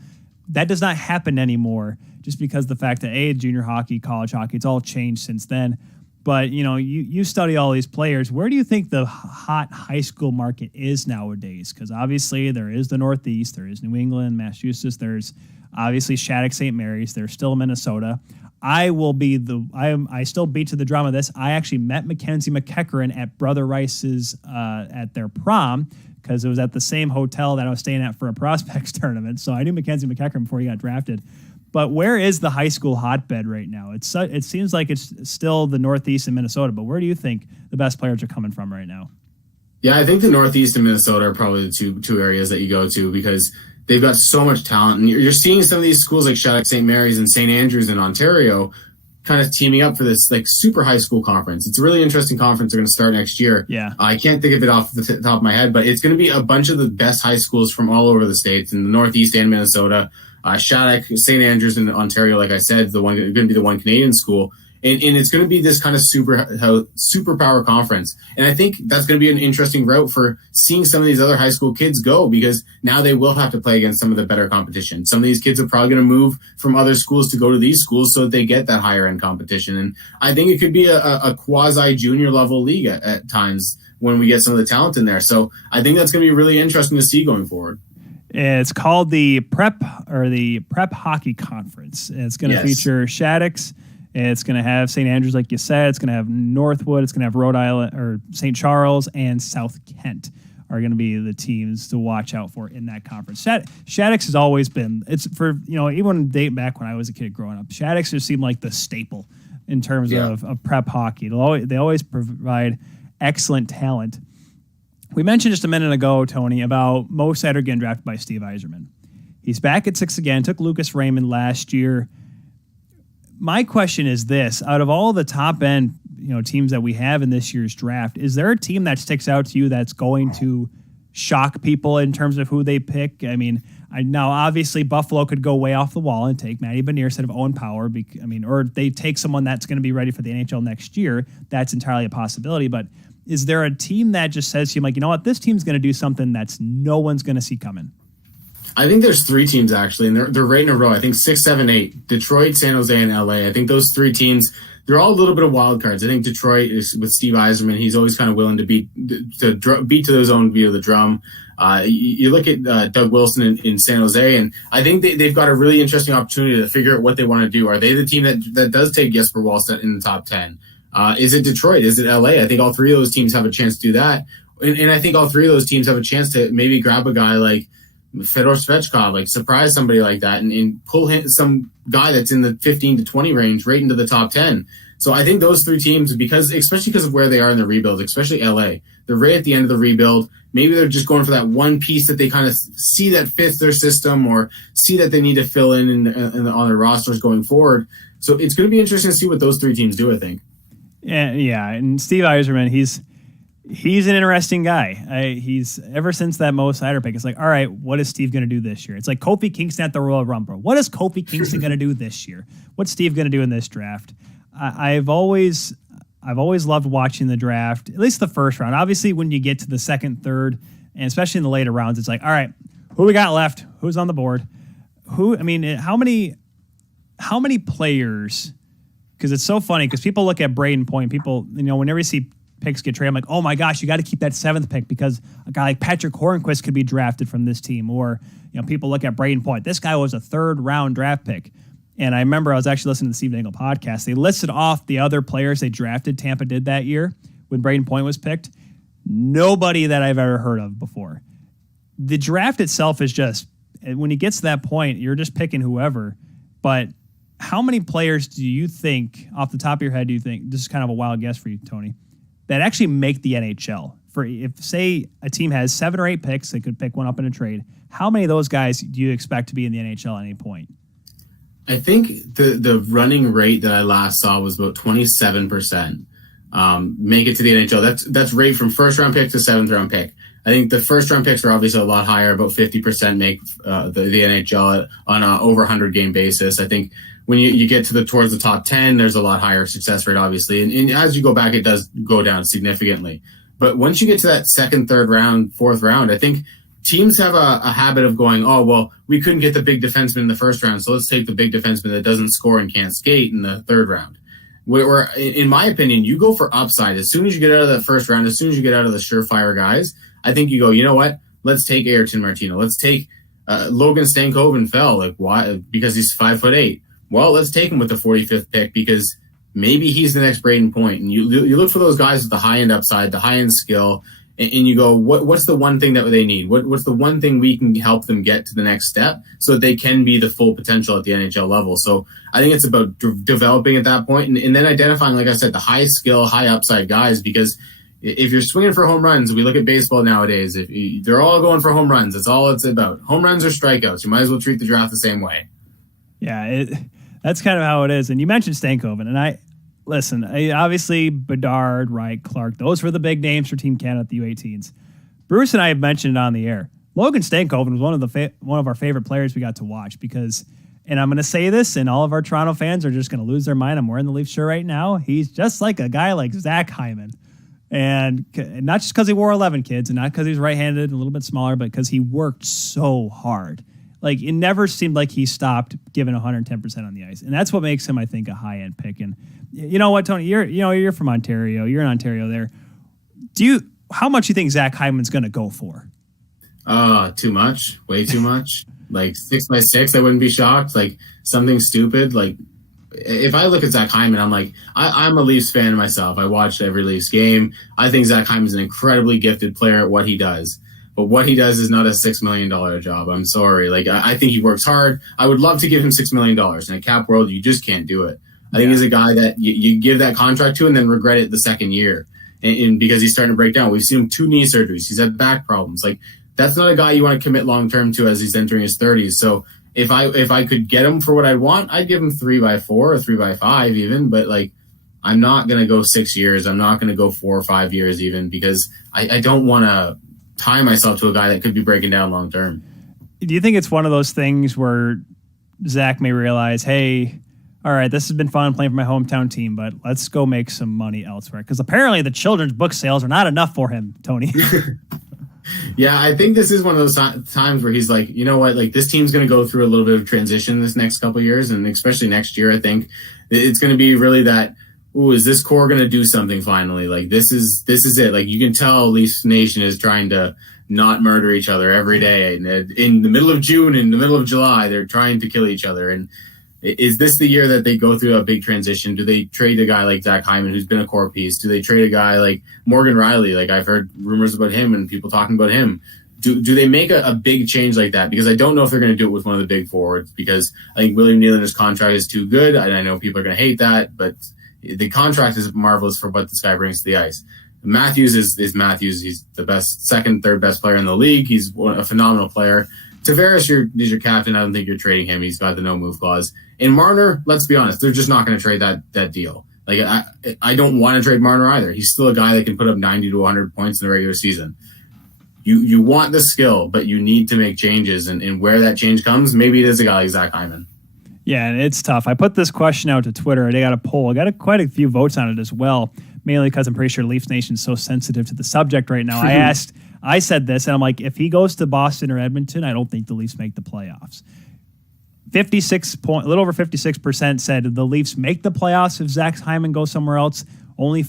That does not happen anymore just because the fact that, junior hockey, college hockey, it's all changed since then. But, you study all these players. Where do you think the hot high school market is nowadays? Because obviously there is the Northeast, there is New England, Massachusetts, there's obviously Shattuck, St. Mary's, there's still Minnesota. I still beat to the drum of this. I actually met Mackenzie McEachern at Brother Rice's at their prom because it was at the same hotel that I was staying at for a prospects tournament. So I knew Mackenzie McEachern before he got drafted. But where is the high school hotbed right now? It seems like it's still the Northeast and Minnesota, but where do you think the best players are coming from right now? Yeah, I think the Northeast and Minnesota are probably the two areas that you go to because they've got so much talent. And you're seeing some of these schools like Shattuck, St. Mary's, and St. Andrews in Ontario kind of teaming up for this like super high school conference. It's a really interesting conference. They're going to start next year. Yeah. I can't think of it off the top of my head, but it's going to be a bunch of the best high schools from all over the states in the Northeast and Minnesota. Shattuck, St. Andrews in Ontario, like I said, going to be the one Canadian school. And it's going to be this kind of super power conference. And I think that's going to be an interesting route for seeing some of these other high school kids go because now they will have to play against some of the better competition. Some of these kids are probably going to move from other schools to go to these schools so that they get that higher end competition. And I think it could be a quasi junior level league at times when we get some of the talent in there. So I think that's going to be really interesting to see going forward. It's called the Prep Hockey Conference. It's going to feature Shattuck's. It's going to have St. Andrews, like you said. It's going to have Northwood. It's going to have Rhode Island or St. Charles and South Kent are going to be the teams to watch out for in that conference. Shattuck's has always been, it's for, even dating back when I was a kid growing up, Shattuck's just seemed like the staple in terms of prep hockey. They always provide excellent talent. We mentioned just a minute ago, Tony, about Mo Seider getting drafted by Steve Yzerman. He's back at 6 again, took Lucas Raymond last year. My question is this: out of all the top end, teams that we have in this year's draft, is there a team that sticks out to you that's going to shock people in terms of who they pick? I mean, now obviously Buffalo could go way off the wall and take Matty Benier instead of Owen Power. Or they take someone that's going to be ready for the NHL next year. That's entirely a possibility. But is there a team that just says to you, like, you know what, this team's going to do something that's no one's going to see coming? I think there's 3 teams actually, and they're right in a row. I think 6, 7, 8. Detroit, San Jose, and LA. I think those 3 teams, they're all a little bit of wild cards. I think Detroit is with Steve Yzerman. He's always kind of willing to beat to his own beat of the drum. You look at Doug Wilson in San Jose, and I think they've got a really interesting opportunity to figure out what they want to do. Are they the team that does take Jesper Wallstedt in the top 10? Is it Detroit? Is it LA? I think all 3 of those teams have a chance to do that. And I think all 3 of those teams have a chance to maybe grab a guy like Fedor Svechkov, like surprise somebody like that and pull some guy that's in the 15 to 20 range right into the top 10. So I think those 3 teams, especially because of where they are in the rebuild, especially LA, they're right at the end of the rebuild. Maybe they're just going for that one piece that they kind of see that fits their system or see that they need to fill in on their rosters going forward. So it's going to be interesting to see what those 3 teams do, I think. Yeah. And Steve Yzerman, he's an interesting guy. He's ever since that Mo Seider pick, it's like, all right, what is Steve going to do this year? It's like Kofi Kingston at the Royal Rumble. What is Kofi Kingston going to do this year? What's Steve going to do in this draft? I've always loved watching the draft, at least the first round. Obviously, when you get to the second, third, and especially in the later rounds, it's like, all right, who we got left? Who's on the board? How many players? Because it's so funny because people look at Braden Point. People, whenever you see picks get traded, I'm like, oh my gosh, you got to keep that 7th pick because a guy like Patrick Hornquist could be drafted from this team. Or, people look at Braden Point. This guy was a 3rd round draft pick. And I remember I was actually listening to the Steve Dangle podcast. They listed off the other players they drafted. Tampa did that year when Braden Point was picked. Nobody that I've ever heard of before. The draft itself is just, when he gets to that point, you're just picking whoever. But how many players do you think, off the top of your head, do you think, this is kind of a wild guess for you, Tony, that actually make the NHL? For if, say, a team has 7 or 8 picks, they could pick one up in a trade. How many of those guys do you expect to be in the NHL at any point? I think the running rate that I last saw was about 27%. Make it to the NHL. That's rate from first round pick to 7th round pick. I think the first round picks are obviously a lot higher. About 50% make the NHL on a over 100 game basis. I think when you get to towards the top 10, there's a lot higher success rate, obviously. And as you go back, it does go down significantly. But once you get to that 2nd, 3rd round, 4th round, I think teams have a habit of going, oh, well, we couldn't get the big defenseman in the 1st round, so let's take the big defenseman that doesn't score and can't skate in the 3rd round. Where, in my opinion, you go for upside. As soon as you get out of that 1st round, as soon as you get out of the surefire guys, I think you go, you know what? Let's take Ayrton Martino. Let's take Logan Stankoven fell. Like, why? Because he's 5'8". Well, let's take him with the 45th pick because maybe he's the next Braden Point. And you look for those guys with the high-end upside, the high-end skill, and you go, what's the one thing that they need? What's the one thing we can help them get to the next step so that they can be the full potential at the NHL level? So I think it's about developing at that point and then identifying, like I said, the high skill, high upside guys, because if you're swinging for home runs, we look at baseball nowadays, they're all going for home runs. That's all it's about. Home runs or strikeouts. You might as well treat the draft the same way. Yeah, that's kind of how it is. And you mentioned Stankoven, and listen, obviously Bedard, Wright, Clark, those were the big names for Team Canada at the U18s. Bruce and I have mentioned it on the air. Logan Stankoven was one of our favorite players we got to watch because, and I'm going to say this, and all of our Toronto fans are just going to lose their mind. I'm wearing the Leafs shirt right now. He's just like a guy like Zach Hyman. And not just because he wore 11 kids and not because he was right-handed and a little bit smaller, but because he worked so hard. Like, it never seemed like he stopped giving 110% on the ice. And that's what makes him, I think, a high-end pick. And you know what, Tony? You're from Ontario. You're in Ontario there. How much do you think Zach Hyman's going to go for? Too much. Way too much. Like 6x6, I wouldn't be shocked. Like something stupid. Like if I look at Zach Hyman, I'm like, I'm a Leafs fan myself. I watched every Leafs game. I think Zach Hyman's an incredibly gifted player at what he does. But what he does is not a $6 million job. I'm sorry. Like, I think he works hard. I would love to give him $6 million. In a cap world, you just can't do it. I think he's a guy that you give that contract to and then regret it the second year. And because he's starting to break down. We've seen him 2 knee surgeries. He's had back problems. Like, that's not a guy you want to commit long-term to as he's entering his 30s. So if I could get him for what I want, I'd give him 3x4 or 3x5 even. But, like, I'm not going to go 6 years. I'm not going to go 4 or 5 years even because I don't want to tie myself to a guy that could be breaking down long term. Do you think it's one of those things where Zach may realize, hey, all right, this has been fun playing for my hometown team, but let's go make some money elsewhere? Because apparently the children's book sales are not enough for him, Tony. Yeah, I think this is one of those times where he's like, you know what, like this team's going to go through a little bit of transition this next couple of years, and especially next year, I think it's going to be really that, ooh, is this core going to do something finally? Like this is it. Like you can tell Leafs Nation is trying to not murder each other every day. And in the middle of June, in the middle of July, they're trying to kill each other. And is this the year that they go through a big transition? Do they trade a guy like Zach Hyman, who's been a core piece? Do they trade a guy like Morgan Riley? Like I've heard rumors about him and people talking about him. Do they make a big change like that? Because I don't know if they're going to do it with one of the big forwards because I think William Nylander's contract is too good. I know people are going to hate that, but the contract is marvelous for what this guy brings to the ice. Matthews is Matthews. He's the best, second, third best player in the league. He's a phenomenal player. Tavares, he's your captain. I don't think you're trading him. He's got the no move clause. And Marner, let's be honest, they're just not going to trade that deal. Like I don't want to trade Marner either. He's still a guy that can put up 90 to 100 points in the regular season. You want the skill, but you need to make changes. And where that change comes, maybe it is a guy like Zach Hyman. Yeah, and it's tough. I put this question out to Twitter. They got a poll. I got quite a few votes on it as well, mainly because I'm pretty sure Leafs Nation's so sensitive to the subject right now. I said this, and I'm like, if he goes to Boston or Edmonton, I don't think the Leafs make the playoffs. A little over 56% said the Leafs make the playoffs if Zach Hyman goes somewhere else. Only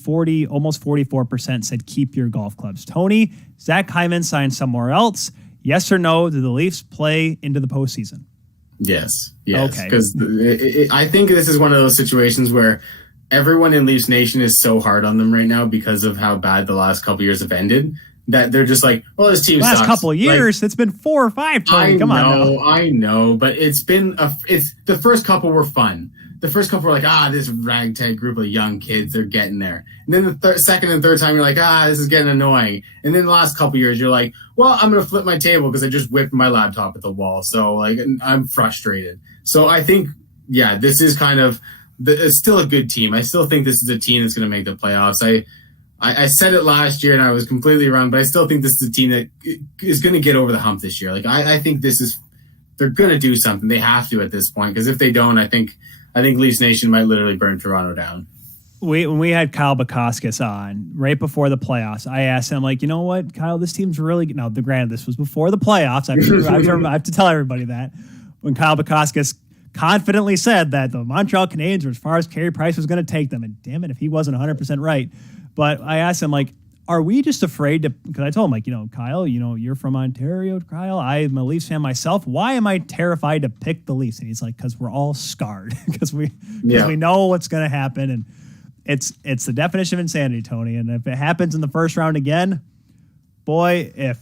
almost 44% said keep your golf clubs. Tony, Zach Hyman signed somewhere else. Yes or no? Do the Leafs play into the postseason? Yes. Okay. Because I think this is one of those situations where everyone in Leafs Nation is so hard on them right now because of how bad the last couple years have ended that they're just like, well, this team last sucks. couple of years, it's been 4 or 5. Tony, come on now. I know, but it's the first couple were fun. The first couple were like, this ragtag group of young kids, they're getting there. And then the second and third time, you're like, this is getting annoying. And then the last couple of years, you're like, well, I'm going to flip my table because I just whipped my laptop at the wall. So like, I'm frustrated. So I think, this is kind of it's still a good team. I still think this is a team that's going to make the playoffs. I said it last year and I was completely wrong, but I still think this is a team that is going to get over the hump this year. Like I think they're going to do something. They have to at this point, because if they don't, I think Leafs Nation might literally burn Toronto down. When we had Kyle Bukauskas on right before the playoffs, I asked him, like, you know what, Kyle, this team's really good. Now, granted, this was before the playoffs. I have to tell everybody that. When Kyle Bukauskas confidently said that the Montreal Canadiens were as far as Carey Price was going to take them, and damn it if he wasn't 100% right. But I asked him, like, are we just afraid to, because I told him, like, Kyle, you're from Ontario, Kyle. I'm a Leafs fan myself. Why am I terrified to pick the Leafs? And he's like, because we're all scarred, because we know what's going to happen. And it's the definition of insanity, Tony. And if it happens in the first round again, boy,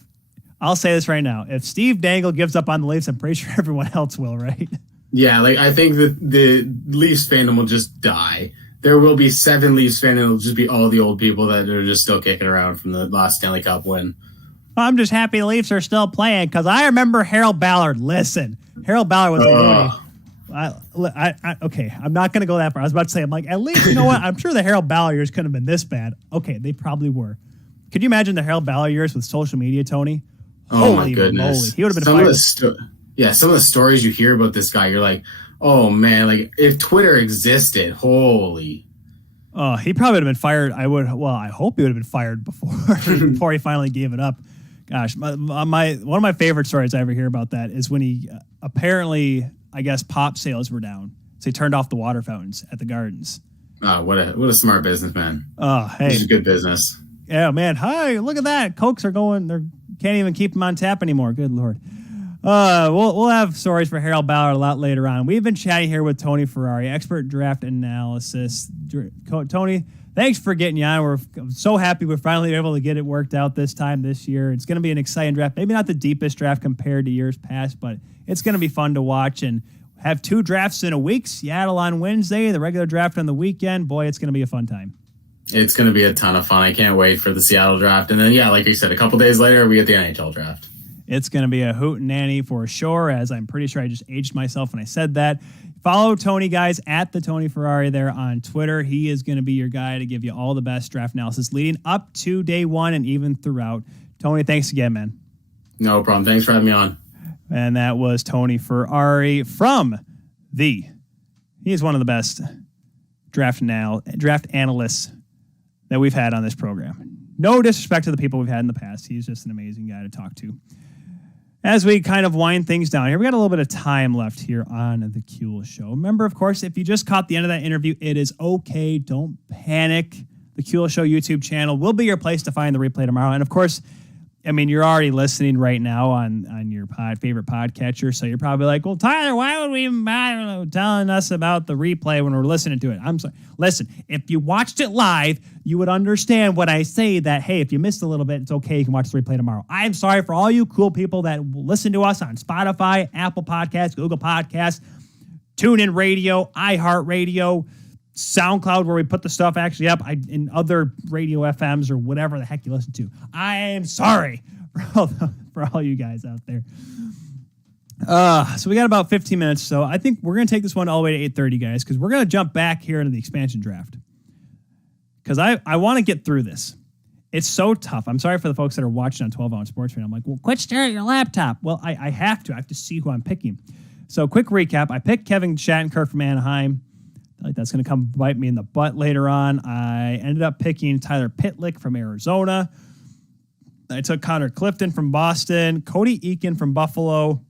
I'll say this right now, if Steve Dangle gives up on the Leafs, I'm pretty sure everyone else will, right? Yeah, like I think that the Leafs fandom will just die. There will be 7 Leafs fans, and it'll just be all the old people that are just still kicking around from the last Stanley Cup win. I'm just happy the Leafs are still playing, because I remember Harold Ballard. Listen, Harold Ballard was a Looney. Okay, I'm not going to go that far. I was about to say, I'm like, at least, you know what? I'm sure the Harold Ballard years couldn't have been this bad. Okay, they probably were. Could you imagine the Harold Ballard years with social media, Tony? Oh, my goodness. Moly. He would have been fired. Some of the stories you hear about this guy, you're like, oh, man, like, if Twitter existed, holy. He probably would have been fired. I hope he would have been fired before he finally gave it up. Gosh, one of my favorite stories I ever hear about that is when he apparently, I guess, pop sales were down. So he turned off the water fountains at the Gardens. What a smart businessman. Hey. This is good business. Yeah, man. Hi, look at that. Cokes are going, can't even keep them on tap anymore. Good Lord. We'll have stories for Harold Ballard a lot later on. We've been chatting here with Tony Ferrari, expert draft analysis. Tony, thanks for getting you on. We're so happy we're finally able to get it worked out this year. It's going to be an exciting draft. Maybe not the deepest draft compared to years past, but it's going to be fun to watch and have 2 drafts in a week. Seattle on Wednesday, the regular draft on the weekend. Boy, it's going to be a fun time. It's going to be a ton of fun. I can't wait for the Seattle draft. And then, like you said, a couple days later, we get the NHL draft. It's going to be a hoot and nanny for sure, as I'm pretty sure I just aged myself when I said that. Follow Tony, guys, at the Tony Ferrari there on Twitter. He is going to be your guy to give you all the best draft analysis leading up to day one and even throughout. Tony, thanks again, man. No problem. Thanks for having me on. And that was Tony Ferrari from he is one of the best draft analysts that we've had on this program. No disrespect to the people we've had in the past. He's just an amazing guy to talk to. As we kind of wind things down here, we got a little bit of time left here on the Kuehl Show. Remember, of course, if you just caught the end of that interview, it is okay. Don't panic. The Kuehl Show YouTube channel will be your place to find the replay tomorrow. And, of course, I mean, you're already listening right now on your favorite podcatcher, so you're probably like, well, Tyler, why would we even bother telling us about the replay when we're listening to it? I'm sorry. Listen, if you watched it live, you would understand when I say that, hey, if you missed a little bit, it's okay. You can watch the replay tomorrow. I'm sorry for all you cool people that listen to us on Spotify, Apple Podcasts, Google Podcasts, TuneIn Radio, iHeartRadio, SoundCloud, where we put the stuff actually up, in other radio FMs or whatever the heck you listen to. I am sorry for all you guys out there. So we got about 15 minutes. So I think we're going to take this one all the way to 8:30, guys, because we're going to jump back here into the expansion draft. Because I want to get through this. It's so tough. I'm sorry for the folks that are watching on 12-Ounce Sports Radio. I'm like, well, quit staring at your laptop. Well, I have to. I have to see who I'm picking. So quick recap. I picked Kevin Shattenkirk from Anaheim. Like that's going to come bite me in the butt later on. I ended up picking Tyler Pitlick from Arizona. I took Connor Clifton from Boston, Cody Eakin from Buffalo,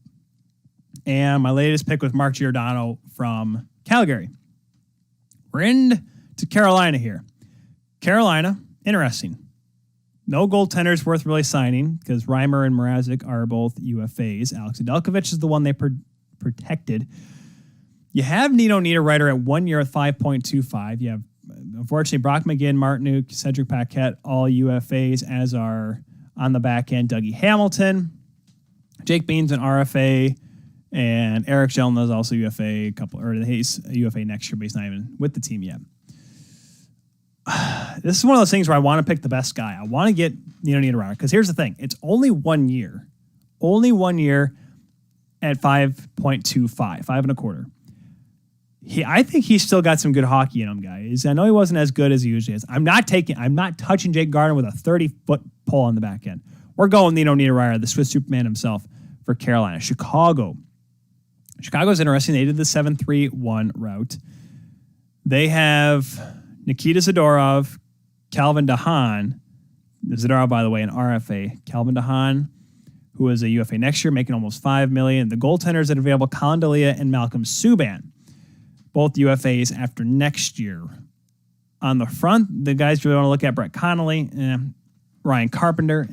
and my latest pick was Mark Giordano from Calgary. We're into Carolina here. Carolina, interesting. No goaltenders worth really signing because Reimer and Mrazek are both UFAs. Alex Nedeljkovic is the one they protected. You have Nino Niederreiter at 1 year at 5.25. You have, unfortunately, Brock McGinn, Martinuk, Cedric Paquette, all UFAs, as are On the back end, Dougie Hamilton, Jake Bean's an RFA, and Eric Jelena is also UFA. He's a UFA next year, but he's not even with the team yet. This is one of those things where I want to pick the best guy. I want to get Nino Niederreiter because here's the thing: it's only 1 year, at 5.25, 5.25. I think he's still got some good hockey in him, guys. I know he wasn't as good as he usually is. I'm not touching Jake Gardiner with a 30-foot pole on the back end. We're going Nino Niederreiter, the Swiss Superman himself, for Carolina. Chicago's interesting. They did the 7-3-1 route. They have Nikita Zadorov, Calvin DeHaan. Zadorov, by the way, an RFA. Calvin DeHaan, who is a UFA next year, making almost $5 million. The goaltenders that are available, Colin Delia and Malcolm Subban, both UFAs after next year. On the front, the guys really want to look at Brett Connolly, Ryan Carpenter,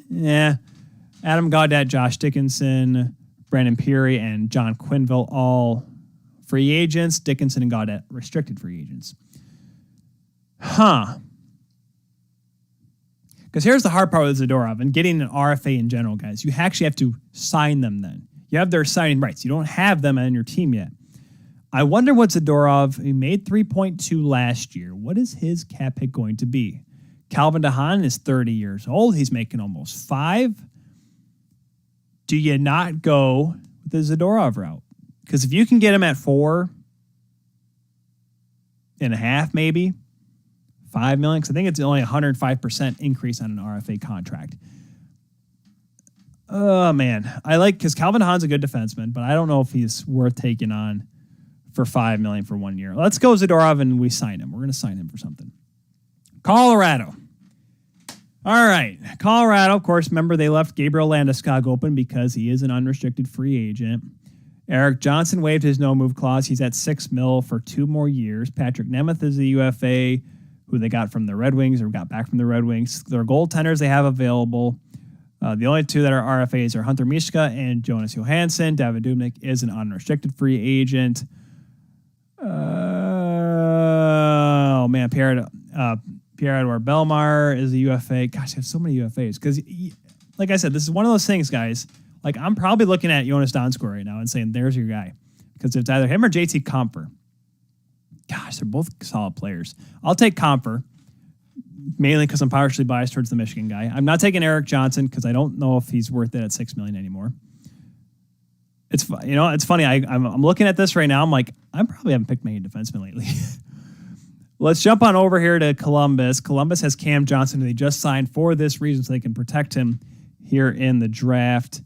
Adam Gaudette, Josh Dickinson, Brandon Peary, and John Quinville, all free agents. Dickinson and Gaudette, restricted free agents. Because here's the hard part with Zadorov and getting an RFA in general, guys. You actually have to sign them then. You have their signing rights. You don't have them on your team yet. I wonder what Zadorov, he made 3.2 last year. What is his cap hit going to be? Calvin DeHaan is 30 years old. He's making almost 5. Do you not go with the Zadorov route? Because if you can get him at 4.5, maybe $5 million, because I think it's only 105% increase on an RFA contract. Oh man, because Calvin DeHaan's a good defenseman, but I don't know if he's worth taking on for $5 million for 1 year. Let's go Zadorov and we sign him. We're going to sign him for something. Colorado. All right. Colorado, of course, remember they left Gabriel Landeskog open because he is an unrestricted free agent. Eric Johnson waived his no-move clause. He's at $6 million for 2 more years. Patrick Nemeth is the UFA who they got from the Red Wings or got back from the Red Wings. Their goaltenders they have available. The only 2 that are RFAs are Hunter Mishka and Jonas Johansson. David Dubnyk is an unrestricted free agent. Pierre-Edouard Bellemare is a UFA. Gosh, I have so many UFAs. Because, like I said, this is one of those things, guys. Like, I'm probably looking at Jonas Donskoy right now and saying, there's your guy. Because it's either him or JT Compher. Gosh, they're both solid players. I'll take Compher, mainly because I'm partially biased towards the Michigan guy. I'm not taking Eric Johnson because I don't know if he's worth it at $6 million anymore. It's funny. I'm looking at this right now. I'm like, I probably haven't picked many defensemen lately. Let's jump on over here to Columbus. Columbus has Cam Johnson, who they just signed for this reason, so they can protect him here in the draft.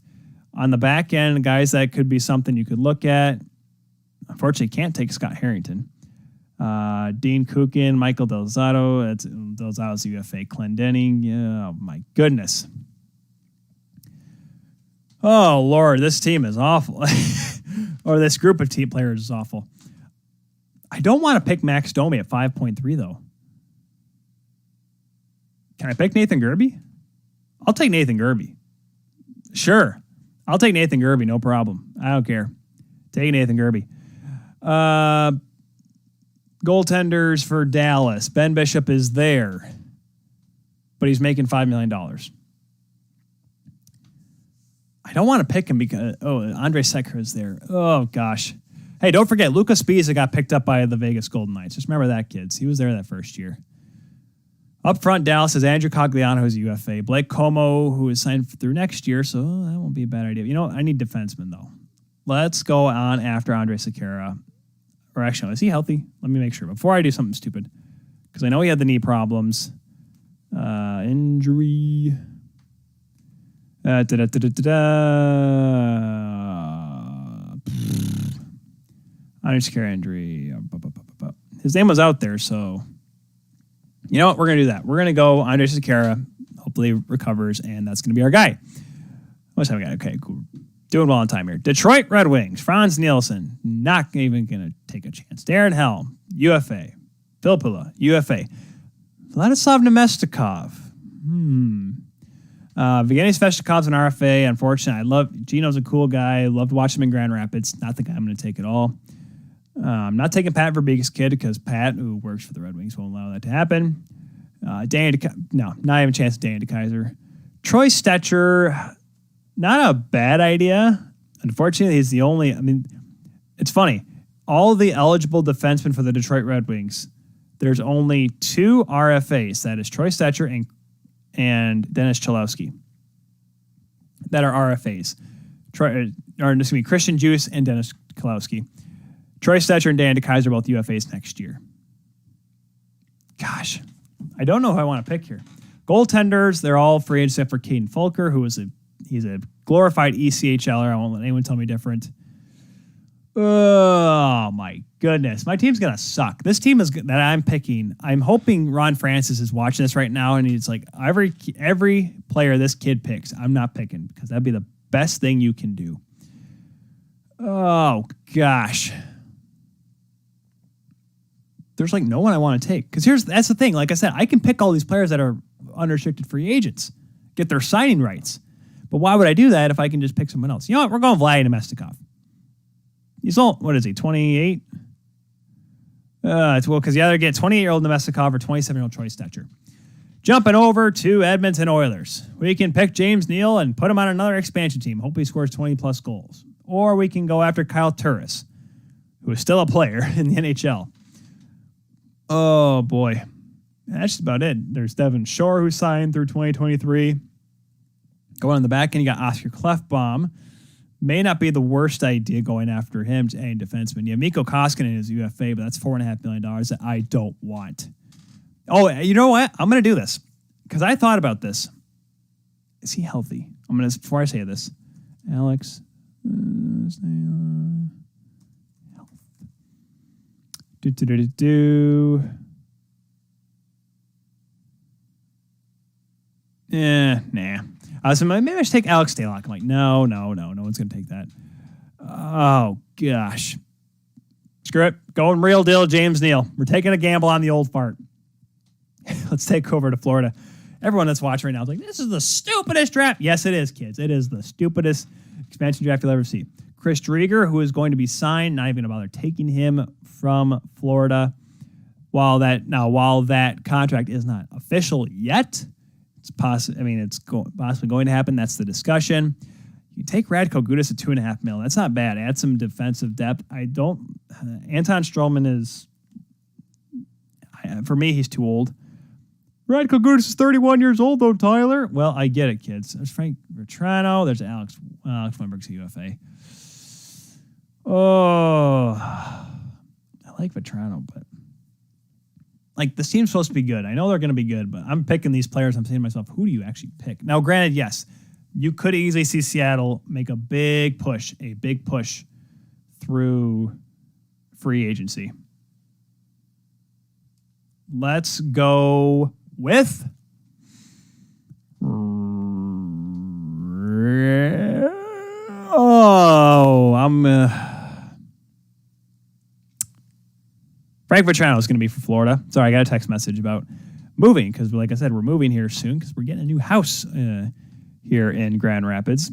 On the back end, guys, that could be something you could look at. Unfortunately, can't take Scott Harrington. Dean Kukin, Michael Delzato. Delzato's UFA. Clendenning. Yeah, oh, my goodness. Oh, Lord, this team is awful. Or this group of team players is awful. I don't want to pick Max Domi at 5.3, though. Can I pick Nathan Gerbe? I'll take Nathan Gerbe. Sure. I'll take Nathan Gerbe, no problem. I don't care. Take Nathan Gerbe. Goaltenders for Dallas. Ben Bishop is there, but he's making $5 million. I don't want to pick him because, Andre Sekera is there. Oh, gosh. Hey, don't forget, Lucas Spiza got picked up by the Vegas Golden Knights. Just remember that, kids. He was there that first year. Up front, Dallas is Andrew Cogliano, who's a UFA. Blake Como, who is signed through next year, so that won't be a bad idea. You know what? I need defensemen, though. Let's go on after Andre Sekera. Or actually, is he healthy? Let me make sure. Before I do something stupid. Because I know he had the knee problems. Injury. Andre Sekera injury. His name was out there, so you know what? We're going to do that. We're going to go Andre Sekera. Hopefully recovers, and that's going to be our guy. What's that guy? Okay, cool. Doing well on time here. Detroit Red Wings. Franz Nielsen. Not even going to take a chance. Darren Helm. UFA. Phil Pula. UFA. Vladislav Nemestikov. Evgeny Sveshnikov's an RFA. Unfortunately, Gino's a cool guy. I loved watching him in Grand Rapids. Not the guy I'm going to take at all. I'm not taking Pat Verbeek's kid because Pat, who works for the Red Wings, won't allow that to happen. Not even a chance of Danny DeKaiser. Troy Stetcher, not a bad idea. Unfortunately, he's the only. I mean, it's funny. All the eligible defensemen for the Detroit Red Wings, there's only 2 RFAs. That is Troy Stetcher and Dennis Cholowski. That are RFAs. Christian Juice and Dennis Cholowski. Troy Stetcher and Dan DeKaiser are both UFAs next year. Gosh, I don't know who I want to pick here. Goaltenders, they're all free agents except for Caden Fulker, he's a glorified ECHLer. I won't let anyone tell me different. Oh my goodness, my team's gonna suck. This team that I'm picking. I'm hoping Ron Francis is watching this right now, and he's like, every player this kid picks, I'm not picking because that'd be the best thing you can do. Oh gosh. There's like no one I want to take. Because that's the thing. Like I said, I can pick all these players that are unrestricted free agents, get their signing rights. But why would I do that if I can just pick someone else? You know what? We're going Vladdy Nemestikov. He's old. What is he, 28? It's because you either get 28-year-old Nemestikov or 27-year-old Troy Stetcher. Jumping over to Edmonton Oilers. We can pick James Neal and put him on another expansion team. Hope he scores 20-plus goals. Or we can go after Kyle Turris, who is still a player in the NHL. Oh, boy. That's just about it. There's Devin Shore, who signed through 2023. Going on the back end, you got Oscar Klefbom. May not be the worst idea going after him to any defenseman. Yeah, Mikko Koskinen is UFA, but that's $4.5 million that I don't want. Oh, you know what? I'm going to do this because I thought about this. Is he healthy? Before I say this, Alex. Nah. So maybe I should take Alex Stalock. I'm like, no one's going to take that. Oh, gosh. Screw it. Going real deal, James Neal. We're taking a gamble on the old fart. Let's take over to Florida. Everyone that's watching right now is like, this is the stupidest draft. Yes, it is, kids. It is the stupidest expansion draft you'll ever see. Chris Drieger, who is going to be signed, not even going to bother taking him from Florida. While that contract is not official yet, it's possibly going to happen. That's the discussion. You take Radko Gudas at $2.5 million. That's not bad. Add some defensive depth. Anton Stroman is, for me, he's too old. Radko Gudas is 31 years old, though, Tyler. Well, I get it, kids. There's Frank Vetrano. There's Alex Weinberg's UFA. Oh, I like Vetrano, but like this team's supposed to be good. I know they're going to be good, but I'm picking these players. I'm saying to myself, who do you actually pick? Now, granted, yes, you could easily see Seattle make a big push through free agency. Let's go with Frank Vetrano is going to be for Florida. Sorry, I got a text message about moving because, like I said, we're moving here soon because we're getting a new house here in Grand Rapids.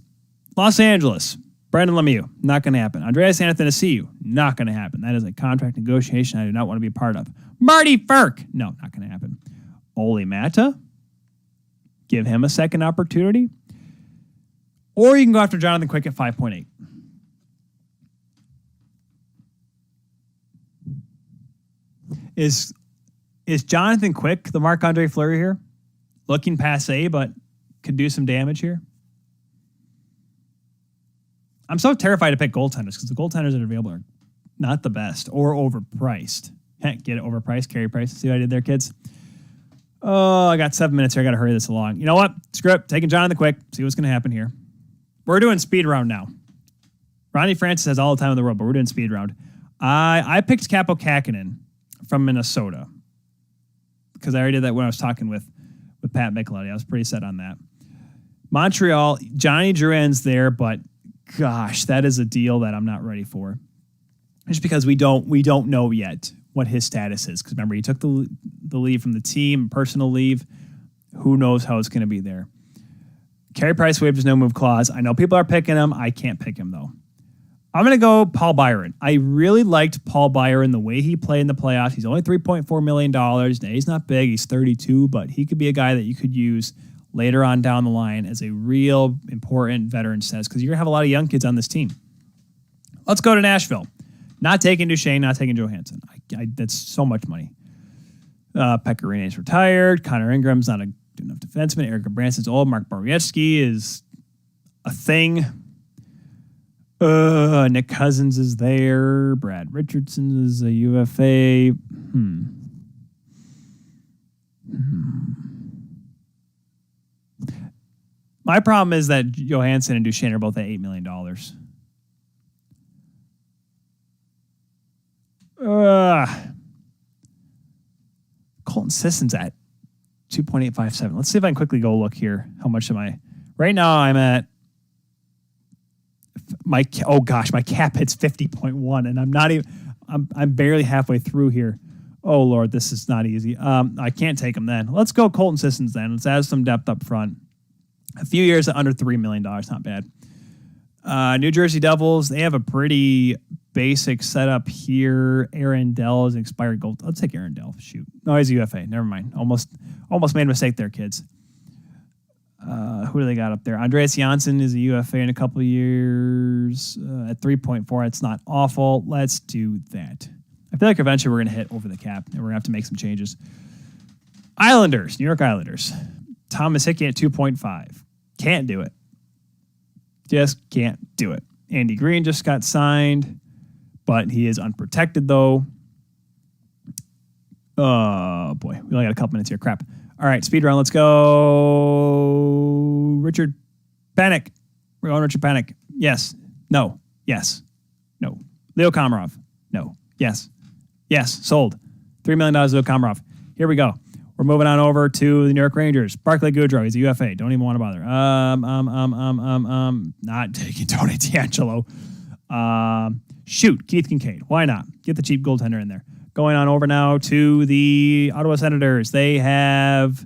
Los Angeles, Brendan Lemieux, not going to happen. Andreas Athanasiou, not going to happen. That is a contract negotiation I do not want to be a part of. Marty Ferk, no, not going to happen. Ole Mata, give him a second opportunity. Or you can go after Jonathan Quick at 5.8. Is Jonathan Quick the Marc-Andre Fleury here? Looking passe, but could do some damage here? I'm so terrified to pick goaltenders because the goaltenders that are available are not the best or overpriced. Heck, get it overpriced, carry price. See what I did there, kids? Oh, I got 7 minutes here. I got to hurry this along. You know what? Screw it. Taking Jonathan Quick. See what's going to happen here. We're doing speed round now. Ronnie Francis has all the time in the world, but we're doing speed round. I picked Capo Kakinen from Minnesota because I already did that when I was talking with Pat Micheletti. I was pretty set on that. Montreal, Johnny Drouin's there, but gosh, that is a deal that I'm not ready for. Just because we don't know yet what his status is. Because remember, he took the leave from the team, personal leave. Who knows how it's going to be there. Carey Price waived his no-move clause. I know people are picking him. I can't pick him, though. I'm going to go Paul Byron. I really liked Paul Byron, the way he played in the playoffs. He's only $3.4 million. Now, he's not big. He's 32, but he could be a guy that you could use later on down the line as a real important veteran status because you're going to have a lot of young kids on this team. Let's go to Nashville. Not taking Duchesne, not taking Johansson. That's so much money. Pecorino's retired. Connor Ingram's not a good enough defenseman. Eric Branson's old. Mark Borowiecki is a thing. Nick Cousins is there. Brad Richardson is a UFA. My problem is that Johansson and Duchesne are both at $8 million. Colton Sisson's at 2.857. Let's see if I can quickly go look here. How much am I? Right now I'm at my cap hits 50.1 and I'm not even I'm barely halfway through here. Oh Lord, this is not easy. I can't take him then. Let's go Colton Sissons then. Let's add some depth up front. A few years at under $3 million, not bad. New Jersey Devils, they have a pretty basic setup here. Aaron Dell is an expired gold. Let's take Aaron Dell. Shoot. No, he's a UFA. Never mind. Almost made a mistake there, kids. Who do they got up there? Andreas Janssen is a UFA in a couple of years. At 3.4, it's not awful. Let's do that. I feel like eventually we're going to hit over the cap, and we're going to have to make some changes. Islanders, New York Islanders. Thomas Hickey at 2.5. Can't do it. Just can't do it. Andy Green just got signed, but he is unprotected, though. Oh, boy. We only got a couple minutes here. Crap. All right, speed round. Let's go. Richard Panik. We're going Richard Panik. Yes. No. Yes. No. Leo Komarov. No. Yes. Yes. Sold. $3 million Leo Komarov. Here we go. We're moving on over to the New York Rangers. Barclay Goodrow. He's a UFA. Don't even want to bother. Not taking Tony D'Angelo. Shoot. Keith Kincaid. Why not? Get the cheap goaltender in there. Going on over now to the Ottawa Senators. They have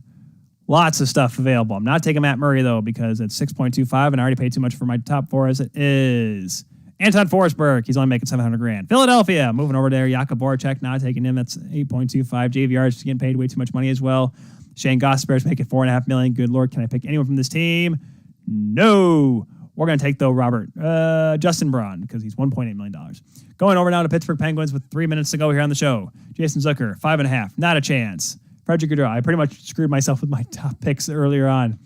lots of stuff available. I'm not taking Matt Murray, though, because it's 6.25, and I already paid too much for my top four as it is. Anton Forsberg, he's only making $700,000. Philadelphia, moving over there. Jakub Voracek, not taking him. That's 8.25. JVR is getting paid way too much money as well. Shane Gosper is making $4.5 million. Good Lord, can I pick anyone from this team? No. We're going to take, though, Justin Braun, because he's $1.8 million. Going over now to Pittsburgh Penguins with 3 minutes to go here on the show. Jason Zucker, 5.5. Not a chance. Frederick Gaudreau, I pretty much screwed myself with my top picks earlier on.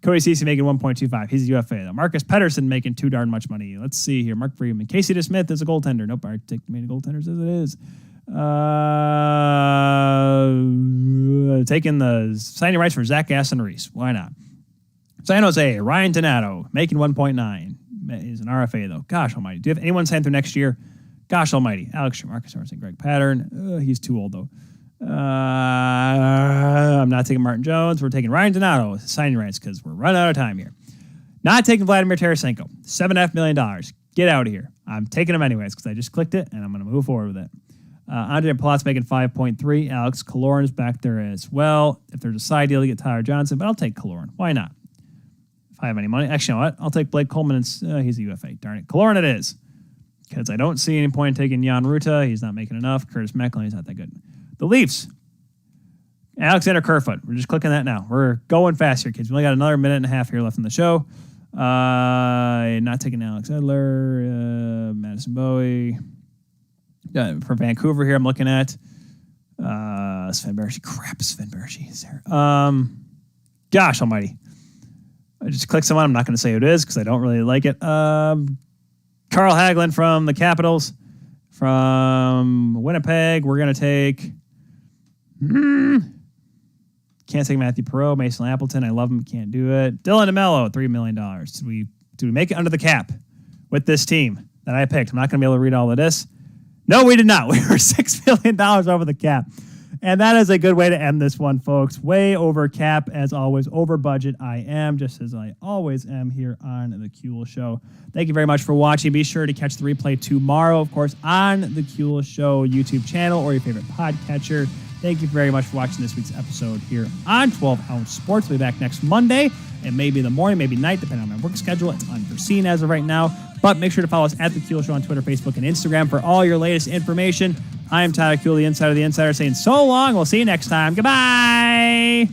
Cody Ceci making 1.25. He's a UFA, though. Marcus Pettersson making too darn much money. Let's see here. Mark Freeman. Casey DeSmith is a goaltender. Nope, I take the main goaltenders as it is. Taking the signing rights for Zach Gaston Reese. Why not? San Jose, Ryan Donato, making 1.9. He's an RFA, though. Gosh almighty. Do you have anyone signed through next year? Gosh almighty. Alex Marcus Sorensen, Greg Pattern. He's too old, though. I'm not taking Martin Jones. We're taking Ryan Donato with signing rights because we're running out of time here. Not taking Vladimir Tarasenko. $7.5 million. Get out of here. I'm taking him anyways because I just clicked it, and I'm going to move forward with it. Andre Palat's making 5.3. Alex Killorn's back there as well. If there's a side deal to get Tyler Johnson, but I'll take Killorn. Why not? If I have any money. Actually, you know what? I'll take Blake Coleman. And he's a UFA. Darn it. Killorn it is. Because I don't see any point in taking Jan Ruta. He's not making enough. Curtis Macklin, he's not that good. The Leafs. Alexander Kerfoot. We're just clicking that now. We're going fast here, kids. We only got another minute and a half here left in the show. Not taking Alex Edler. Madison Bowie. For Vancouver here, I'm looking at Sven Berge. Crap, Sven Berge is there. Gosh almighty. I just clicked someone. I'm not going to say who it is because I don't really like it. Carl Hagelin from the Capitals. From Winnipeg, we're going to take... Can't take Matthew Perreault, Mason Appleton. I love him. Can't do it. Dylan DeMello, $3 million. Did we make it under the cap with this team that I picked? I'm not going to be able to read all of this. No, we did not. We were $6 million over the cap. And that is a good way to end this one, folks. Way over cap, as always. Over budget, I am, just as I always am here on The Kuehl Show. Thank you very much for watching. Be sure to catch the replay tomorrow, of course, on The Kuehl Show YouTube channel or your favorite podcatcher. Thank you very much for watching this week's episode here on 12 Ounce Sports. We'll be back next Monday, and maybe in the morning, maybe night, depending on my work schedule. It's unforeseen as of right now. But make sure to follow us at The Kuehl Show on Twitter, Facebook, and Instagram for all your latest information. I am Tyler Kuehl, the Insider, saying so long. We'll see you next time. Goodbye.